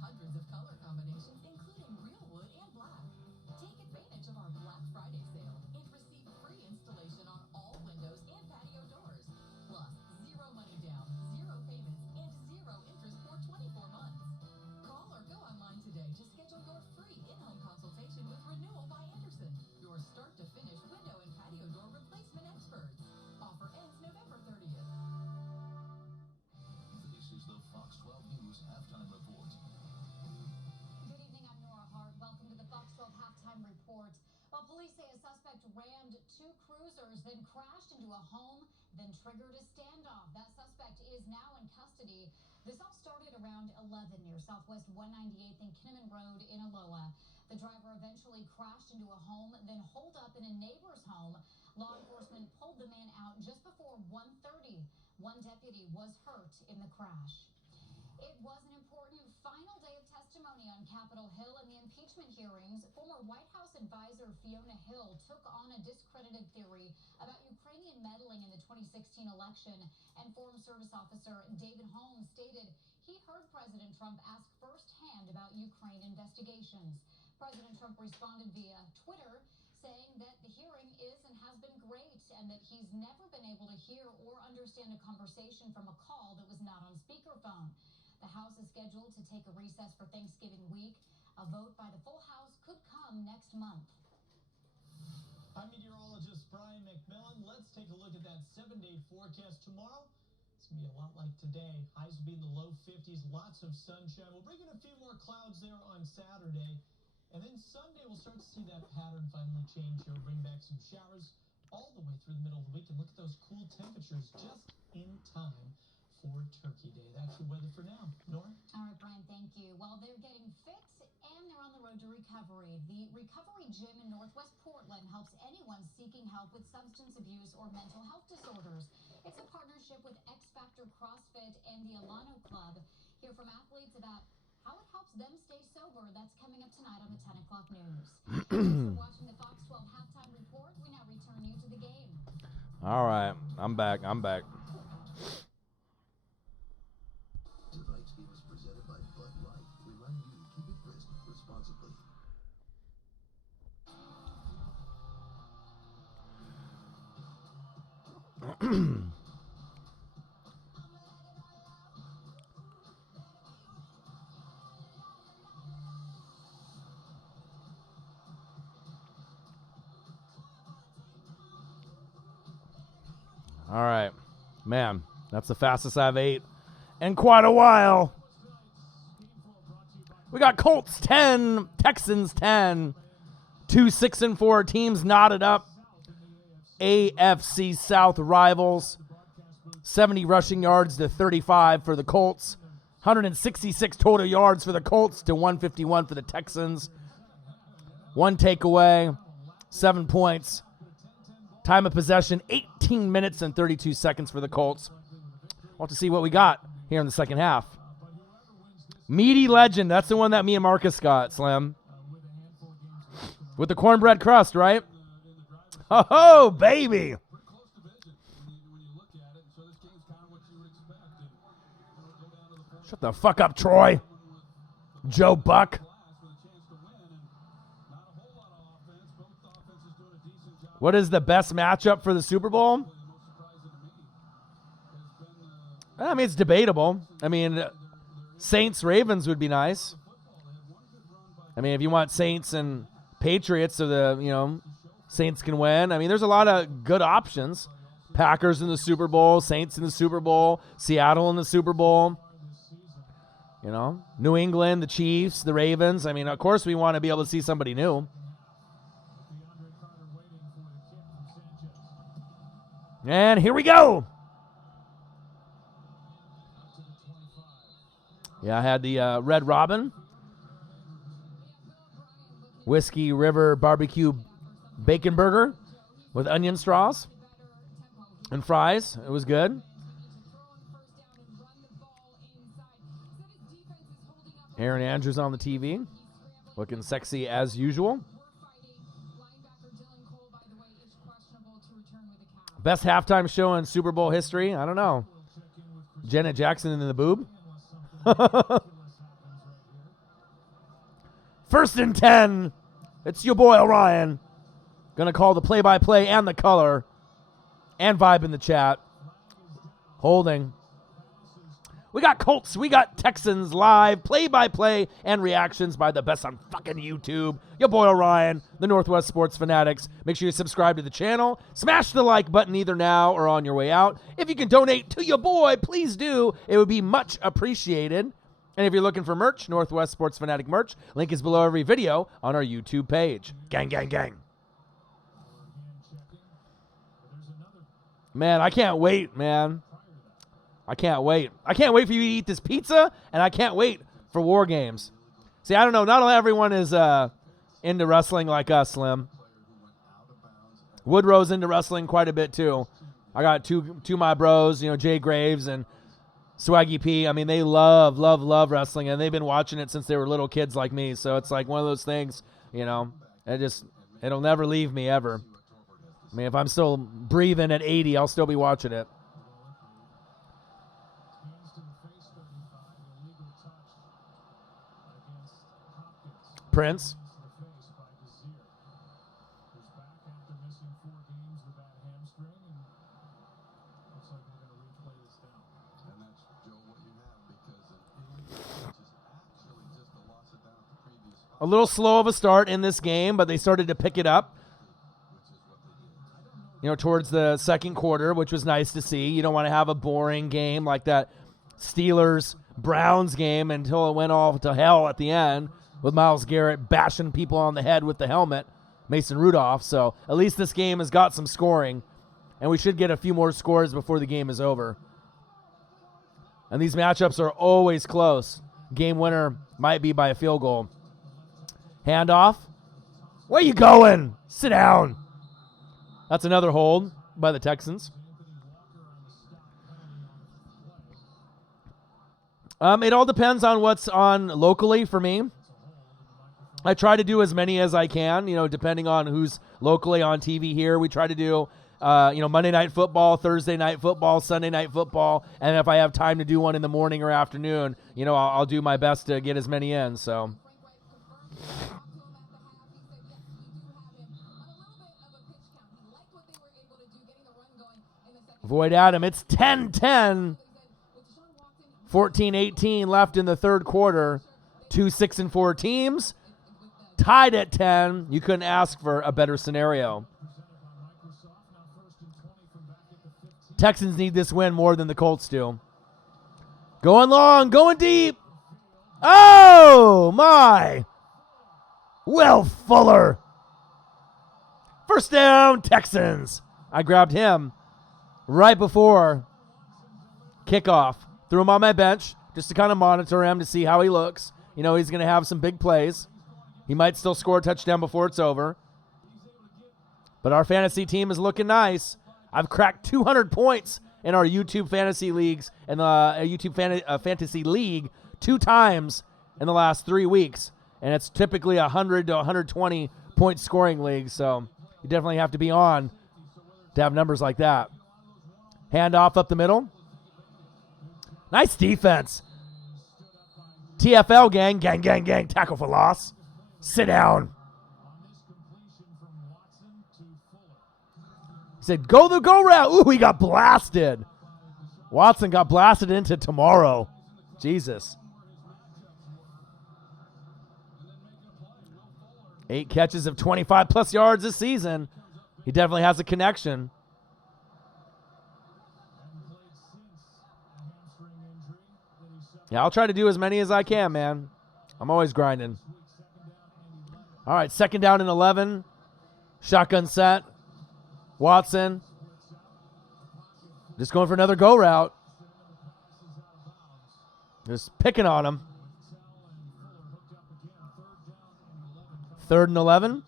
Police say a suspect rammed 2 cruisers, then crashed into a home, then triggered a standoff. That suspect is now in custody. This all started around 11 near Southwest 198th and Kinnaman Road in Aloha. The driver eventually crashed into a home, then holed up in a neighbor's home. Law enforcement pulled the man out just before 1:30. One deputy was hurt in the crash. It was an important final day of testimony on Capitol Hill in the impeachment hearings. Former White House advisor Fiona Hill took on a discredited theory about Ukrainian meddling in the 2016 election, and Foreign Service Officer David Holmes stated he heard President Trump ask firsthand about Ukraine investigations. President Trump responded via Twitter, saying that the hearing is and has been great and that he's never been able to hear or understand a conversation from a call that was not on speakerphone. The House is scheduled to take a recess for Thanksgiving week. A vote by the full House could come next month. I'm meteorologist Brian McMillan. Let's take a look at that 7-day forecast tomorrow. It's going to be a lot like today. Highs will be in the low 50s, lots of sunshine. We'll bring in a few more clouds there on Saturday. And then Sunday, we'll start to see that pattern finally change here. We'll bring back some showers all the way through the middle of the week. And look at those cool temperatures just in time for Turkey Day. That's your weather for now. Nora? All right, Brian, thank you. Well, they're getting fit and they're on the road to recovery. The Recovery Gym in Northwest Portland helps anyone seeking help with substance abuse or mental health disorders. It's a partnership with X Factor CrossFit and the Alano Club. Hear from athletes about how it helps them stay sober. That's coming up tonight on the 10 o'clock news. Thanks for watching the Fox 12 halftime report. We now return you to the game. All right, I'm back. Tonight's game is presented by Bud Light, reminding you to keep it crisp responsibly. All right, man, that's the fastest I've ate in quite a while. We got Colts 10, Texans 10, 2 6-4 teams knotted up. AFC South rivals. 70 rushing yards to 35 for the Colts. 166 total yards for the Colts to 151 for the Texans. One takeaway, 7 points. Time of possession, 18 minutes and 32 seconds for the Colts. We'll have to see what we got here in the second half. Meaty Legend, that's the one that me and Marcus got, Slim. With the cornbread crust, right? Oh, baby. Shut the fuck up, Troy. Joe Buck. What is the best matchup for the Super Bowl? I mean, it's debatable. I mean, Saints-Ravens would be nice. I mean, if you want Saints and Patriots so the, Saints can win. I mean, there's a lot of good options. Packers in the Super Bowl, Saints in the Super Bowl, Seattle in the Super Bowl. New England, the Chiefs, the Ravens. I mean, of course we want to be able to see somebody new. And here we go. Yeah, I had the Red Robin. Whiskey River Barbecue Bacon Burger with onion straws and fries. It was good. Aaron Andrews on the TV. Looking sexy as usual. Best halftime show in Super Bowl history? I don't know. Janet Jackson in the boob? First and 10. It's your boy Orion. Gonna call the play-by-play and the color. And vibe in the chat. Holding. We got Colts, we got Texans live, play-by-play and reactions by the best on fucking YouTube. Your boy Orion, the Northwest Sports Fanatics. Make sure you subscribe to the channel. Smash the like button either now or on your way out. If you can donate to your boy, please do. It would be much appreciated. And if you're looking for merch, Northwest Sports Fanatic merch, link is below every video on our YouTube page. Gang, gang, gang. Man, I can't wait, man. I can't wait. I can't wait for you to eat this pizza, and I can't wait for War Games. See, I don't know. Not everyone is into wrestling like us, Slim. Woodrow's into wrestling quite a bit, too. I got two of my bros, Jay Graves and Swaggy P. I mean, they love wrestling, and they've been watching it since they were little kids like me. So it's like one of those things, it'll never leave me ever. I mean, if I'm still breathing at 80, I'll still be watching it. Prince. A little slow of a start in this game, but they started to pick it up, towards the second quarter, which was nice to see. You don't want to have a boring game like that Steelers-Browns game until it went off to hell at the end with Myles Garrett bashing people on the head with the helmet, Mason Rudolph. So at least this game has got some scoring, and we should get a few more scores before the game is over. And these matchups are always close. Game winner might be by a field goal. Handoff. Where you going? Sit down. That's another hold by the Texans. It all depends on what's on locally for me. I try to do as many as I can, depending on who's locally on TV here. We try to do, Monday Night Football, Thursday Night Football, Sunday Night Football, and if I have time to do one in the morning or afternoon, I'll do my best to get as many in, so... Avoid Adam. It's 10-10. 14-18 left in the third quarter. 2 6-4 teams. Tied at 10. You couldn't ask for a better scenario. Texans need this win more than the Colts do. Going long. Going deep. Oh, my. Will Fuller. First down, Texans. I grabbed him right before kickoff. Threw him on my bench just to kind of monitor him to see how he looks. He's going to have some big plays. He might still score a touchdown before it's over. But our fantasy team is looking nice. I've cracked 200 points in our YouTube fantasy leagues and the YouTube fantasy league 2 times in the last 3 weeks. And it's typically 100 to 120 point scoring league. So you definitely have to be on to have numbers like that. Handoff up the middle. Nice defense. TFL gang, tackle for loss. Sit down. He said, go the go route. Ooh, he got blasted. Watson got blasted into tomorrow. Jesus. 8 catches of 25-plus yards this season. He definitely has a connection. Yeah, I'll try to do as many as I can, man. I'm always grinding. All right, 2nd down and 11. Shotgun set. Watson. Just going for another go route. Just picking on him. 3rd and 11.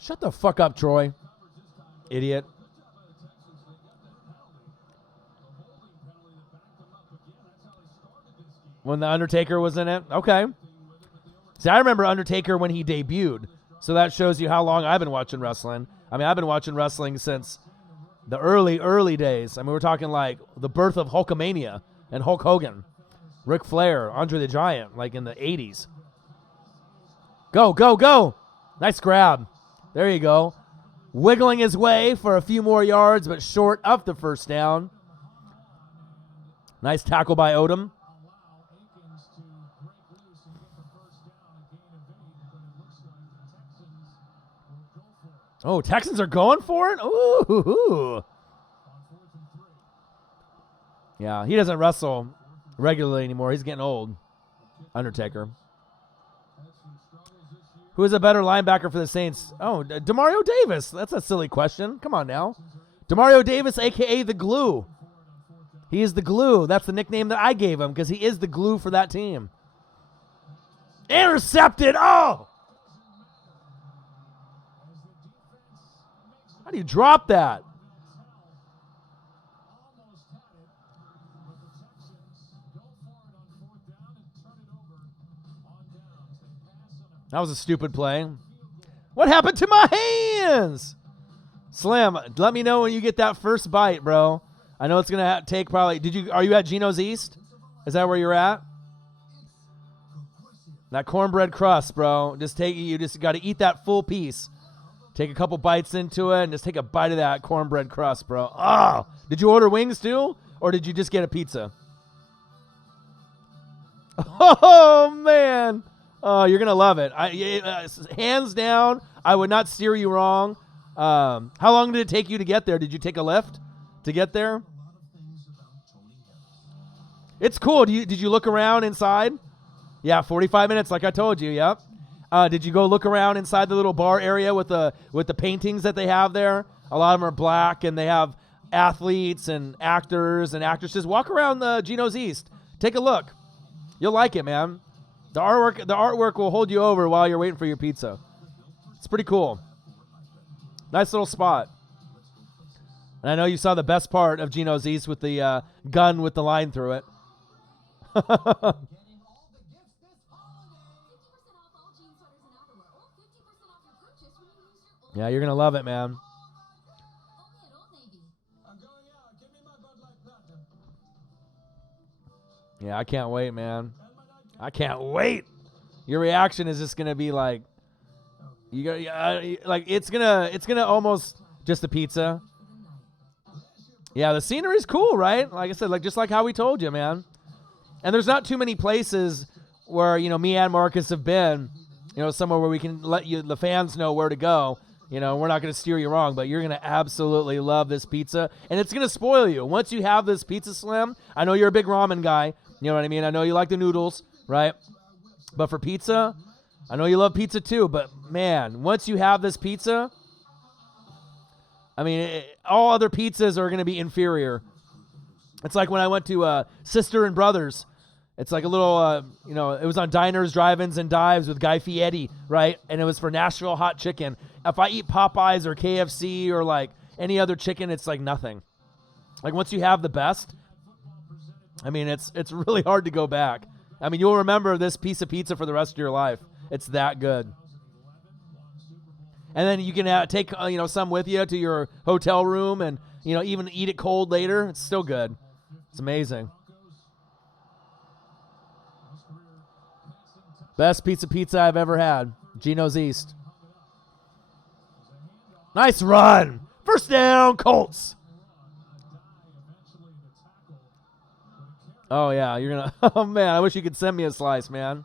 Shut the fuck up, Troy. Idiot. When The Undertaker was in it? Okay. See, I remember Undertaker when he debuted. So that shows you how long I've been watching wrestling. I mean, I've been watching wrestling since the early days. I mean, we're talking like the birth of Hulkamania and Hulk Hogan, Ric Flair, Andre the Giant, like in the 80s. Go, go, go. Nice grab. There you go. Wiggling his way for a few more yards, but short of the first down. Nice tackle by Odom. Oh, Texans are going for it? Ooh. Yeah, he doesn't wrestle regularly anymore. He's getting old. Undertaker. Who is a better linebacker for the Saints? Oh, Demario Davis. That's a silly question. Come on now. Demario Davis, a.k.a. the Glue. He is the Glue. That's the nickname that I gave him because he is the glue for that team. Intercepted. Oh! How do you drop that? That was a stupid play. What happened to my hands? Slim, let me know when you get that first bite, bro. I know it's gonna take probably. Are you at Geno's East? Is that where you're at? That cornbread crust, bro. You just got to eat that full piece. Take a couple bites into it and just take a bite of that cornbread crust, bro. Oh, did you order wings too, or did you just get a pizza? Oh man. Oh, you're gonna love it. Hands down, I would not steer you wrong. How long did it take you to get there? Did you take a lift to get there? It's cool. Did you look around inside? Yeah, 45 minutes, like I told you. Yep. Did you go look around inside the little bar area with the paintings that they have there? A lot of them are black, and they have athletes and actors and actresses. Walk around the Geno's East. Take a look. You'll like it, man. The artwork will hold you over while you're waiting for your pizza. It's pretty cool. Nice little spot. And I know you saw the best part of Geno's East with the gun with the line through it. Yeah, you're going to love it, man. Yeah, I can't wait, man. I can't wait. Your reaction is just gonna be like, it's gonna almost just a pizza. Yeah, the scenery's cool, right? Like I said, just like how we told you, man. And there's not too many places where me and Marcus have been, somewhere where we can let the fans know where to go. We're not gonna steer you wrong, but you're gonna absolutely love this pizza, and it's gonna spoil you once you have this pizza, Slim. I know you're a big ramen guy. You know what I mean? I know you like the noodles, right? But for pizza, I know you love pizza too, but man, once you have this pizza, I mean, all other pizzas are going to be inferior. It's like when I went to Sister and Brothers. It's like a little, it was on Diners, Drive-Ins, and Dives with Guy Fieri, right? And it was for Nashville hot chicken. If I eat Popeyes or KFC or like any other chicken, it's like nothing. Like once you have the best, I mean, it's really hard to go back. I mean, you'll remember this piece of pizza for the rest of your life. It's that good. And then you can take some with you to your hotel room and even eat it cold later. It's still good. It's amazing. Best pizza I've ever had. Geno's East. Nice run. First down, Colts. Oh, yeah, you're going to... Oh, man, I wish you could send me a slice, man.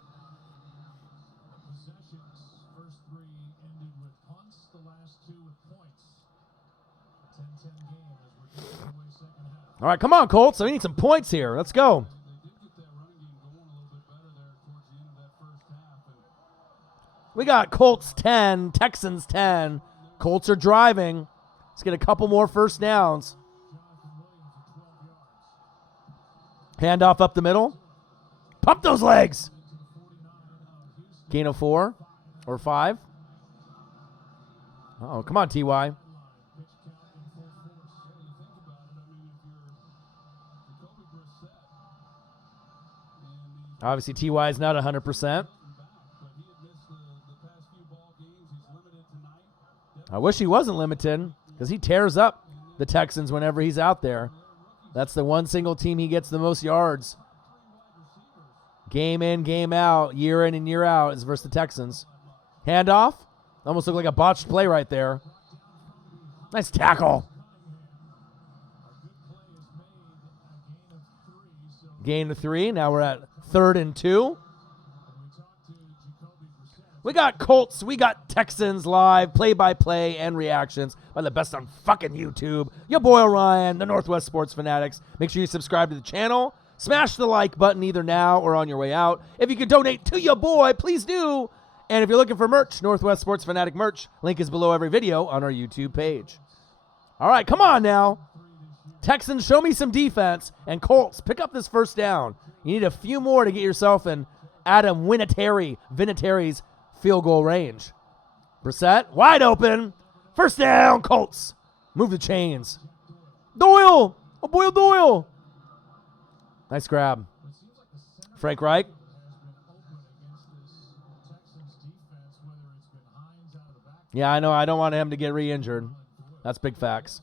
All right, come on, Colts. We need some points here. Let's go. We got Colts 10, Texans 10. Colts are driving. Let's get a couple more first downs. Handoff up the middle. Pump those legs. Gain of 4 or 5. Oh, come on, T.Y. Obviously, T.Y. is not 100%. I wish he wasn't limited because he tears up the Texans whenever he's out there. That's the one single team he gets the most yards. Game in, game out, year in and year out is versus the Texans. Handoff. Almost looked like a botched play right there. Nice tackle. Gain of 3. Now we're at 3rd and 2. We got Colts, we got Texans live, play-by-play and reactions by the best on fucking YouTube. Your boy Orion, the Northwest Sports Fanatics. Make sure you subscribe to the channel. Smash the like button either now or on your way out. If you could donate to your boy, please do. And if you're looking for merch, Northwest Sports Fanatic merch, link is below every video on our YouTube page. All right, come on now. Texans, show me some defense. And Colts, pick up this first down. You need a few more to get yourself in Adam Vinatieri's field goal range. Brissett, wide open. First down, Colts. Move the chains. Doyle. Oh, boy, Doyle. Nice grab. Frank Reich. Yeah, I know. I don't want him to get re-injured. That's big facts.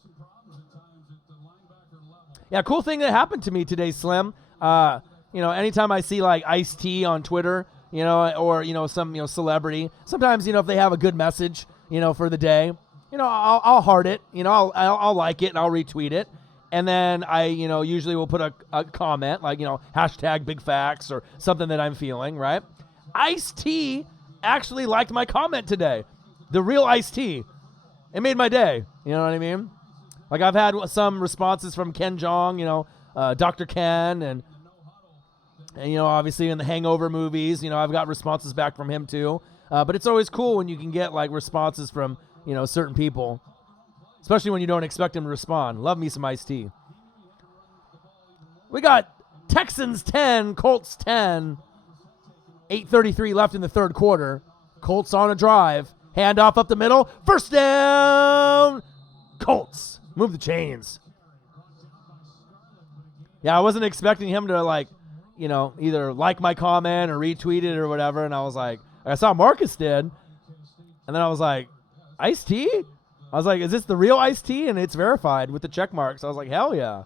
Yeah, cool thing that happened to me today, Slim. Anytime I see like Ice-T on Twitter, or some celebrity, sometimes if they have a good message, for the day, I'll heart it, I'll like it and I'll retweet it. And then I, usually will put a comment like, hashtag big facts or something that I'm feeling, right? Ice-T actually liked my comment today. The real Ice-T. It made my day. You know what I mean? Like I've had some responses from Ken Jeong, Dr. Ken, and obviously in the Hangover movies, I've got responses back from him too. But it's always cool when you can get like responses from, certain people. Especially when you don't expect him to respond. Love me some iced tea. We got Texans 10, Colts 10. 8:33 left in the third quarter. Colts on a drive. Handoff up the middle. First down. Colts. Move the chains. Yeah, I wasn't expecting him to either like my comment or retweet it or whatever. And I was like, I saw Marcus did. And then I was like, iced tea? I was like, is this the real iced tea? And it's verified with the check marks. I was like, hell yeah.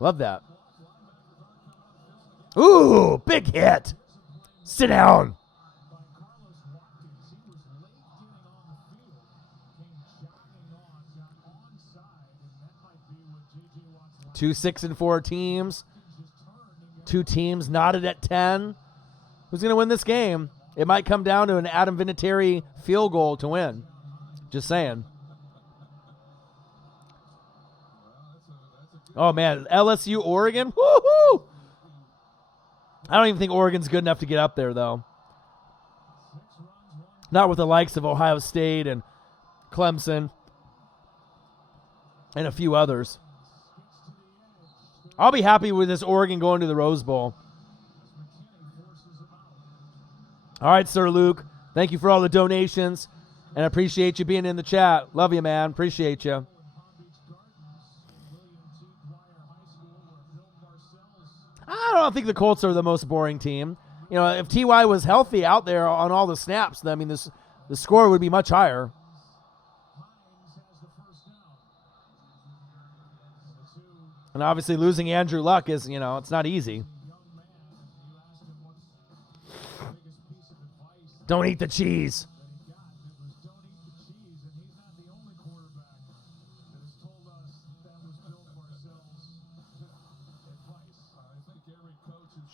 Love that. Ooh, big hit. Sit down. Two 6-4 teams. Two teams knotted at 10. Who's going to win this game? It might come down to an Adam Vinatieri field goal to win. Just saying. Oh, man. LSU, Oregon? Woo-hoo! I don't even think Oregon's good enough to get up there, though. Not with the likes of Ohio State and Clemson and a few others. I'll be happy with this Oregon going to the Rose Bowl. All right, Sir Luke. Thank you for all the donations. And I appreciate you being in the chat. Love you, man. Appreciate you. I don't think the Colts are the most boring team. If T.Y. was healthy out there on all the snaps, the score would be much higher. And obviously losing Andrew Luck is, it's not easy. Don't eat the cheese.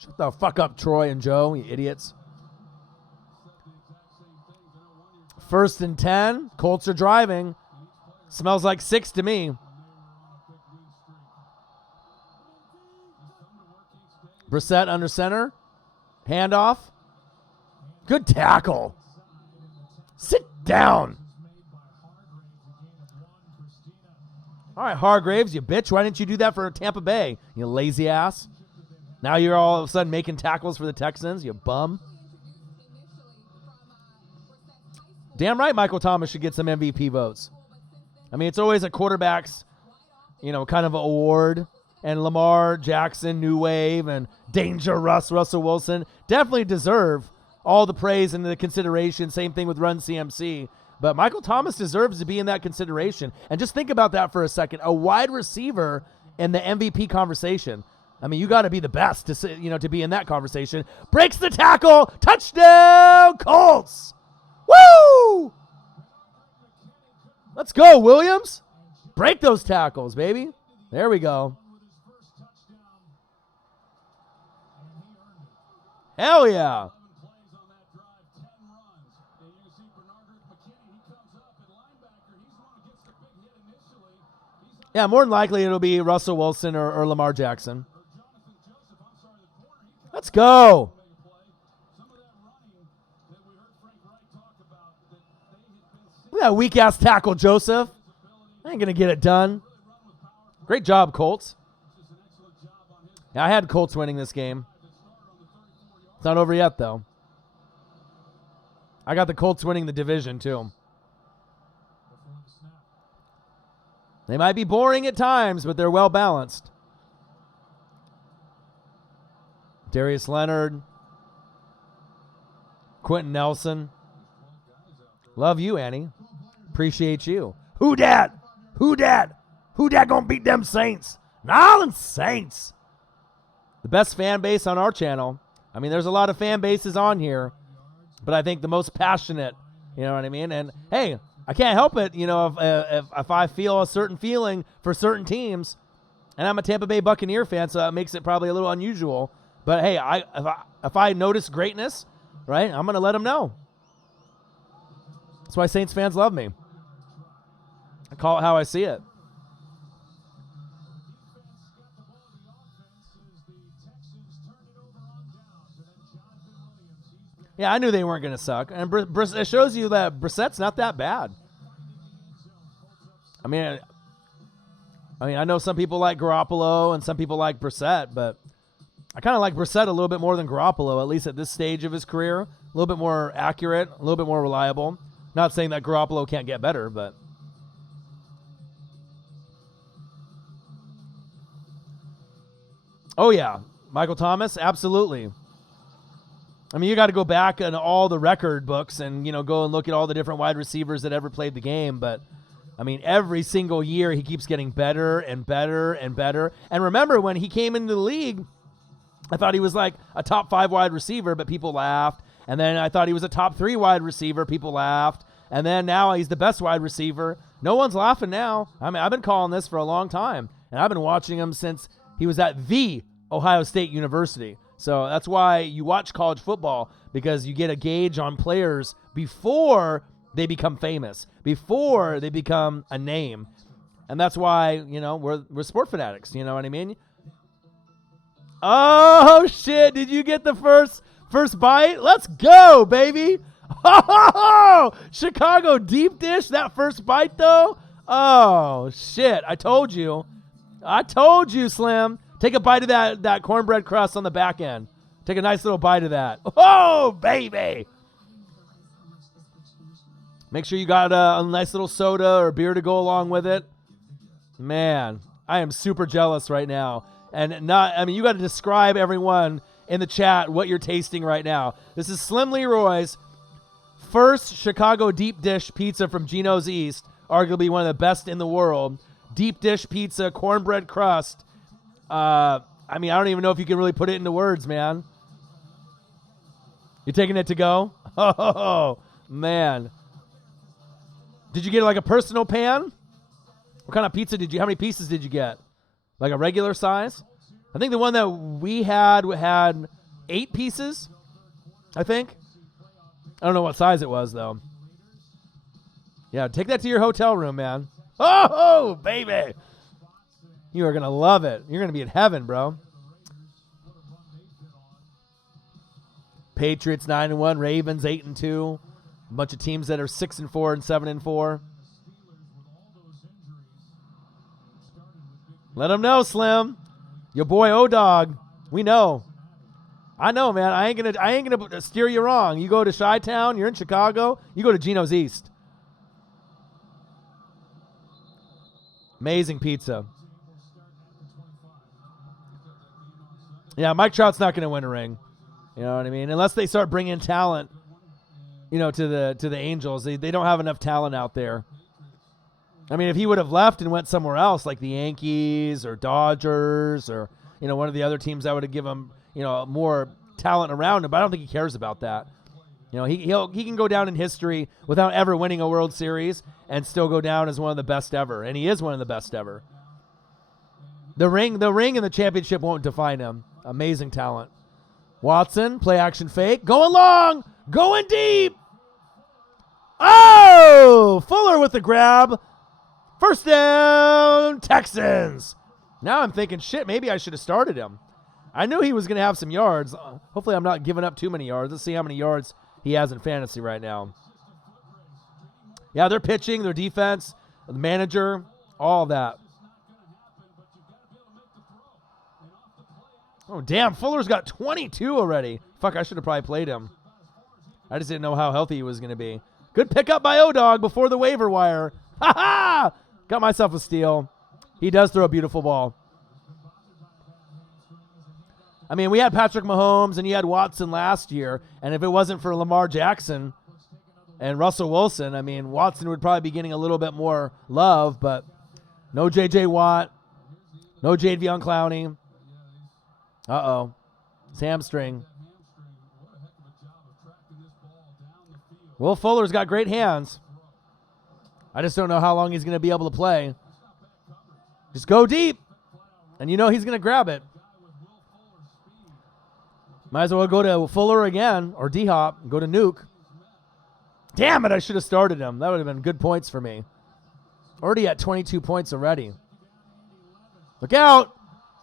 Shut the fuck up, Troy and Joe, you idiots. 1st and 10. Colts are driving. Smells like 6 to me. Brissett under center. Handoff. Good tackle. Sit down. All right, Hargraves, you bitch. Why didn't you do that for Tampa Bay, you lazy ass? Now you're all of a sudden making tackles for the Texans, you bum. Damn right Michael Thomas should get some MVP votes. I mean, it's always a quarterback's, kind of award. And Lamar Jackson, New Wave, and Danger Russell Wilson definitely deserve all the praise and the consideration. Same thing with Run CMC. But Michael Thomas deserves to be in that consideration. And just think about that for a second. A wide receiver in the MVP conversation. I mean, you got to be the best to be in that conversation. Breaks the tackle. Touchdown, Colts. Woo! Let's go, Williams. Break those tackles, baby. There we go. Hell yeah. Yeah, more than likely it'll be Russell Wilson or Lamar Jackson. Let's go. Look at that weak-ass tackle, Joseph. I ain't going to get it done. Great job, Colts. Yeah, I had Colts winning this game. It's not over yet, though. I got the Colts winning the division, too. They might be boring at times, but they're well-balanced. Darius Leonard. Quentin Nelson. Love you, Annie. Appreciate you. Who dat? Who dat? Who dat gonna beat them Saints? New Orleans Saints. The best fan base on our channel. I mean, there's a lot of fan bases on here, but I think the most passionate, you know what I mean? And, hey, I can't help it, you know, if I feel a certain feeling for certain teams, and I'm a Tampa Bay Buccaneer fan, so that makes it probably a little unusual. But, hey, if I notice greatness, right, I'm going to let them know. That's why Saints fans love me. I call it how I see it. Yeah, I knew they weren't going to suck. And it shows you that Brissett's not that bad. I mean, I know some people like Garoppolo and some people like Brissett, but I kind of like Brissett a little bit more than Garoppolo, at least at this stage of his career. A little bit more accurate, a little bit more reliable. Not saying that Garoppolo can't get better, but... Oh, yeah. Michael Thomas, absolutely. I mean, you got to go back in all the record books and, you know, go and look at all the different wide receivers that ever played the game. But, I mean, every single year he keeps getting better and better and better. And remember, when he came into the league, I thought he was like a top 5 wide receiver, but people laughed. And then I thought he was a top 3 wide receiver. People laughed. And then now he's the best wide receiver. No one's laughing now. I mean, I've been calling this for a long time. And I've been watching him since he was at the Ohio State University. So that's why you watch college football, because you get a gauge on players before they become famous, before they become a name. And that's why, you know, we're sport fanatics. You know what I mean? Oh, shit. Did you get the first bite? Let's go, baby. Oh, Chicago deep dish, that first bite, though. Oh, shit. I told you, Slim. Take a bite of that cornbread crust on the back end. Take a nice little bite of that. Oh, baby. Make sure you got a nice little soda or beer to go along with it. Man, I am super jealous right now. And you got to describe everyone in the chat what you're tasting right now. This is Slim Leroy's first Chicago deep dish pizza from Gino's East, arguably one of the best in the world. Deep dish pizza, cornbread crust. I mean, I don't even know if you can really put it into words, man. You taking it to go? Oh, man. Did you get like a personal pan? What kind of pizza how many pieces did you get? Like a regular size? I think the one that we had 8 pieces, I think. I don't know what size it was, though. Yeah, take that to your hotel room, man. Oh, baby. You are going to love it. You're going to be in heaven, bro. Patriots 9-1, Ravens 8-2. A bunch of teams that are 6-4 and 7-4. Let them know, Slim. Your boy O-Dog. We know. I know, man. I ain't gonna steer you wrong. You go to Chi-Town, you're in Chicago, you go to Gino's East. Amazing pizza. Yeah, Mike Trout's not going to win a ring. You know what I mean? Unless they start bringing talent, you know, to the Angels. They don't have enough talent out there. I mean, if he would have left and went somewhere else, like the Yankees or Dodgers or, you know, one of the other teams, I would have given him, you know, more talent around him. But I don't think he cares about that. You know, he can go down in history without ever winning a World Series and still go down as one of the best ever. And he is one of the best ever. The ring and the championship won't define him. Amazing talent. Watson, play action fake. Going long. Going deep. Oh! Fuller with the grab. First down, Texans. Now I'm thinking, shit, maybe I should have started him. I knew he was going to have some yards. Hopefully I'm not giving up too many yards. Let's see how many yards he has in fantasy right now. Yeah, they're pitching, their defense, the manager, all of that. Oh, damn, Fuller's got 22 already. Fuck, I should have probably played him. I just didn't know how healthy he was going to be. Good pickup by O-Dog before the waiver wire. Ha-ha! Got myself a steal. He does throw a beautiful ball. I mean, we had Patrick Mahomes and you had Watson last year, and if it wasn't for Lamar Jackson and Russell Wilson, I mean, Watson would probably be getting a little bit more love, but no J.J. Watt, no Jadeveon Clowney. Uh-oh. It's hamstring. Will Fuller's got great hands. I just don't know how long he's going to be able to play. Just go deep, and you know he's going to grab it. Might as well go to Fuller again, or D-Hop, go to Nuke. Damn it, I should have started him. That would have been good points for me. Already at 22 points already. Look out.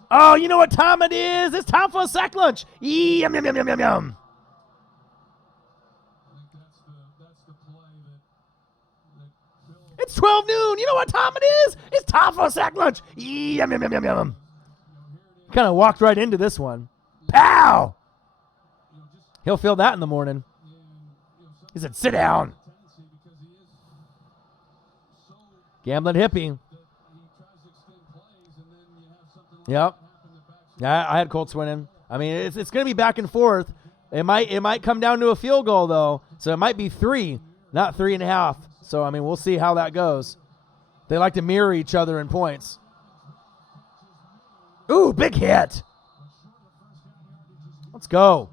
Oh, you know what time it is? It's time for a sack lunch. Yum, yum, yum, yum, yum, yum. It's 12 noon. You know what time it is? It's time for a sack lunch. Yum, yum, yum, yum, yum. Kind of walked right into this one. Pow! He'll feel that in the morning. He said, sit down. Gambling hippie. Yep. Yeah, I had Colts winning. I mean, it's going to be back and forth. It might come down to a field goal, though. So it might be 3, not 3.5. So, I mean, we'll see how that goes. They like to mirror each other in points. Ooh, big hit. Let's go.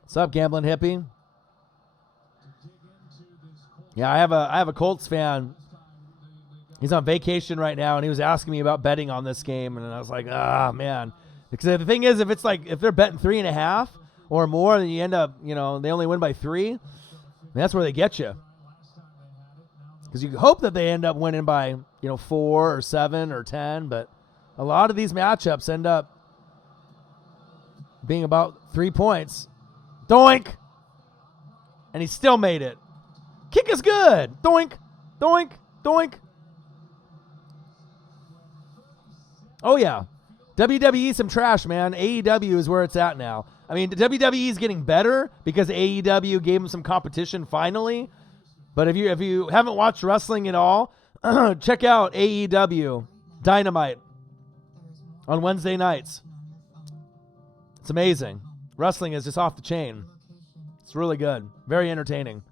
What's up, gambling hippie? Yeah, I have a Colts fan. He's on vacation right now, and he was asking me about betting on this game, and I was like, man. Because the thing is, if they're betting 3.5 or more, then you end up, they only win by 3. That's where they get you. Because you hope that they end up winning by, 4 or 7 or 10, but a lot of these matchups end up being about 3 points. Doink! And he still made it. Kick is good. Doink, doink, doink. Oh, yeah. WWE some trash, man. AEW is where it's at now. I mean, WWE is getting better because AEW gave them some competition finally. But if you haven't watched wrestling at all, check out AEW Dynamite on Wednesday nights. It's amazing. Wrestling is just off the chain. It's really good. Very entertaining.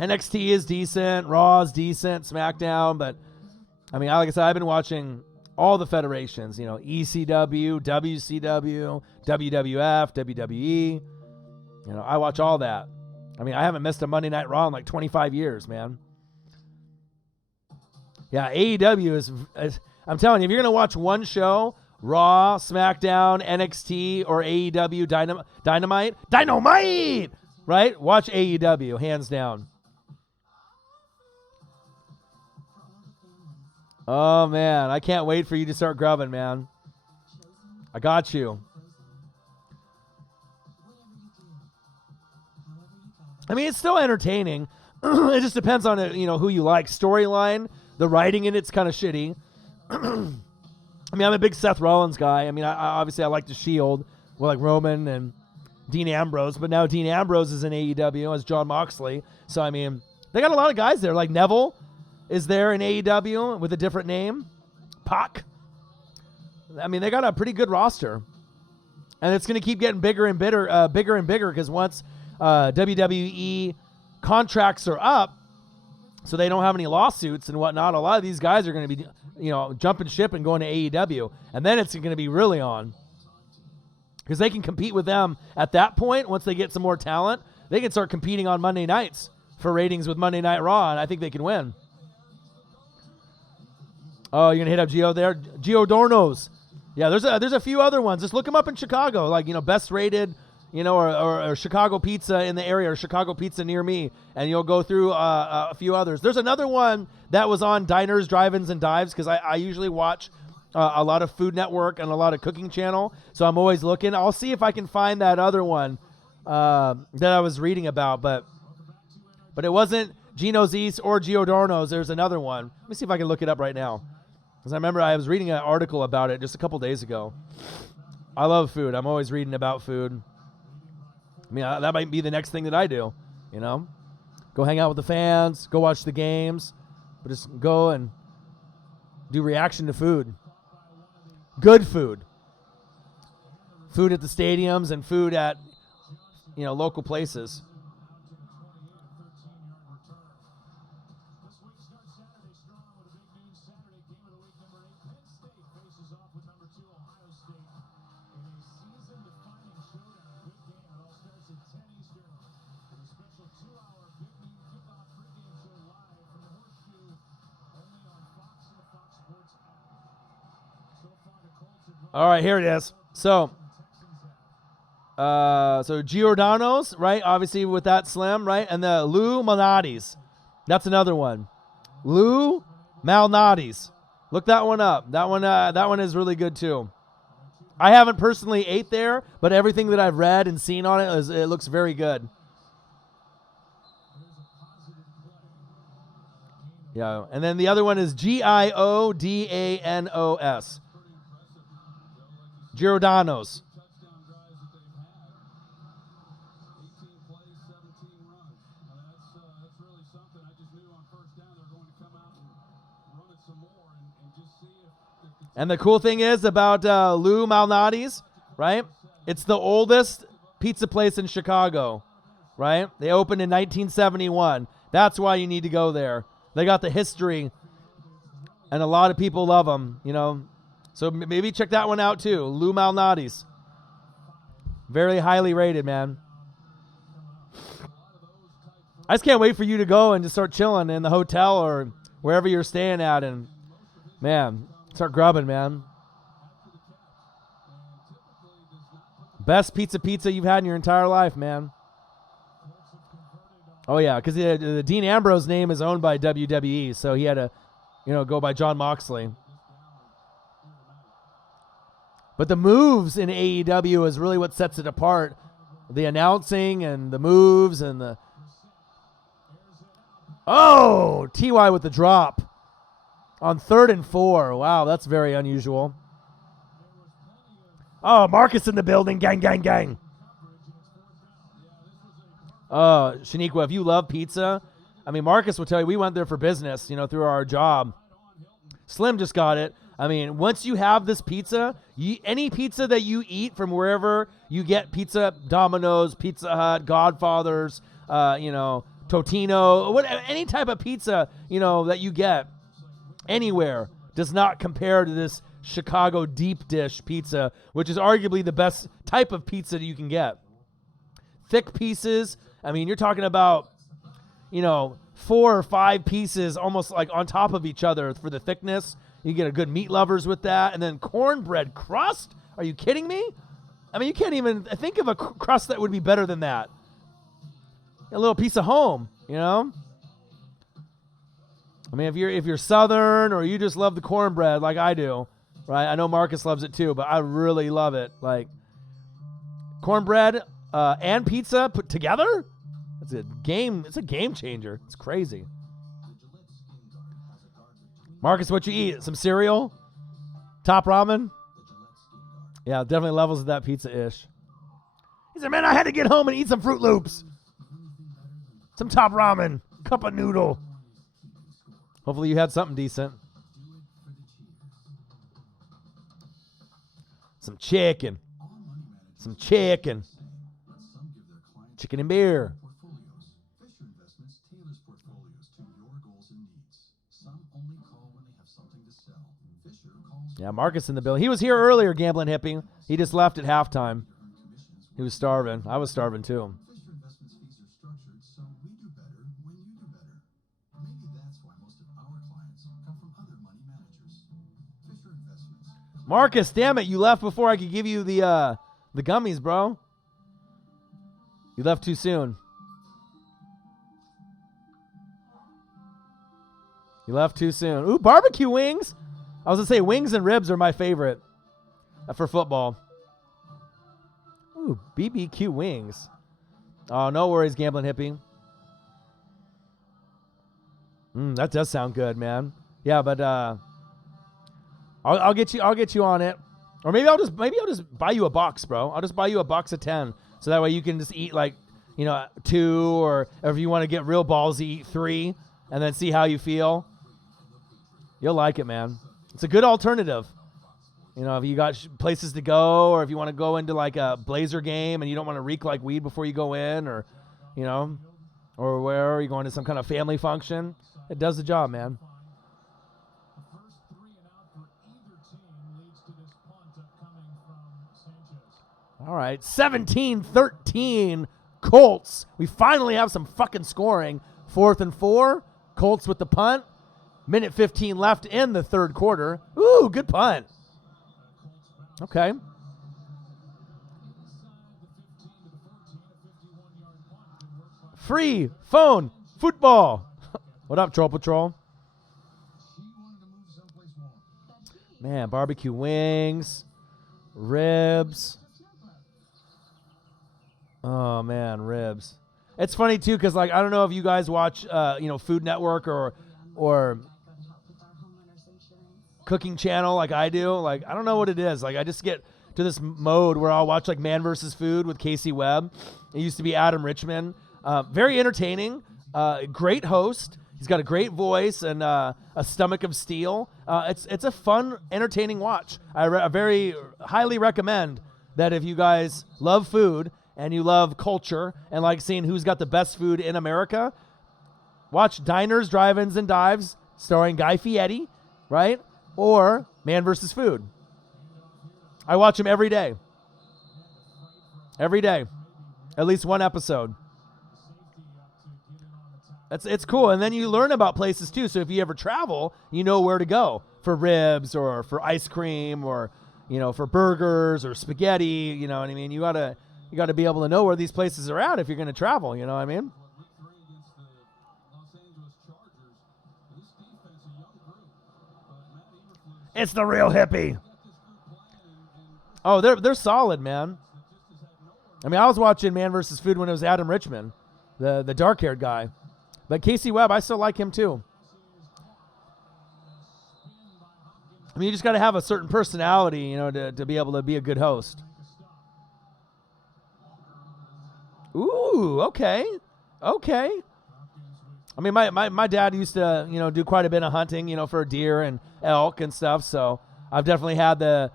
NXT is decent. Raw is decent. SmackDown. But, I mean, like I said, I've been watching all the federations. ECW, WCW, WWF, WWE. I watch all that. I mean, I haven't missed a Monday Night Raw in like 25 years, man. Yeah, AEW is I'm telling you, if you're going to watch one show, Raw, SmackDown, NXT, or AEW Dynamite, right? Watch AEW, hands down. Oh, man, I can't wait for you to start grubbing, man. I got you. I mean, it's still entertaining. It just depends on who you like. Storyline, the writing in it's kind of shitty. I mean, I'm a big Seth Rollins guy. I mean, I obviously I like the Shield, like Roman and Dean Ambrose, but now Dean Ambrose is in AEW as John Moxley. So I mean, they got a lot of guys there. Like Neville is there in AEW with a different name, Pac. I mean, they got a pretty good roster, and it's going to keep getting bigger and bigger because once WWE contracts are up, so they don't have any lawsuits and whatnot, a lot of these guys are going to be, jumping ship and going to AEW, and then it's going to be really on because they can compete with them at that point. Once they get some more talent, they can start competing on Monday nights for ratings with Monday Night Raw, and I think they can win. Oh, you're going to hit up Gio there? Gio Dornos. Yeah, there's a few other ones. Just look them up in Chicago, like, best rated, you know, or Chicago pizza in the area, or Chicago pizza near me, and you'll go through a few others. There's another one that was on Diners, Drive-Ins, and Dives, because I usually watch a lot of Food Network and a lot of Cooking Channel, so I'm always looking. I'll see if I can find that other one that I was reading about, but it wasn't Gino's East or Giordano's. There's another one. Let me see if I can look it up right now, because I remember I was reading an article about it just a couple days ago. I love food. I'm always reading about food. I mean, that might be the next thing that I do, you know? Go hang out with the fans, go watch the games, but just go and do reaction to food. Good food. Food at the stadiums and food at, you know, local places. All right, here it is. So Giordano's, right? Obviously with that slim, right? And the Lou Malnati's. That's another one. Lou Malnati's. Look that one up. That one is really good too. I haven't personally ate there, but everything that I've read and seen on it looks very good. Yeah, and then the other one is Giodanos. Giordano's. And the cool thing is about Lou Malnati's, right? It's the oldest pizza place in Chicago, right? They opened in 1971. That's why you need to go there. They got the history, and a lot of people love them, you know. So maybe check that one out too. Lou Malnati's. Very highly rated, man. I just can't wait for you to go and just start chilling in the hotel or wherever you're staying at, and man, start grubbing, man. Best pizza you've had in your entire life, man. Oh yeah, because the Dean Ambrose name is owned by WWE, so he had to, you know, go by John Moxley. But the moves in AEW is really what sets it apart. The announcing and the moves and the... Oh! TY with the drop. On 3rd and 4. Wow, that's very unusual. Oh, Marcus in the building. Gang, gang, gang. Shaniqua, if you love pizza, I mean, Marcus will tell you we went there for business, you know, through our job. Slim just got it. I mean, once you have this pizza, any pizza that you eat from wherever you get pizza, Domino's, Pizza Hut, Godfather's, you know, Totino, any type of pizza, you know, that you get anywhere does not compare to this Chicago deep dish pizza, which is arguably the best type of pizza that you can get. Thick pieces. I mean, you're talking about, you know, 4 or 5 pieces almost like on top of each other for the thickness. You get a good meat lovers with that. And then cornbread crust? Are you kidding me? I mean, you can't even think of a crust that would be better than that. A little piece of home, you know? I mean, if you're Southern or you just love the cornbread like I do, right? I know Marcus loves it too, but I really love it. Like, cornbread and pizza put together? It's a game changer. It's crazy. Marcus, what you eat? Some cereal? Top ramen? Yeah, definitely levels of that pizza-ish. He said, man, I had to get home and eat some Fruit Loops. Some top ramen. Cup of noodle. Hopefully you had something decent. Some chicken. Some chicken. Chicken and beer. Yeah, Marcus in the building. He was here earlier, Gambling Hippie. He just left at halftime. He was starving. I was starving too. Marcus, damn it, you left before I could give you the gummies, bro. You left too soon. You left too soon. Ooh, barbecue wings. I was going to say wings and ribs are my favorite for football. Ooh, BBQ wings. Oh, no worries, gambling hippie. That does sound good, man. Yeah, but I'll get you on it. Or maybe I'll just buy you a box, bro. I'll just buy you a box of 10. So that way you can just eat like, 2, or if you want to get real ballsy, eat 3 and then see how you feel. You'll like it, man. It's a good alternative. If you got places to go, or if you want to go into like a Blazer game and you don't want to reek like weed before you go in, or, or where you're going to some kind of family function, it does the job, man. The first 3 and out for either team leads to this punt coming from Sanchez. All right, 17-13 Colts. We finally have some fucking scoring. 4th and 4. Colts with the punt. Minute 15 left in the third quarter. Ooh, good punt. Okay. Free phone football. What up, Troll Patrol? Man, barbecue wings, ribs. Oh man, ribs. It's funny too, because like I don't know if you guys watch, Food Network or Cooking Channel like I do. Like I don't know what it is. Like I just get to this mode where I'll watch like Man vs. Food with Casey Webb. It used to be Adam Richman. Very entertaining. Great host. He's got a great voice and a stomach of steel. It's a fun, entertaining watch. I very highly recommend that if you guys love food and you love culture and like seeing who's got the best food in America, watch Diners, Drive-Ins, and Dives starring Guy Fieri, right? Or Man vs. Food. I watch them every day. Every day. At least one episode. It's cool. And then you learn about places too. So if you ever travel, you know where to go for ribs or for ice cream or, for burgers or spaghetti. You know what I mean? You gotta be able to know where these places are at if you're going to travel. You know what I mean? It's the real hippie. Oh, they're solid, man. I mean, I was watching Man vs. Food when it was Adam Richman, the dark-haired guy. But Casey Webb, I still like him too. I mean, you just got to have a certain personality, to be able to be a good host. Ooh, okay. I mean, my dad used to, do quite a bit of hunting, for deer and elk and stuff. So I've definitely had the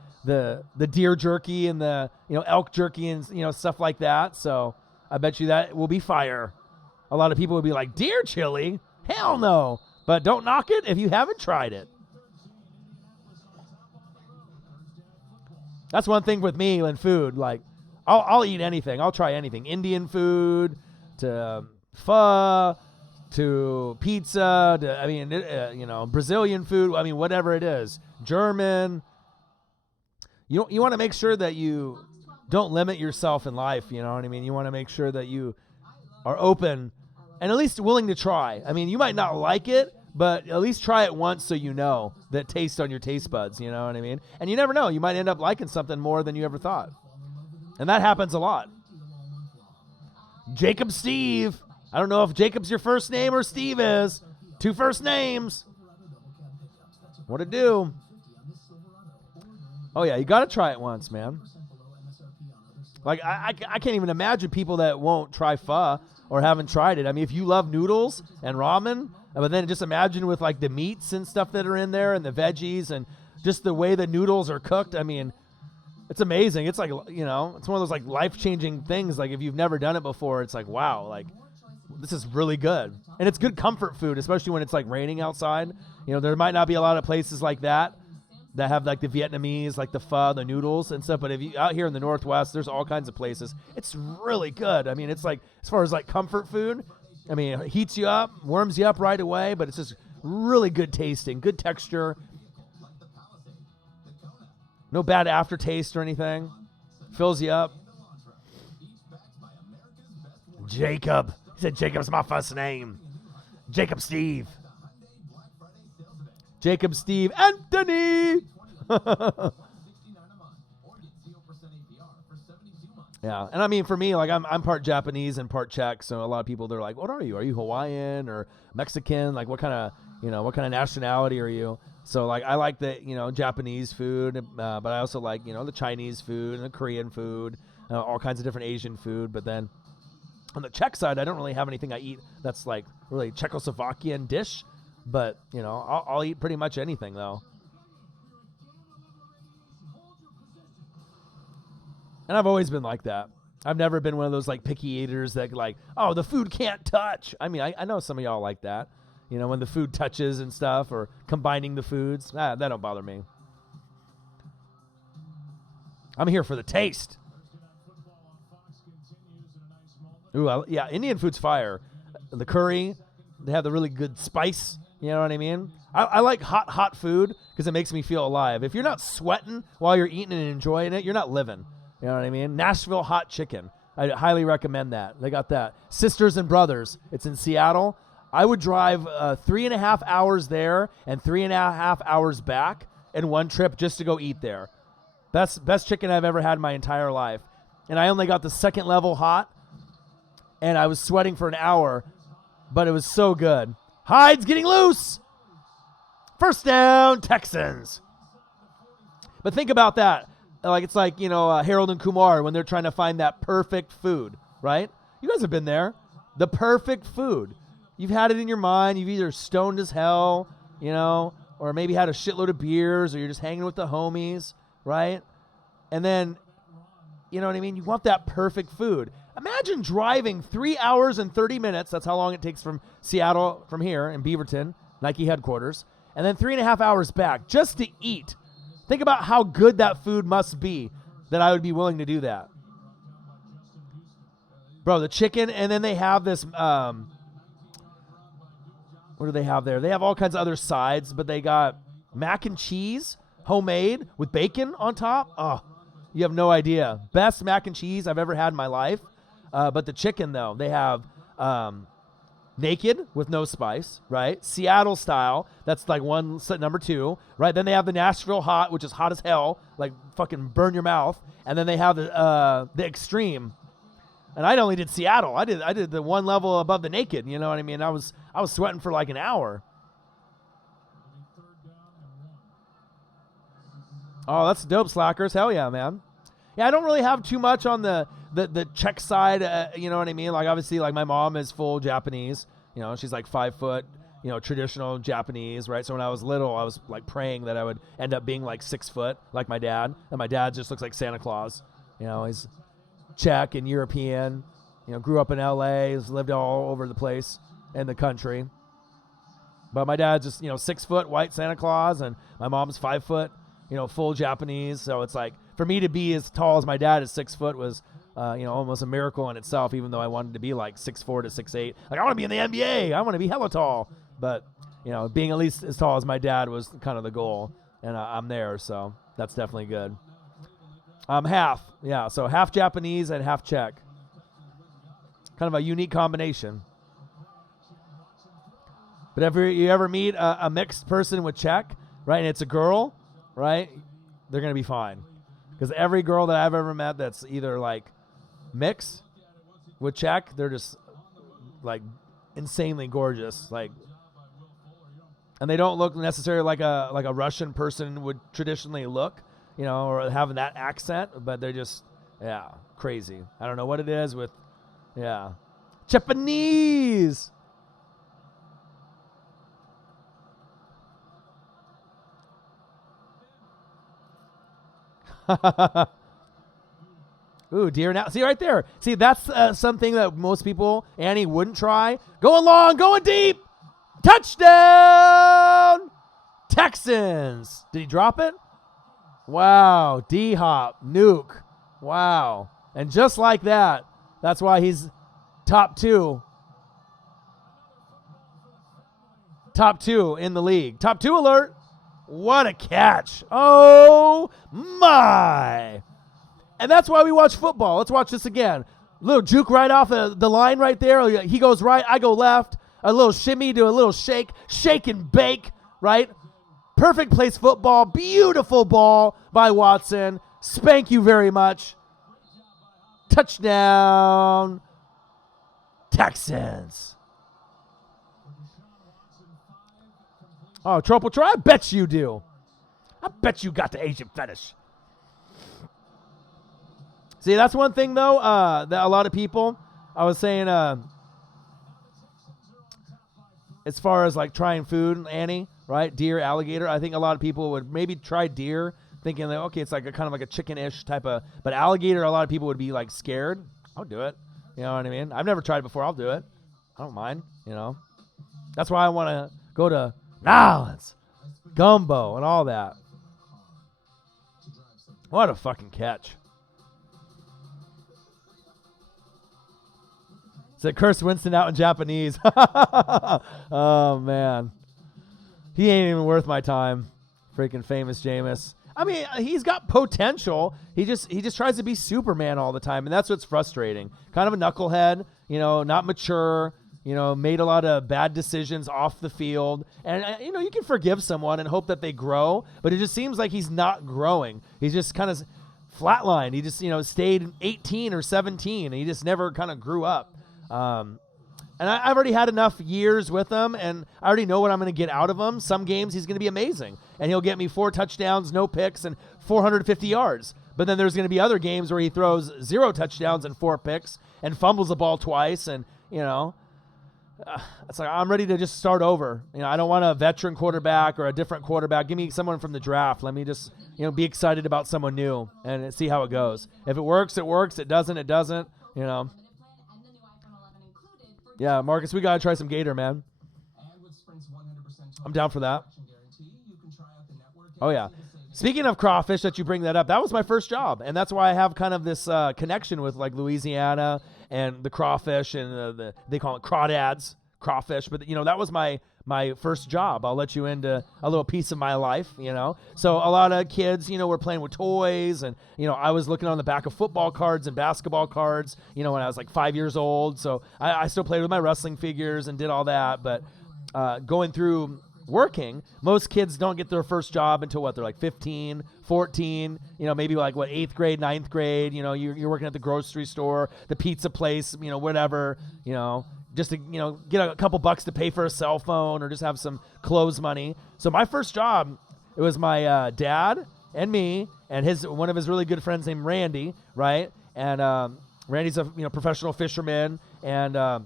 deer jerky and the, elk jerky and, stuff like that. So I bet you that will be fire. A lot of people would be like, deer chili? Hell no. But don't knock it if you haven't tried it. That's one thing with me and food. Like, I'll eat anything. I'll try anything. Indian food to pho to pizza to, Brazilian food. I mean, whatever it is. German. You want to make sure that you don't limit yourself in life. You know what I mean? You want to make sure that you are open and at least willing to try. I mean, you might not like it, but at least try it once so you know that taste on your taste buds, you know what I mean? And you never know. You might end up liking something more than you ever thought. And that happens a lot. Jacob Steve. I don't know if Jacob's your first name or Steve is. 2 first names. What it do? Oh, yeah, you got to try it once, man. Like, I can't even imagine people that won't try pho or haven't tried it. I mean, if you love noodles and ramen, but then just imagine with, like, the meats and stuff that are in there and the veggies and just the way the noodles are cooked. I mean, it's amazing. It's like, it's one of those, like, life-changing things. Like, if you've never done it before, it's like, wow, like, this is really good. And it's good comfort food, especially when it's, like, raining outside. There might not be a lot of places like that have like the Vietnamese, like the pho, the noodles and stuff. But if you out here in the Northwest, there's all kinds of places. It's really good. I mean, it's like, as far as like comfort food, I mean, it heats you up, warms you up right away, but it's just really good tasting, good texture. No bad aftertaste or anything. Fills you up. Jacob. He said Jacob's my first name. Jacob Steve. Jacob Steve Anthony. Yeah, and I mean, for me, like I'm part Japanese and part Czech, so a lot of people, they're like, "What are you? Are you Hawaiian or Mexican? Like, what kind of nationality are you?" So like, I like the Japanese food, but I also like the Chinese food and the Korean food, all kinds of different Asian food. But then on the Czech side, I don't really have anything I eat that's like really Czechoslovakian dish, but I'll eat pretty much anything though. And I've always been like that. I've never been one of those like picky eaters that like, oh, the food can't touch. I mean, I know some of y'all like that. When the food touches and stuff, or combining the foods. That don't bother me. I'm here for the taste. Ooh, yeah, Indian food's fire. The curry, they have the really good spice. You know what I mean? I like hot food because it makes me feel alive. If you're not sweating while you're eating and enjoying it, you're not living. You know what I mean? Nashville hot chicken. I highly recommend that. They got that. Sisters and Brothers. It's in Seattle. I would drive 3.5 hours there and 3.5 hours back in one trip just to go eat there. Best chicken I've ever had in my entire life. And I only got the second level hot, and I was sweating for an hour, but it was so good. Hyde's getting loose. First down, Texans. But think about that. Like it's like, Harold and Kumar when they're trying to find that perfect food, right? You guys have been there. The perfect food. You've had it in your mind. You've either stoned as hell, or maybe had a shitload of beers, or you're just hanging with the homies, right? And then, you know what I mean? You want that perfect food. Imagine driving 3 hours and 30 minutes. That's how long it takes from Seattle, from here in Beaverton, Nike headquarters, and then 3.5 hours back just to eat. Think about how good that food must be that I would be willing to do that. Bro, the chicken, and then they have this, what do they have there? They have all kinds of other sides, but they got mac and cheese, homemade, with bacon on top. Oh, you have no idea. Best mac and cheese I've ever had in my life. But the chicken, though, they have naked with no spice, right? Seattle style, that's like number 2, right? Then they have the Nashville hot, which is hot as hell, like fucking burn your mouth. And then they have the extreme. And I only did Seattle. I did the one level above the naked. You know what I mean? I was sweating for like an hour. Oh, that's dope, Slackers. Hell yeah, man. Yeah, I don't really have too much on the Czech side, you know what I mean? Like, obviously, like, my mom is full Japanese. She's like 5 foot, traditional Japanese, right? So when I was little, I was, like, praying that I would end up being, like, 6 foot, like my dad. And my dad just looks like Santa Claus. He's Czech and European. Grew up in L.A., has lived all over the place in the country. But my dad's just, 6 foot, white Santa Claus, and my mom's 5 foot, full Japanese. So it's like, for me to be as tall as my dad is 6 foot was, almost a miracle in itself, even though I wanted to be like 6'4" to 6'8". Like, I want to be in the NBA. I want to be hella tall. But, being at least as tall as my dad was kind of the goal. And I'm there, so that's definitely good. Half. Yeah, so half Japanese and half Czech. Kind of a unique combination. But if you ever meet a mixed person with Czech, right, and it's a girl, right, they're going to be fine. Because every girl that I've ever met that's either, like, mixed with Czech, they're just, like, insanely gorgeous. Like, and they don't look necessarily like a Russian person would traditionally look, or having that accent, but they're just, crazy. I don't know what it is with, Japanese. Ooh, deer now. See right there. See, that's something that most people, Annie, wouldn't try. Going long, going deep. Touchdown! Texans. Did he drop it? Wow. D-hop. Nuke. Wow. And just like that, that's why he's top 2. Top 2 in the league. Top 2 alert. What a catch. Oh, my. And that's why we watch football. Let's watch this again. Little juke right off the line right there. He goes right, I go left. A little shimmy to a little shake and bake, right? Perfect place football. Beautiful ball by Watson. Spank you very much. Touchdown, Texans. Oh, triple try? I bet you do. I bet you got the Asian fetish. See, that's one thing, though, that a lot of people, I was saying, as far as, like, trying food, Annie, right, deer, alligator, I think a lot of people would maybe try deer, thinking that, okay, it's like a kind of like a chicken-ish type of, but alligator, a lot of people would be, like, scared. I'll do it. You know what I mean? I've never tried it before. I'll do it. I don't mind, you know. That's why I want to go to Nolans, gumbo, and all that. What a fucking catch. Said curse Winston out in Japanese. Oh, man. He ain't even worth my time. Freaking famous Jameis. I mean, he's got potential. He just tries to be Superman all the time, and that's what's frustrating. Kind of a knucklehead, you know, not mature, you know, made a lot of bad decisions off the field. And, you know, you can forgive someone and hope that they grow, but it just seems like he's not growing. He's just kind of flatlined. He just, you know, stayed 18 or 17, and he just never kind of grew up. And I've already had enough years with him, and I already know what I'm going to get out of him. Some games he's going to be amazing, and he'll get me 4 touchdowns, no picks, and 450 yards. But then there's going to be other games where he throws 0 touchdowns and 4 picks and fumbles the ball twice, and, you know, it's like I'm ready to just start over. You know, I don't want a veteran quarterback or a different quarterback. Give me someone from the draft. Let me just, you know, be excited about someone new and see how it goes. If it works, it works. It doesn't, it doesn't, you know. Yeah, Marcus, we got to try some Gator, man. I'm down for that. Oh, yeah. Speaking of crawfish that you bring that up, that was my first job. And that's why I have kind of this connection with, like, Louisiana and the crawfish and they call it crawdads, crawfish. But, you know, that was my first job. I'll let you into a little piece of my life, you know. So a lot of kids, you know, were playing with toys. And, you know, I was looking on the back of football cards and basketball cards, you know, when I was like 5 years old. So I still played with my wrestling figures and did all that. But going through working, most kids don't get their first job until what, they're like 15, 14, you know, maybe like what, 8th grade, 9th grade, you know, you're working at the grocery store, the pizza place, you know, whatever, you know, just to, you know, get a couple bucks to pay for a cell phone or just have some clothes money. So my first job, it was my dad and me and one of his really good friends named Randy, right? And Randy's a, you know, professional fisherman, and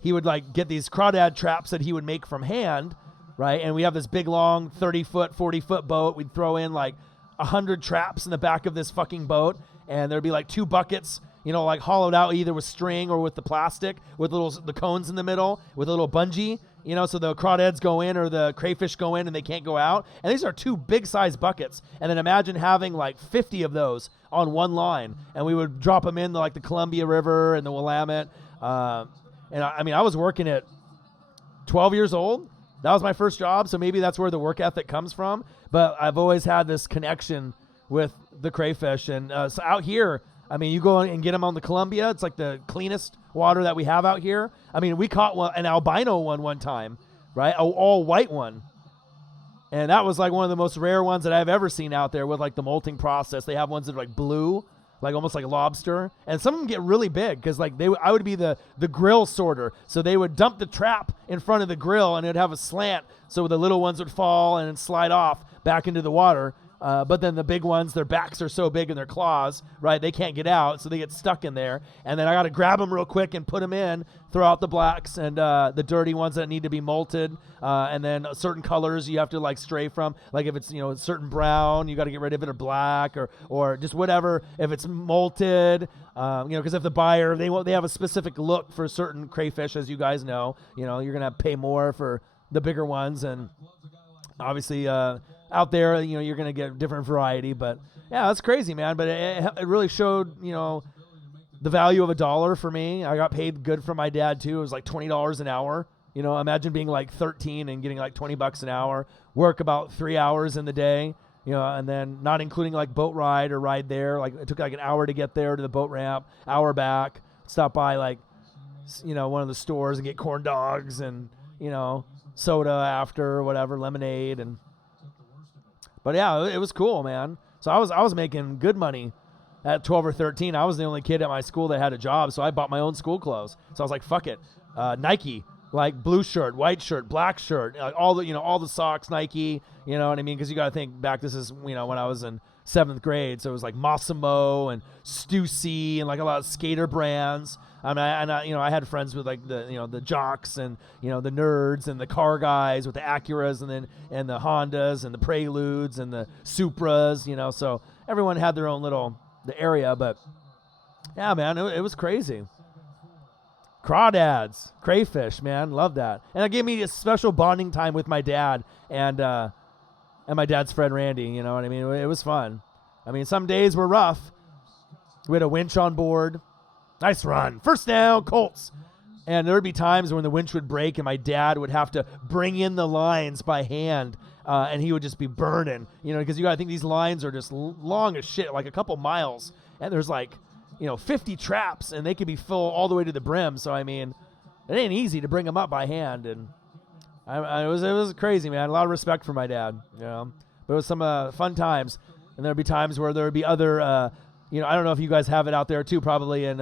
he would like get these crawdad traps that he would make from hand, right? And we have this big, long 30-foot, 40-foot boat. We'd throw in like 100 traps in the back of this fucking boat, and there'd be like 2 buckets, you know, like hollowed out either with string or with the plastic, with the cones in the middle, with a little bungee, you know, so the crawdads go in or the crayfish go in and they can't go out. And these are 2 big-sized buckets. And then imagine having like 50 of those on one line, and we would drop them in like the Columbia River and the Willamette. And I mean, I was working at 12 years old. That was my first job, so maybe that's where the work ethic comes from. But I've always had this connection with the crayfish. And so out here, I mean, you go and get them on the Columbia. It's like the cleanest water that we have out here. I mean, we caught an albino one time, right? An all-white one. And that was like one of the most rare ones that I've ever seen out there with like the molting process. They have ones that are like blue, like almost like a lobster. And some of them get really big because like I would be the grill sorter. So they would dump the trap in front of the grill and it would have a slant so the little ones would fall and slide off back into the water. But then the big ones, their backs are so big and their claws, right, they can't get out, so they get stuck in there. And then I got to grab them real quick and put them in, throw out the blacks and the dirty ones that need to be molted. And then certain colors you have to, like, stray from. Like, if it's, you know, certain brown, you got to get rid of it, or black, or just whatever. If it's molted, you know, because if the buyer, they have a specific look for certain crayfish, as you guys know. You know, you're going to pay more for the bigger ones. And obviously, out there, you know, you're going to get a different variety. But, yeah, that's crazy, man. But it really showed, you know, the value of $1 for me. I got paid good from my dad, too. It was like $20 an hour. You know, imagine being like 13 and getting like $20 an hour, work about 3 hours in the day, and then not including like boat ride or ride there. Like it took like an hour to get there to the boat ramp, hour back. Stop by like, one of the stores and get corn dogs and, soda after or whatever, lemonade. But yeah, it was cool, man. So I was making good money at 12 or 13. I was the only kid at my school that had a job. So I bought my own school clothes. So I was like, fuck it. Nike, like blue shirt, white shirt, black shirt, like all the socks, Nike, you know what I mean? Cause you got to think back, this is, when I was in 7th grade. So it was like Massimo and Stussy and like a lot of skater brands. I had friends with like the jocks and, the nerds and the car guys with the Acuras and the Hondas and the Preludes and the Supras, so everyone had their own the area, but yeah, man, it was crazy. Crawdads, crayfish, man, love that. And it gave me a special bonding time with my dad and my dad's friend Randy, you know what I mean? It was fun. I mean, some days were rough. We had a winch on board. Nice run. First down, Colts. And there would be times when the winch would break and my dad would have to bring in the lines by hand, and he would just be burning, because you got to think these lines are just long as shit, like a couple miles. And there's like, 50 traps, and they could be full all the way to the brim. So, I mean, it ain't easy to bring them up by hand. And it was crazy, man. A lot of respect for my dad, But it was some fun times. And there would be times where there would be other, I don't know if you guys have it out there too, probably in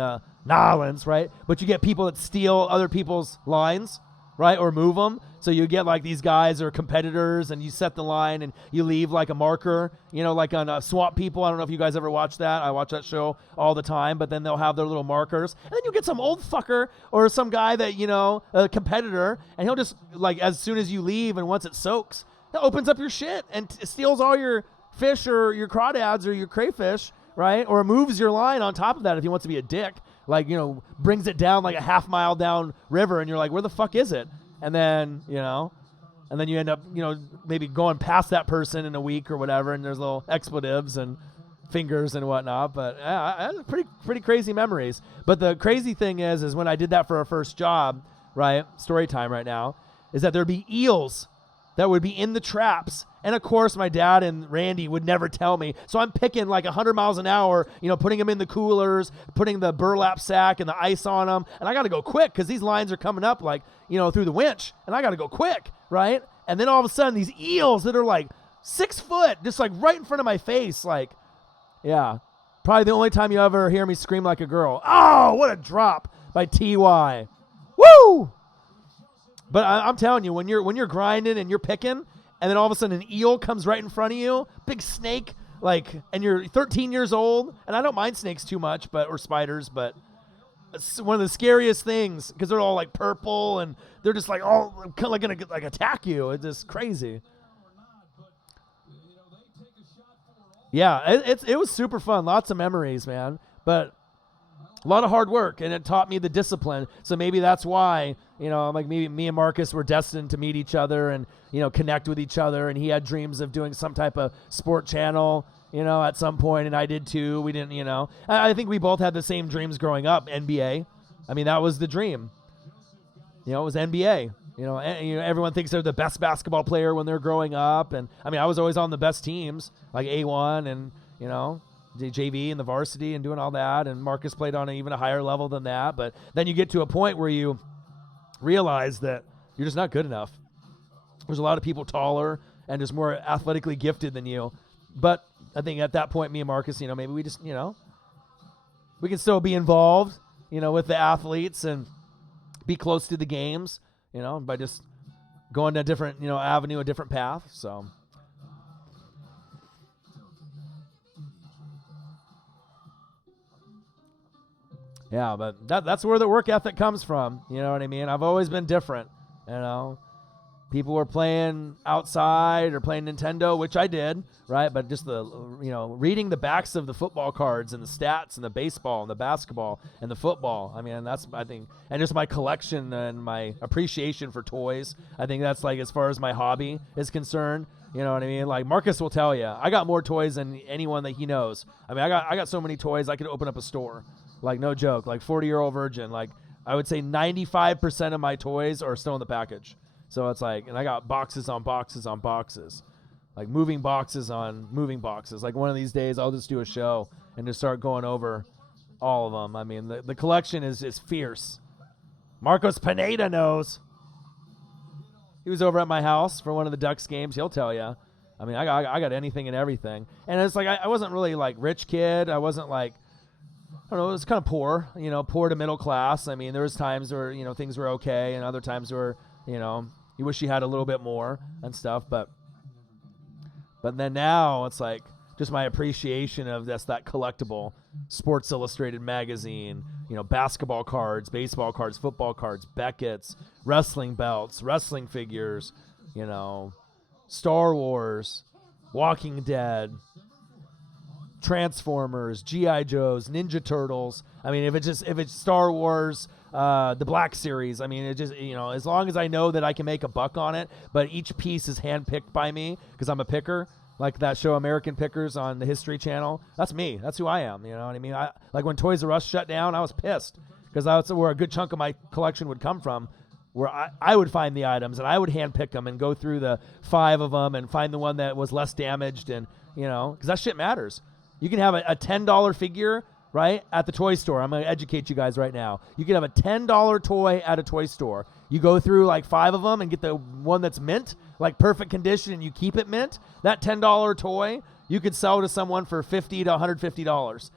Nolans, right? But you get people that steal other people's lines, right? Or move them. So you get like these guys or competitors and you set the line and you leave like a marker, like on Swamp People. I don't know if you guys ever watch that. I watch that show all the time, but then they'll have their little markers. And then you get some old fucker or some guy that, a competitor, and he'll just like, as soon as you leave and once it soaks, he opens up your shit and steals all your fish or your crawdads or your crayfish, right? Or moves your line on top of that if he wants to be a dick. Like, brings it down like a half mile down river and you're like, where the fuck is it? And then, and then you end up, maybe going past that person in a week or whatever, and there's little expletives and fingers and whatnot. But I had pretty crazy memories. But the crazy thing is when I did that for our first job, right, story time right now, is that there'd be eels that would be in the traps. And of course, my dad and Randy would never tell me. So I'm picking like 100 miles an hour, putting them in the coolers, putting the burlap sack and the ice on them. And I got to go quick because these lines are coming up like, through the winch. And I got to go quick, right? And then all of a sudden, these eels that are like 6 foot, just like right in front of my face, like, yeah. Probably the only time you ever hear me scream like a girl. Oh, what a drop by T.Y. Woo! But I'm telling you, when you're grinding and you're picking, and then all of a sudden an eel comes right in front of you, big snake, like, and you're 13 years old, and I don't mind snakes too much, or spiders, but it's one of the scariest things because they're all like purple and they're just like all kind of like gonna like attack you. It's just crazy. Yeah, it was super fun. Lots of memories, man. But a lot of hard work, and it taught me the discipline. So maybe that's why, like me and Marcus were destined to meet each other and, connect with each other. And he had dreams of doing some type of sport channel, at some point, and I did too. We didn't, I think we both had the same dreams growing up. NBA. I mean, that was the dream. It was NBA. Everyone thinks they're the best basketball player when they're growing up. And I mean, I was always on the best teams, like A1 and, the JV and the varsity and doing all that. And Marcus played on even a higher level than that. But then you get to a point where you realize that you're just not good enough. There's a lot of people taller and just more athletically gifted than you. But I think at that point, me and Marcus, maybe we just, we can still be involved, with the athletes and be close to the games, by just going to a different, avenue, a different path. So. Yeah, but that's where the work ethic comes from. You know what I mean? I've always been different, People were playing outside or playing Nintendo, which I did, right? But just reading the backs of the football cards and the stats and the baseball and the basketball and the football. I mean, that's, I think, and just my collection and my appreciation for toys. I think that's like as far as my hobby is concerned. You know what I mean? Like Marcus will tell you, I got more toys than anyone that he knows. I mean, I got so many toys I could open up a store. Like no joke, like 40-year-old virgin. Like I would say 95% of my toys are still in the package. So it's like, and I got boxes on boxes on boxes. like moving boxes on moving boxes. Like one of these days, I'll just do a show and just start going over all of them. I mean, the collection is fierce. Marcos Pineda knows. He was over at my house for one of the Ducks games. He'll tell you. I mean, I got anything and everything. And it's like I wasn't really like rich kid. I wasn't like, I don't know, it was kind of poor, poor to middle class. I mean, there was times where, things were okay, and other times where, you wish you had a little bit more and stuff. But then now it's like just my appreciation of that collectible Sports Illustrated magazine, basketball cards, baseball cards, football cards, Beckett's, wrestling belts, wrestling figures, Star Wars, Walking Dead, Transformers, G.I. Joes, Ninja Turtles. I mean, if it's Star Wars, the Black Series, I mean, it just, as long as I know that I can make a buck on it, but each piece is handpicked by me because I'm a picker, like that show American Pickers on the History Channel. That's me. That's who I am. You know what I mean? Like when Toys R Us shut down, I was pissed because that's where a good chunk of my collection would come from, where I would find the items and I would handpick them and go through the 5 of them and find the one that was less damaged, and, because that shit matters. You can have a $10 figure, right, at the toy store. I'm going to educate you guys right now. You can have a $10 toy at a toy store. You go through like 5 of them and get the one that's mint, like perfect condition, and you keep it mint. That $10 toy, you could sell to someone for $50 to $150,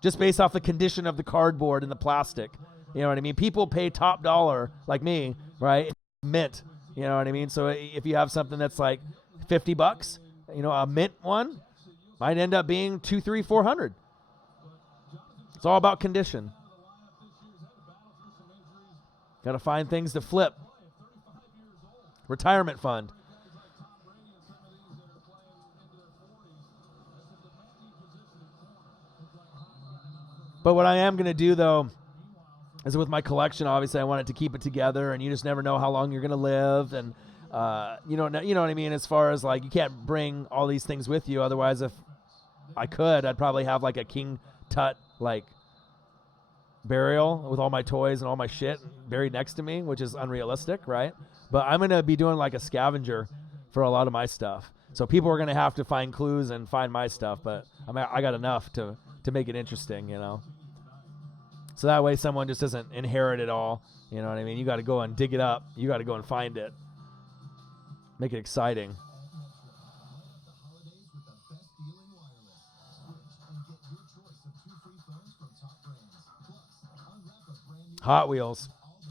just based off the condition of the cardboard and the plastic. You know what I mean? People pay top dollar, like me, right? Mint. You know what I mean? So if you have something that's like $50, a mint one might end up being $200, $300, $400. It's all about condition. Got to find things to flip. Retirement fund. But what I am going to do, though, is with my collection, obviously, I wanted to keep it together, and you just never know how long you're going to live, and you know what I mean, as far as like you can't bring all these things with you. Otherwise, if I could, I'd probably have like a King Tut like burial with all my toys and all my shit buried next to me, which is unrealistic, right? But I'm going to be doing like a scavenger for a lot of my stuff. So people are going to have to find clues and find my stuff, but I got enough to make it interesting, So that way someone just doesn't inherit it all, you know what I mean? You got to go and dig it up. You got to go and find it. Make it exciting. Hot Wheels.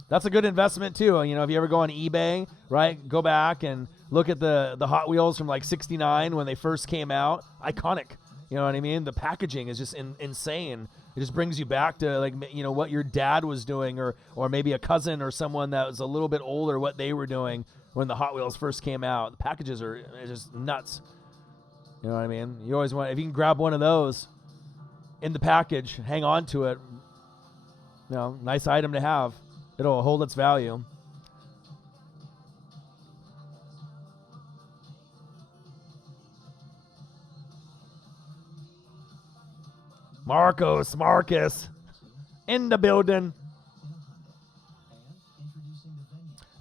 That's a good investment too. If you ever go on eBay, right, go back and look at the Hot Wheels from like '69 when they first came out. Iconic. You know what I mean? The packaging is just insane. It just brings you back to like, what your dad was doing, or maybe a cousin or someone that was a little bit older, what they were doing when the Hot Wheels first came out. The packages are just nuts. You know what I mean? You always want, if you can grab one of those in the package, hang on to it. Nice item to have. It'll hold its value. Marcus, in the building.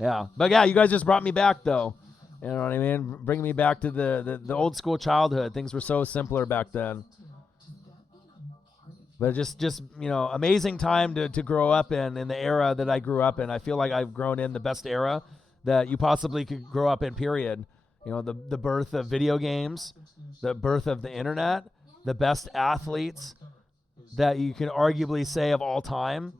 Yeah, but yeah, you guys just brought me back though. You know what I mean? Bringing me back to the old school childhood. Things were so simpler back then. But just amazing time to grow up in the era that I grew up in. I feel like I've grown in the best era that you possibly could grow up in, period. The birth of video games, the birth of the internet, the best athletes that you can arguably say of all time.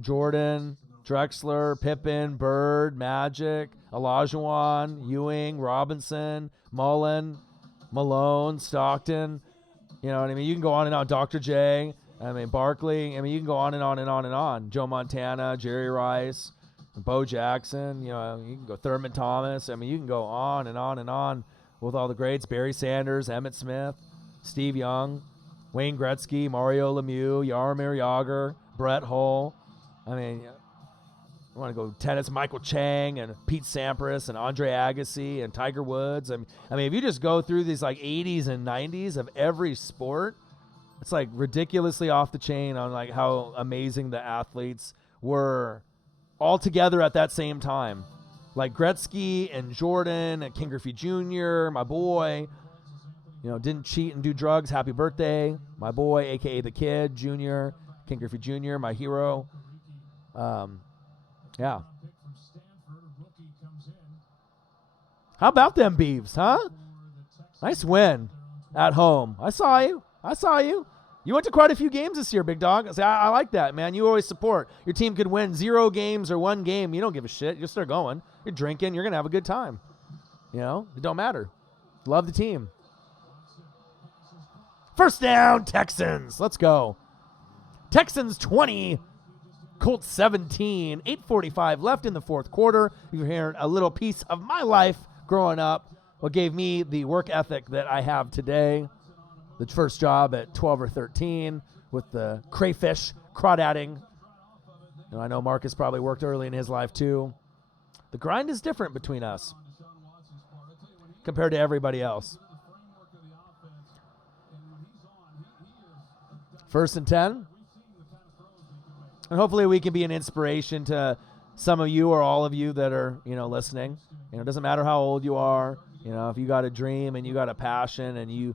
Jordan, Drexler, Pippen, Bird, Magic, Olajuwon, Ewing, Robinson, Mullen, Malone, Stockton. You know what I mean? You can go on and on. Dr. J, Barkley. You can go on and on and on and on. Joe Montana, Jerry Rice, Bo Jackson. You can go Thurman Thomas. You can go on and on and on with all the greats. Barry Sanders, Emmitt Smith, Steve Young, Wayne Gretzky, Mario Lemieux, Jaromir Jagr, Brett Hull. I want to go tennis, Michael Chang and Pete Sampras and Andre Agassi and Tiger Woods. If you just go through these like 80s and 90s of every sport, it's like ridiculously off the chain on like how amazing the athletes were all together at that same time. like Gretzky and Jordan and King Griffey Jr., my boy. Didn't cheat and do drugs. Happy birthday, my boy, a.k.a. the Kid Jr., King Griffey Jr., my hero. Yeah. How about them Beavs, huh? Nice win at home. I saw you. You went to quite a few games this year, big dog. I like that, man. You always support. Your team could win 0 games or 1 game. You don't give a shit. You just start going. You're drinking. You're going to have a good time. It don't matter. Love the team. First down, Texans. Let's go. Texans 20, Colts 17, 8:45 left in the fourth quarter. You're hearing a little piece of my life growing up, what gave me the work ethic that I have today. The first job at 12 or 13 with the crayfish crawdadding. I know Marcus probably worked early in his life too. The grind is different between us compared to everybody else. First and 10. And hopefully we can be an inspiration to some of you or all of you that are, listening. It doesn't matter how old you are. If you got a dream and you got a passion and you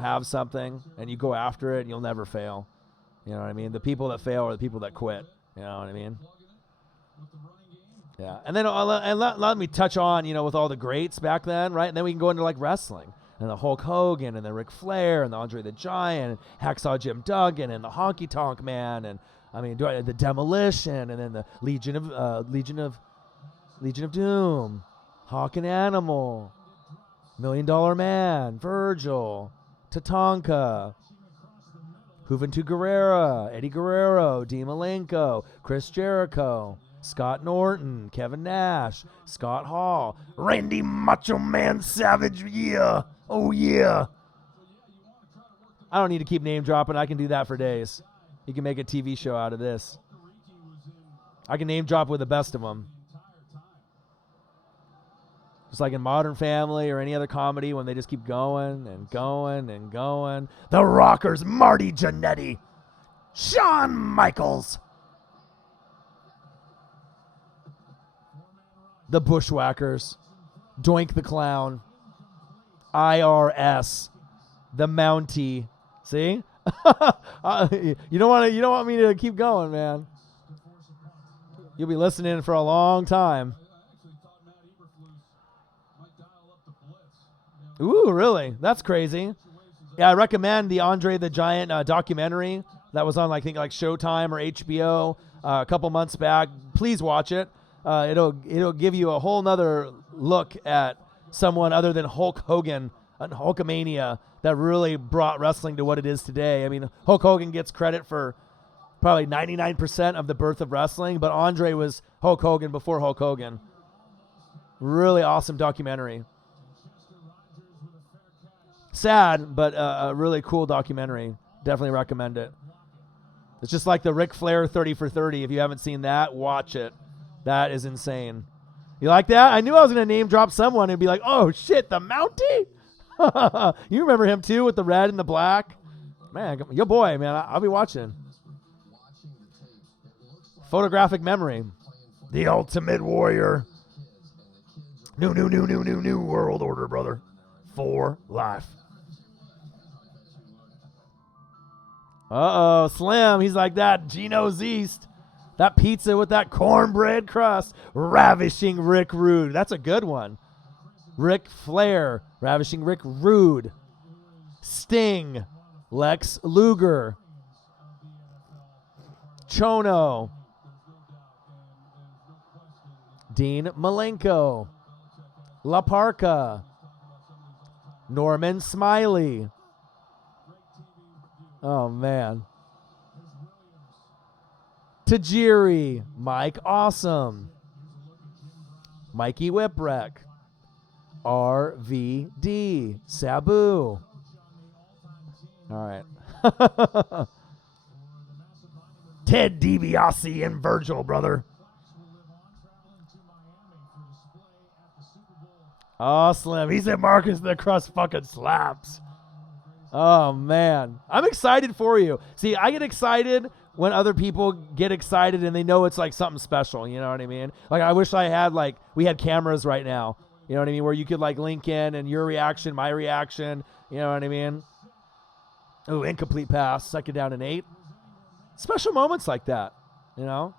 have something and you go after it, you'll never fail. You know what I mean? The people that fail are the people that quit. You know what I mean? Yeah. And then let me touch on, with all the greats back then, right? And then we can go into like wrestling. And the Hulk Hogan and the Ric Flair and the Andre the Giant and Hacksaw Jim Duggan and the Honky Tonk Man and the Demolition and then the Legion of Doom, Hawk and Animal, $1 Million Man, Virgil, Tatanka, Juventud Guerrera, Eddie Guerrero, Dean Malenko, Chris Jericho, Scott Norton, Kevin Nash, Scott Hall, Randy Macho Man Savage, yeah. Oh, yeah. I don't need to keep name dropping. I can do that for days. You can make a TV show out of this. I can name drop with the best of them. Just like in Modern Family or any other comedy when they just keep going and going and going. The Rockers, Marty Jannetty, Shawn Michaels. The Bushwhackers, Doink the Clown, IRS, the Mountie. See? You don't want me to keep going, man. You'll be listening for a long time. Ooh, really? That's crazy. Yeah, I recommend the Andre the Giant documentary that was on, I think, like Showtime or HBO a couple months back. Please watch it. It'll give you a whole nother look at someone other than Hulk Hogan and Hulkamania that really brought wrestling to what it is today. I mean, Hulk Hogan gets credit for probably 99% of the birth of wrestling, but Andre was Hulk Hogan before Hulk Hogan. Really awesome documentary. Sad, but a really cool documentary. Definitely recommend it. It's just like the Ric Flair 30 for 30. If you haven't seen that, watch it. That is insane. You like that? I knew I was going to name drop someone and be like, oh, shit, the Mountie? You remember him, too, with the red and the black? Man, your boy, man. I'll be watching. Photographic memory. The Ultimate Warrior. New world order, brother. For life. Uh-oh, Slim. He's like that. Geno's East. That pizza with that cornbread crust. Ravishing Rick Rude. That's a good one. Ric Flair. Ravishing Rick Rude. Sting. Lex Luger. Chono. Dean Malenko. La Parka. Norman Smiley. Oh, man. Tajiri. Mike Awesome. Mikey Whipwreck. RVD. Sabu. All right. Ted DiBiase and Virgil, brother. Oh, Slim. He said Marcus the Crust fucking slaps. Oh, man. I'm excited for you. See, I get excited when other people get excited and they know it's like something special. You know what I mean? Like I wish I had we had cameras right now. You know what I mean? Where you could link in and your reaction, my reaction. You know what I mean? Ooh, incomplete pass, 2nd down and 8. Special moments like that, you know?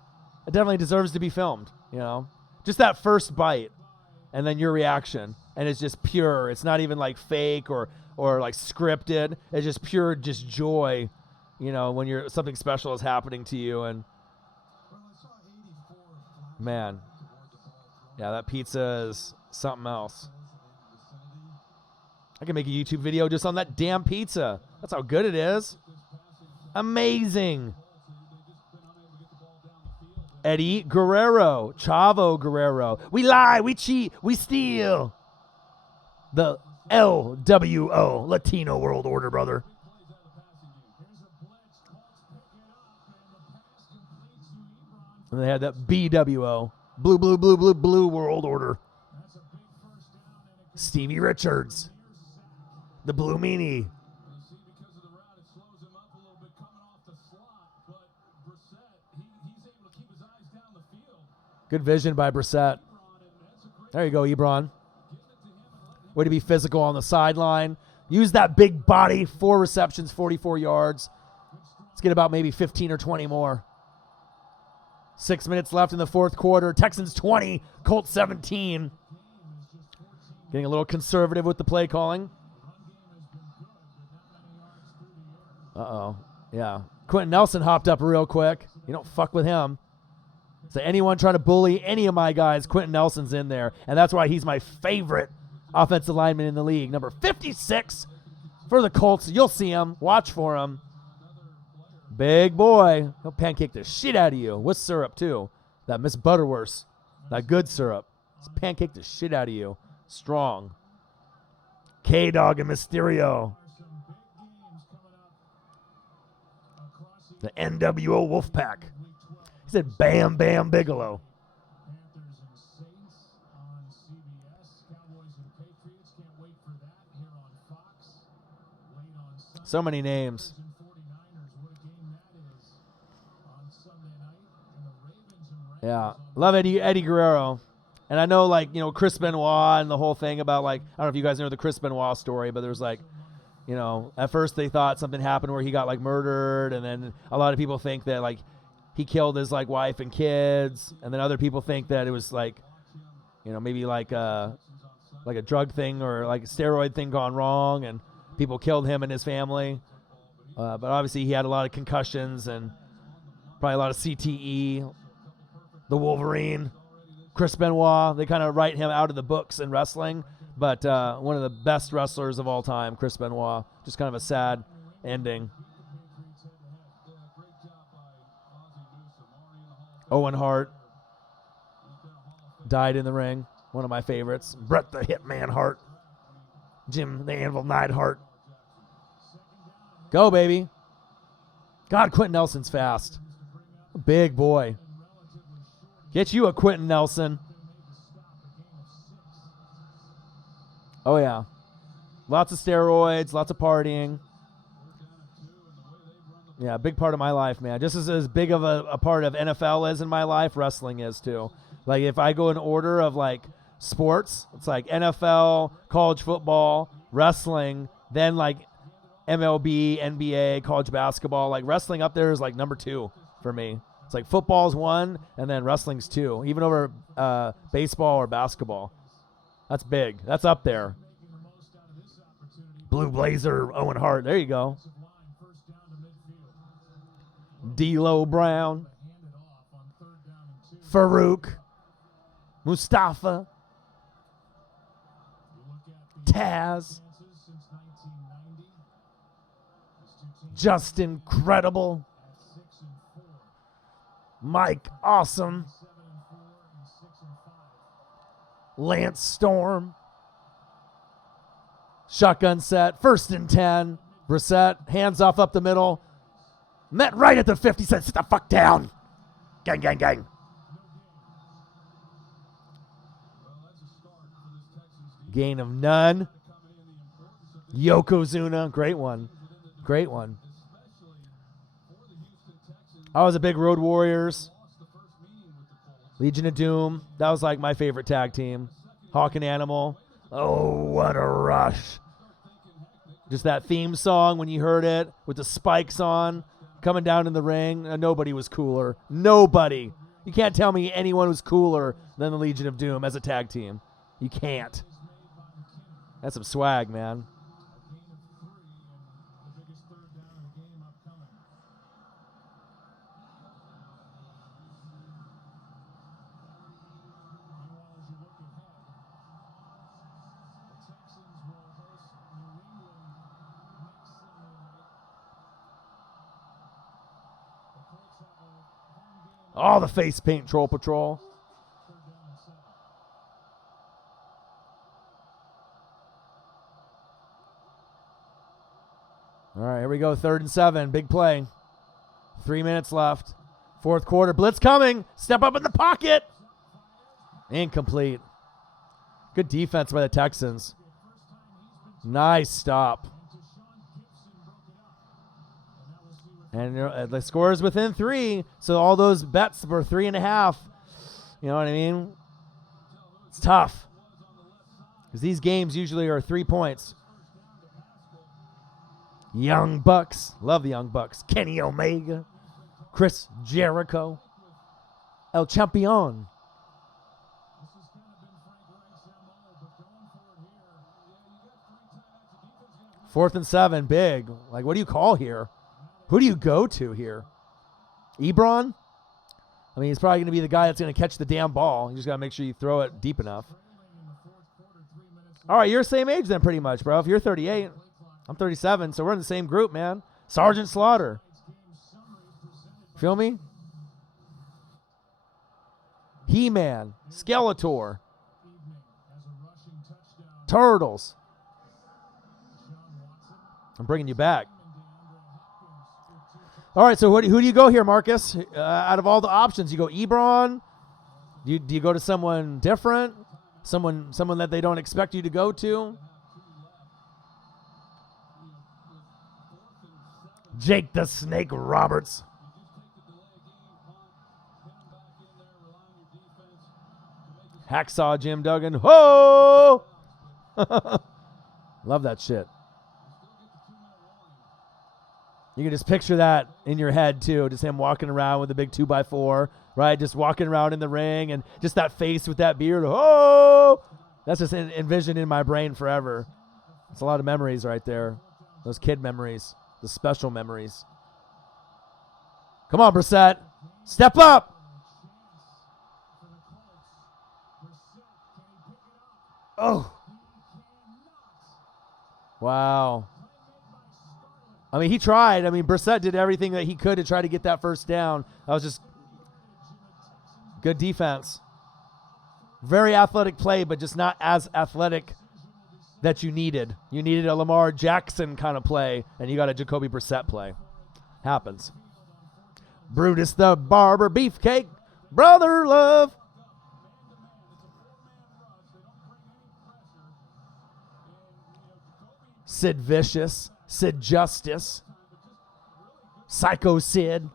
It definitely deserves to be filmed, you know? Just that first bite and then your reaction. And it's just pure. It's not even fake or scripted. It's just pure joy, you know, when something special is happening to you. And man, yeah, that pizza is something else. I can make a YouTube video just on that damn pizza. That's how good it is. Amazing. Eddie Guerrero. Chavo Guerrero. We lie, we cheat, we steal. The LWO, Latino World Order, brother. And they had that BWO. Blue World Order. Stevie Richards. The Blue Meanie. Good vision by Brissett. There you go, Ebron. Way to be physical on the sideline. Use that big body. 4 receptions, 44 yards. Let's get about maybe 15 or 20 more. 6 minutes left in the 4th quarter. Texans 20, Colts 17. Getting a little conservative with the play calling. Uh-oh. Yeah. Quentin Nelson hopped up real quick. You don't fuck with him. So anyone trying to bully any of my guys, Quentin Nelson's in there. And that's why he's my favorite offensive lineman in the league. Number 56 for the Colts. You'll see him. Watch for him. Big boy. He'll pancake the shit out of you. With syrup, too. That Miss Butterworth. That good syrup. He's pancake the shit out of you. Strong. K-Dog and Mysterio. The NWO Wolfpack. He said Bam Bam Bigelow. So many names. Yeah. Love Eddie Guerrero. And I know, Chris Benoit and the whole thing about, I don't know if you guys know the Chris Benoit story, but there's, at first they thought something happened where he got, murdered, and then a lot of people think that, he killed his, wife and kids, and then other people think that it was, maybe a drug thing or, a steroid thing gone wrong, and people killed him and his family. But obviously he had a lot of concussions and probably a lot of CTE. The Wolverine. Chris Benoit, they kind of write him out of the books in wrestling, but one of the best wrestlers of all time, Chris Benoit. Just kind of a sad ending. Owen Hart died in the ring. One of my favorites. Bret the Hitman Hart. Jim the Anvil Neidhart. Go, baby. God, Quentin Nelson's fast. A big boy. Get you a Quentin Nelson. Oh, yeah. Lots of steroids, lots of partying. Yeah, big part of my life, man. Just as big of a part of NFL is in my life, wrestling is too. If I go in order of sports, it's NFL, college football, wrestling, then MLB, NBA, college basketball. Wrestling up there is number 2 for me. It's football's 1 and then wrestling's 2, even over baseball or basketball. That's big. That's up there. Blue Blazer, Owen Hart. There you go. D'Lo Brown. Farouk. Mustafa. Taz. Justin Credible. Mike Awesome. Lance Storm. Shotgun set. 1st and 10. Brissett. Hands off up the middle. Met right at the 50. Said, sit the fuck down. Gang, gang, gang. Gain of none. Yokozuna. Great one. Great one. I was a big Road Warriors. Legion of Doom. That was like my favorite tag team. Hawk and Animal. Oh, what a rush. Just that theme song when you heard it with the spikes on, coming down in the ring. Nobody was cooler. Nobody. You can't tell me anyone was cooler than the Legion of Doom as a tag team. You can't. That's some swag, man. Oh, the face paint troll patrol. All right, here we go. 3rd and 7. Big play. 3 minutes left. 4th quarter. Blitz coming. Step up in the pocket. Incomplete. Good defense by the Texans. Nice stop. And the score is within 3, so all those bets were 3.5. You know what I mean? It's tough. Because these games usually are 3 points. Young Bucks. Love the Young Bucks. Kenny Omega. Chris Jericho. El Champion. 4th and 7. Big. Like, what do you call here? Who do you go to here? Ebron? I mean, he's probably going to be the guy that's going to catch the damn ball. You just got to make sure you throw it deep enough. All right, you're the same age then pretty much, bro. If you're 38, I'm 37, so we're in the same group, man. Sergeant Slaughter. Feel me? He-Man. Skeletor. Turtles. I'm bringing you back. All right, so who do you go here, Marcus? Out of all the options, you go Ebron? Do you go to someone different? Someone that they don't expect you to go to? Jake the Snake Roberts. Hacksaw Jim Duggan. Ho! Love that shit. You can just picture that in your head, too. Just him walking around with a big 2x4, right? Just walking around in the ring and just that face with that beard. Oh! That's just envisioned in my brain forever. It's a lot of memories right there. Those kid memories. The special memories. Come on, Brissett. Step up! Oh. Wow. I mean, he tried. I mean, Brissett did everything that he could to try to get that first down. That was just good defense. Very athletic play, but just not as athletic that you needed. You needed a Lamar Jackson kind of play, and you got a Jacoby Brissett play. Happens. Brutus the Barber Beefcake. Brother Love. Sid Vicious. Sid Justice. Psycho Sid.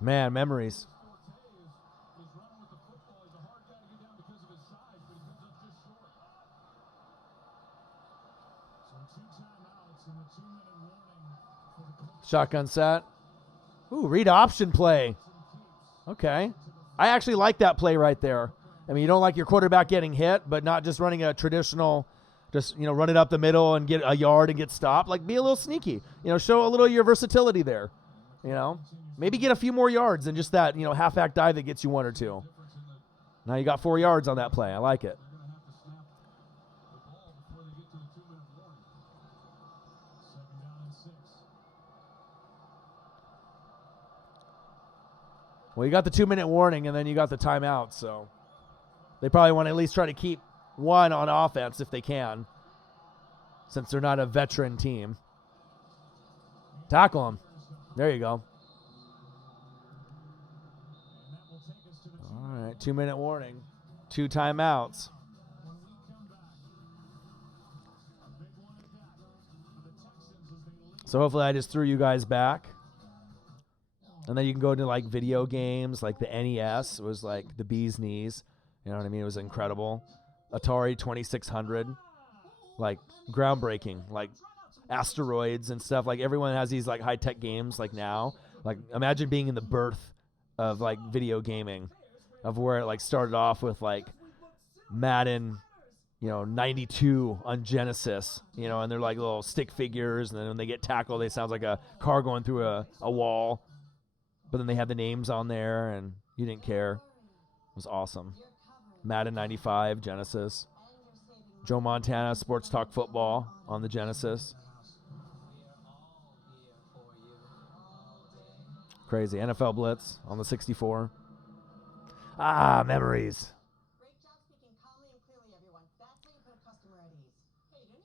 Man, memories. Shotgun set. Ooh, read option play. Okay. I actually like that play right there. I mean, you don't like your quarterback getting hit, but not just running a traditional, just, run it up the middle and get a yard and get stopped. Like, be a little sneaky. Show a little of your versatility there. Maybe get a few more yards than just that, half-back dive that gets you 1 or 2. Now you got 4 yards on that play. I like it. Well, you got the 2-minute warning, and then you got the timeout, so they probably want to at least try to keep one on offense if they can, since they're not a veteran team. Tackle him. There you go. All right, 2-minute warning. 2 timeouts. So hopefully I just threw you guys back. And then you can go into like video games, like the NES was like the bee's knees. You know what I mean? It was incredible. Atari 2600, like groundbreaking, like asteroids and stuff. Like everyone has these like high tech games like now. Like imagine being in the birth of like video gaming, of where it like started off with like Madden, 92 on Genesis, and they're like little stick figures, and then when they get tackled, they sound like a car going through a wall. But then they had the names on there, and you didn't care. It was awesome. Madden 95, Genesis. Joe Montana, Sports Talk Football on the Genesis. Crazy. NFL Blitz on the 64. Memories.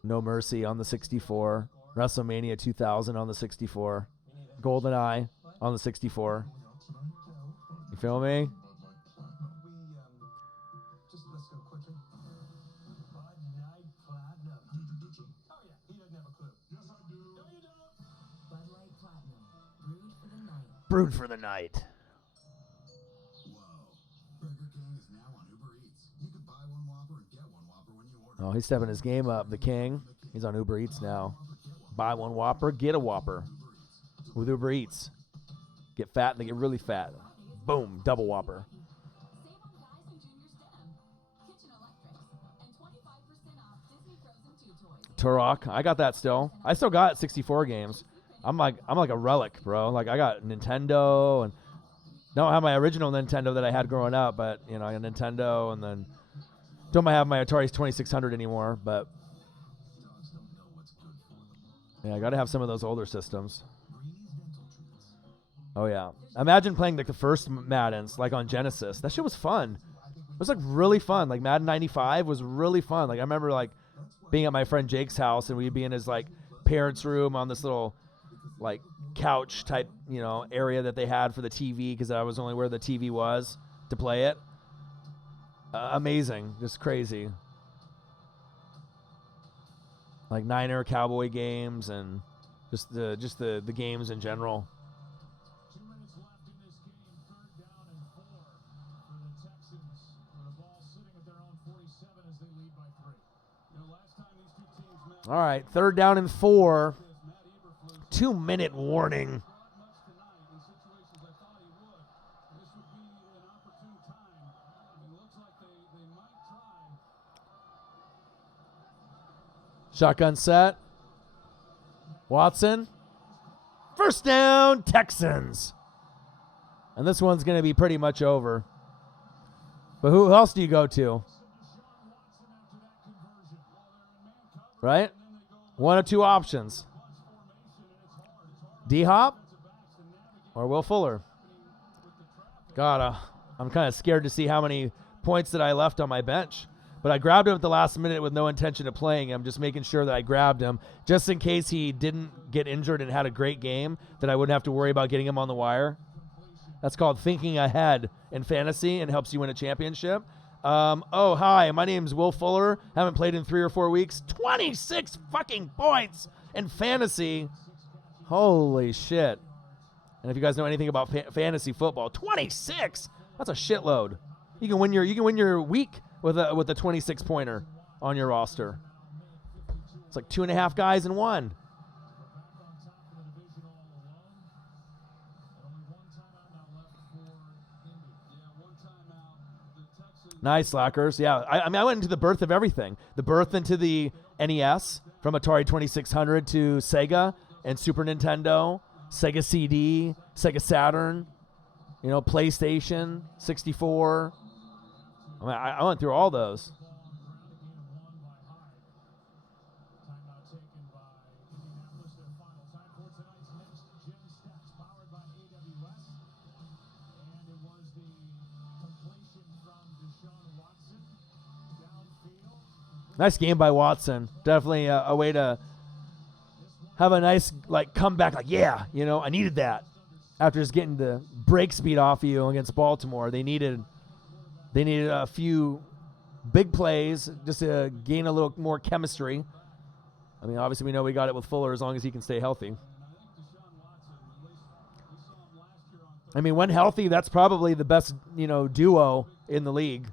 No Mercy on the 64. WrestleMania 2000 on the 64. GoldenEye on the 64. You feel me? Brewed for the night. Whoa. Burger King is now on Uber Eats. You can buy one Whopper and get one Whopper when you order. Oh, he's stepping his game up. The King. He's on Uber Eats now. Buy one Whopper, get a Whopper. With Uber Eats. Get fat and they get really fat. Boom, double Whopper. Turok, I got that still. I still got 64 games. I'm like a relic, bro. Like I got Nintendo and don't have my original Nintendo that I had growing up, but I got Nintendo, and then don't have my Atari 2600 anymore, but yeah, I got to have some of those older systems. Oh yeah. Imagine playing like the first Maddens like on Genesis. That shit was fun. It was like really fun. Like Madden 95 was really fun. Like I remember like being at my friend Jake's house, and we'd be in his like parents' room on this little like couch type, area that they had for the TV, because that was only where the TV was to play it. Amazing, just crazy. Like Niner Cowboy games and just the games in general. 2 minutes left in this game. 3rd down and 4 for the Texans. With the ball sitting at their own 47 as they lead by 3. Last time these two teams met. All right, 3rd down and 4. 2-minute warning. Shotgun set. Watson. First down, Texans. And this one's going to be pretty much over. But who else do you go to? Right? One of two options. D-Hop or Will Fuller? God, I'm kind of scared to see how many points that I left on my bench. But I grabbed him at the last minute with no intention of playing him, just making sure that I grabbed him just in case he didn't get injured and had a great game, that I wouldn't have to worry about getting him on the wire. That's called thinking ahead in fantasy and helps you win a championship. Hi, my name's Will Fuller. Haven't played in 3 or 4 weeks. 26 fucking points in fantasy. Holy shit. And if you guys know anything about fantasy football, 26, that's a shitload. You can win your week with a 26 pointer on your roster. It's like 2.5 guys in one. Nice, Slackers. Yeah, I went into the birth of everything. The birth into the NES, from Atari 2600 to Sega and Super Nintendo, Sega CD, Sega Saturn, PlayStation, 64. I went through all those. Nice game by Watson. Definitely a way to have a nice comeback. I needed that. After just getting the break speed off of you against Baltimore, they needed a few big plays just to gain a little more chemistry. I mean, obviously we know we got it with Fuller as long as he can stay healthy. I mean, when healthy, that's probably the best, duo in the league.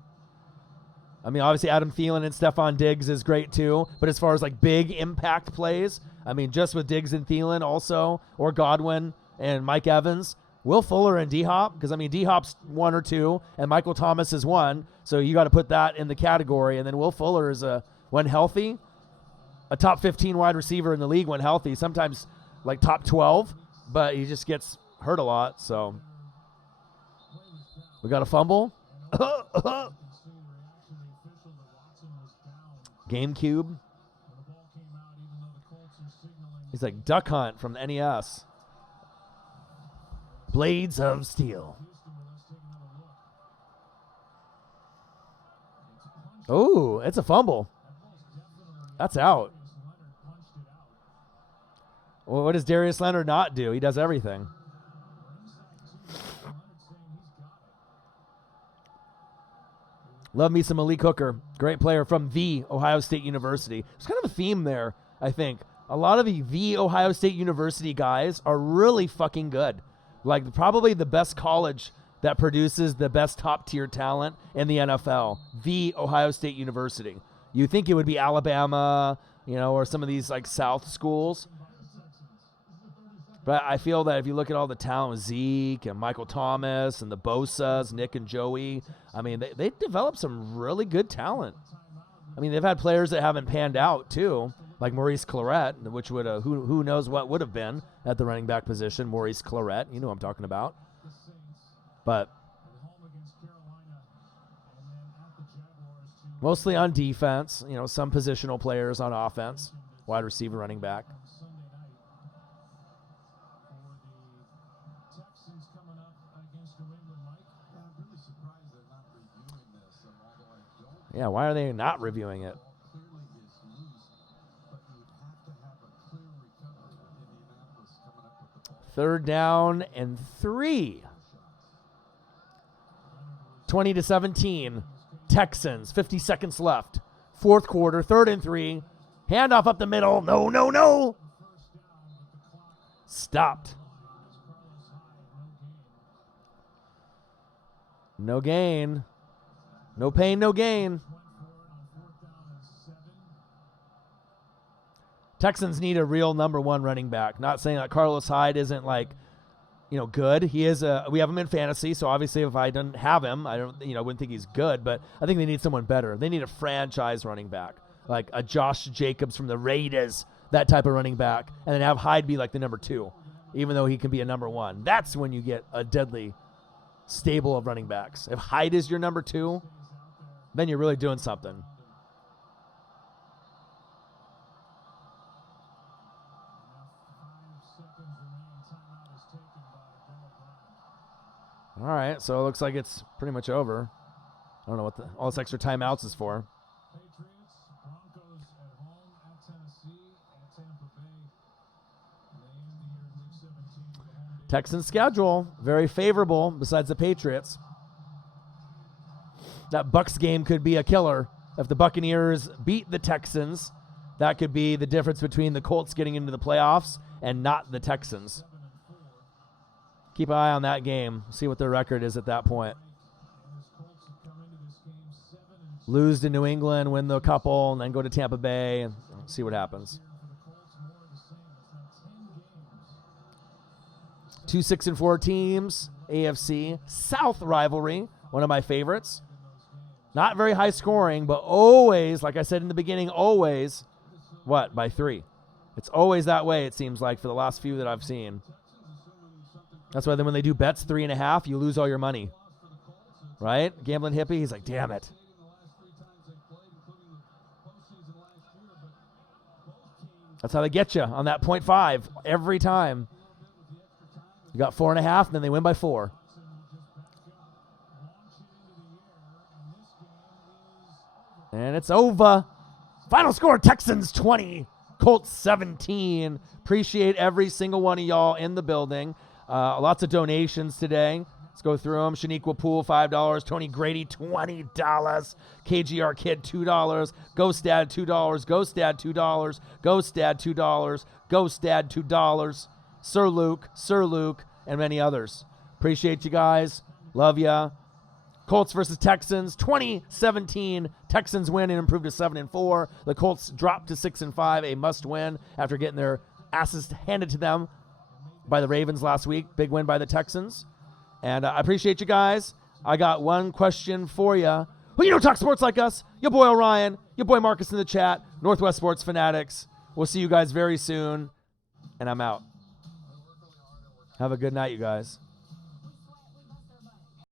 I mean, obviously Adam Thielen and Stephon Diggs is great too, but as far as like big impact plays, I mean, just with Diggs and Thielen also, or Godwin and Mike Evans, Will Fuller and D-Hop, because I mean, D-Hop's 1 or 2, and Michael Thomas is 1, so you got to put that in the category, and then Will Fuller is, when healthy, a top 15 wide receiver in the league when healthy, sometimes like top 12, but he just gets hurt a lot, so. We got a fumble. GameCube. He's like Duck Hunt from the NES. Blades of Steel. Oh, it's a fumble. That's out. Well, what does Darius Leonard not do? He does everything. Love me some Malik Hooker. Great player from the Ohio State University. There's kind of a theme there, I think. A lot of the Ohio State University guys are really fucking good. Like probably the best college that produces the best top-tier talent in the NFL. The Ohio State University. You think it would be Alabama, or some of these like South schools. But I feel that if you look at all the talent with Zeke and Michael Thomas and the Bosas, Nick and Joey, I mean, they developed some really good talent. I mean, they've had players that haven't panned out, too, like Maurice Clarett, which would who knows what would have been at the running back position. Maurice Clarett, you know what I'm talking about. But mostly on defense, some positional players on offense, wide receiver, running back. Yeah, why are they not reviewing it? Third down and 3. 20-17. Texans, 50 seconds left. Fourth quarter, 3rd and 3. Handoff up the middle. No. Stopped. No gain. No pain, no gain. Texans need a real number 1 running back. Not saying that Carlos Hyde isn't good. He is we have him in fantasy, so obviously if I didn't have him, I wouldn't think he's good, but I think they need someone better. They need a franchise running back, like a Josh Jacobs from the Raiders, that type of running back, and then have Hyde be like the number 2, even though he can be a number 1. That's when you get a deadly stable of running backs. If Hyde is your number 2, then you're really doing something. All right, so it looks like it's pretty much over. I don't know what all this extra timeouts is for. Patriots, Broncos at home, at Tennessee, at Tampa Bay. They end the year week 17 with a home game. Texans schedule, very favorable besides the Patriots. That Bucs game could be a killer. If the Buccaneers beat the Texans, that could be the difference between the Colts getting into the playoffs and not the Texans. Keep an eye on that game. See what their record is at that point. Lose to New England, win the couple, and then go to Tampa Bay and see what happens. 2 6-4 teams, AFC South rivalry, one of my favorites. Not very high scoring, but always, like I said in the beginning, always, by 3. It's always that way, it seems like, for the last few that I've seen. That's why then when they do bets 3.5, you lose all your money. Right? Gambling hippie, he's like, damn it. That's how they get you on that 0.5 every time. You got 4.5, and then they win by 4. And it's over. Final score, Texans 20, Colts 17. Appreciate every single one of y'all in the building. Lots of donations today. Let's go through them. Shaniqua Poole, $5. Tony Grady, $20. KGR Kid, $2. Ghost Dad, $2. Ghost Dad, $2. Ghost Dad, $2. Ghost Dad, $2. Sir Luke, and many others. Appreciate you guys. Love ya. Colts versus Texans. 2017 Texans win and improve to 7-4. The Colts drop to 6-5, a must-win after getting their asses handed to them by the Ravens last week. Big win by the Texans. And I appreciate you guys. I got one question for you. Who you know talk sports like us? Your boy Orion, your boy Marcus in the chat, Northwest Sports Fanatics. We'll see you guys very soon. And I'm out. Have a good night, you guys.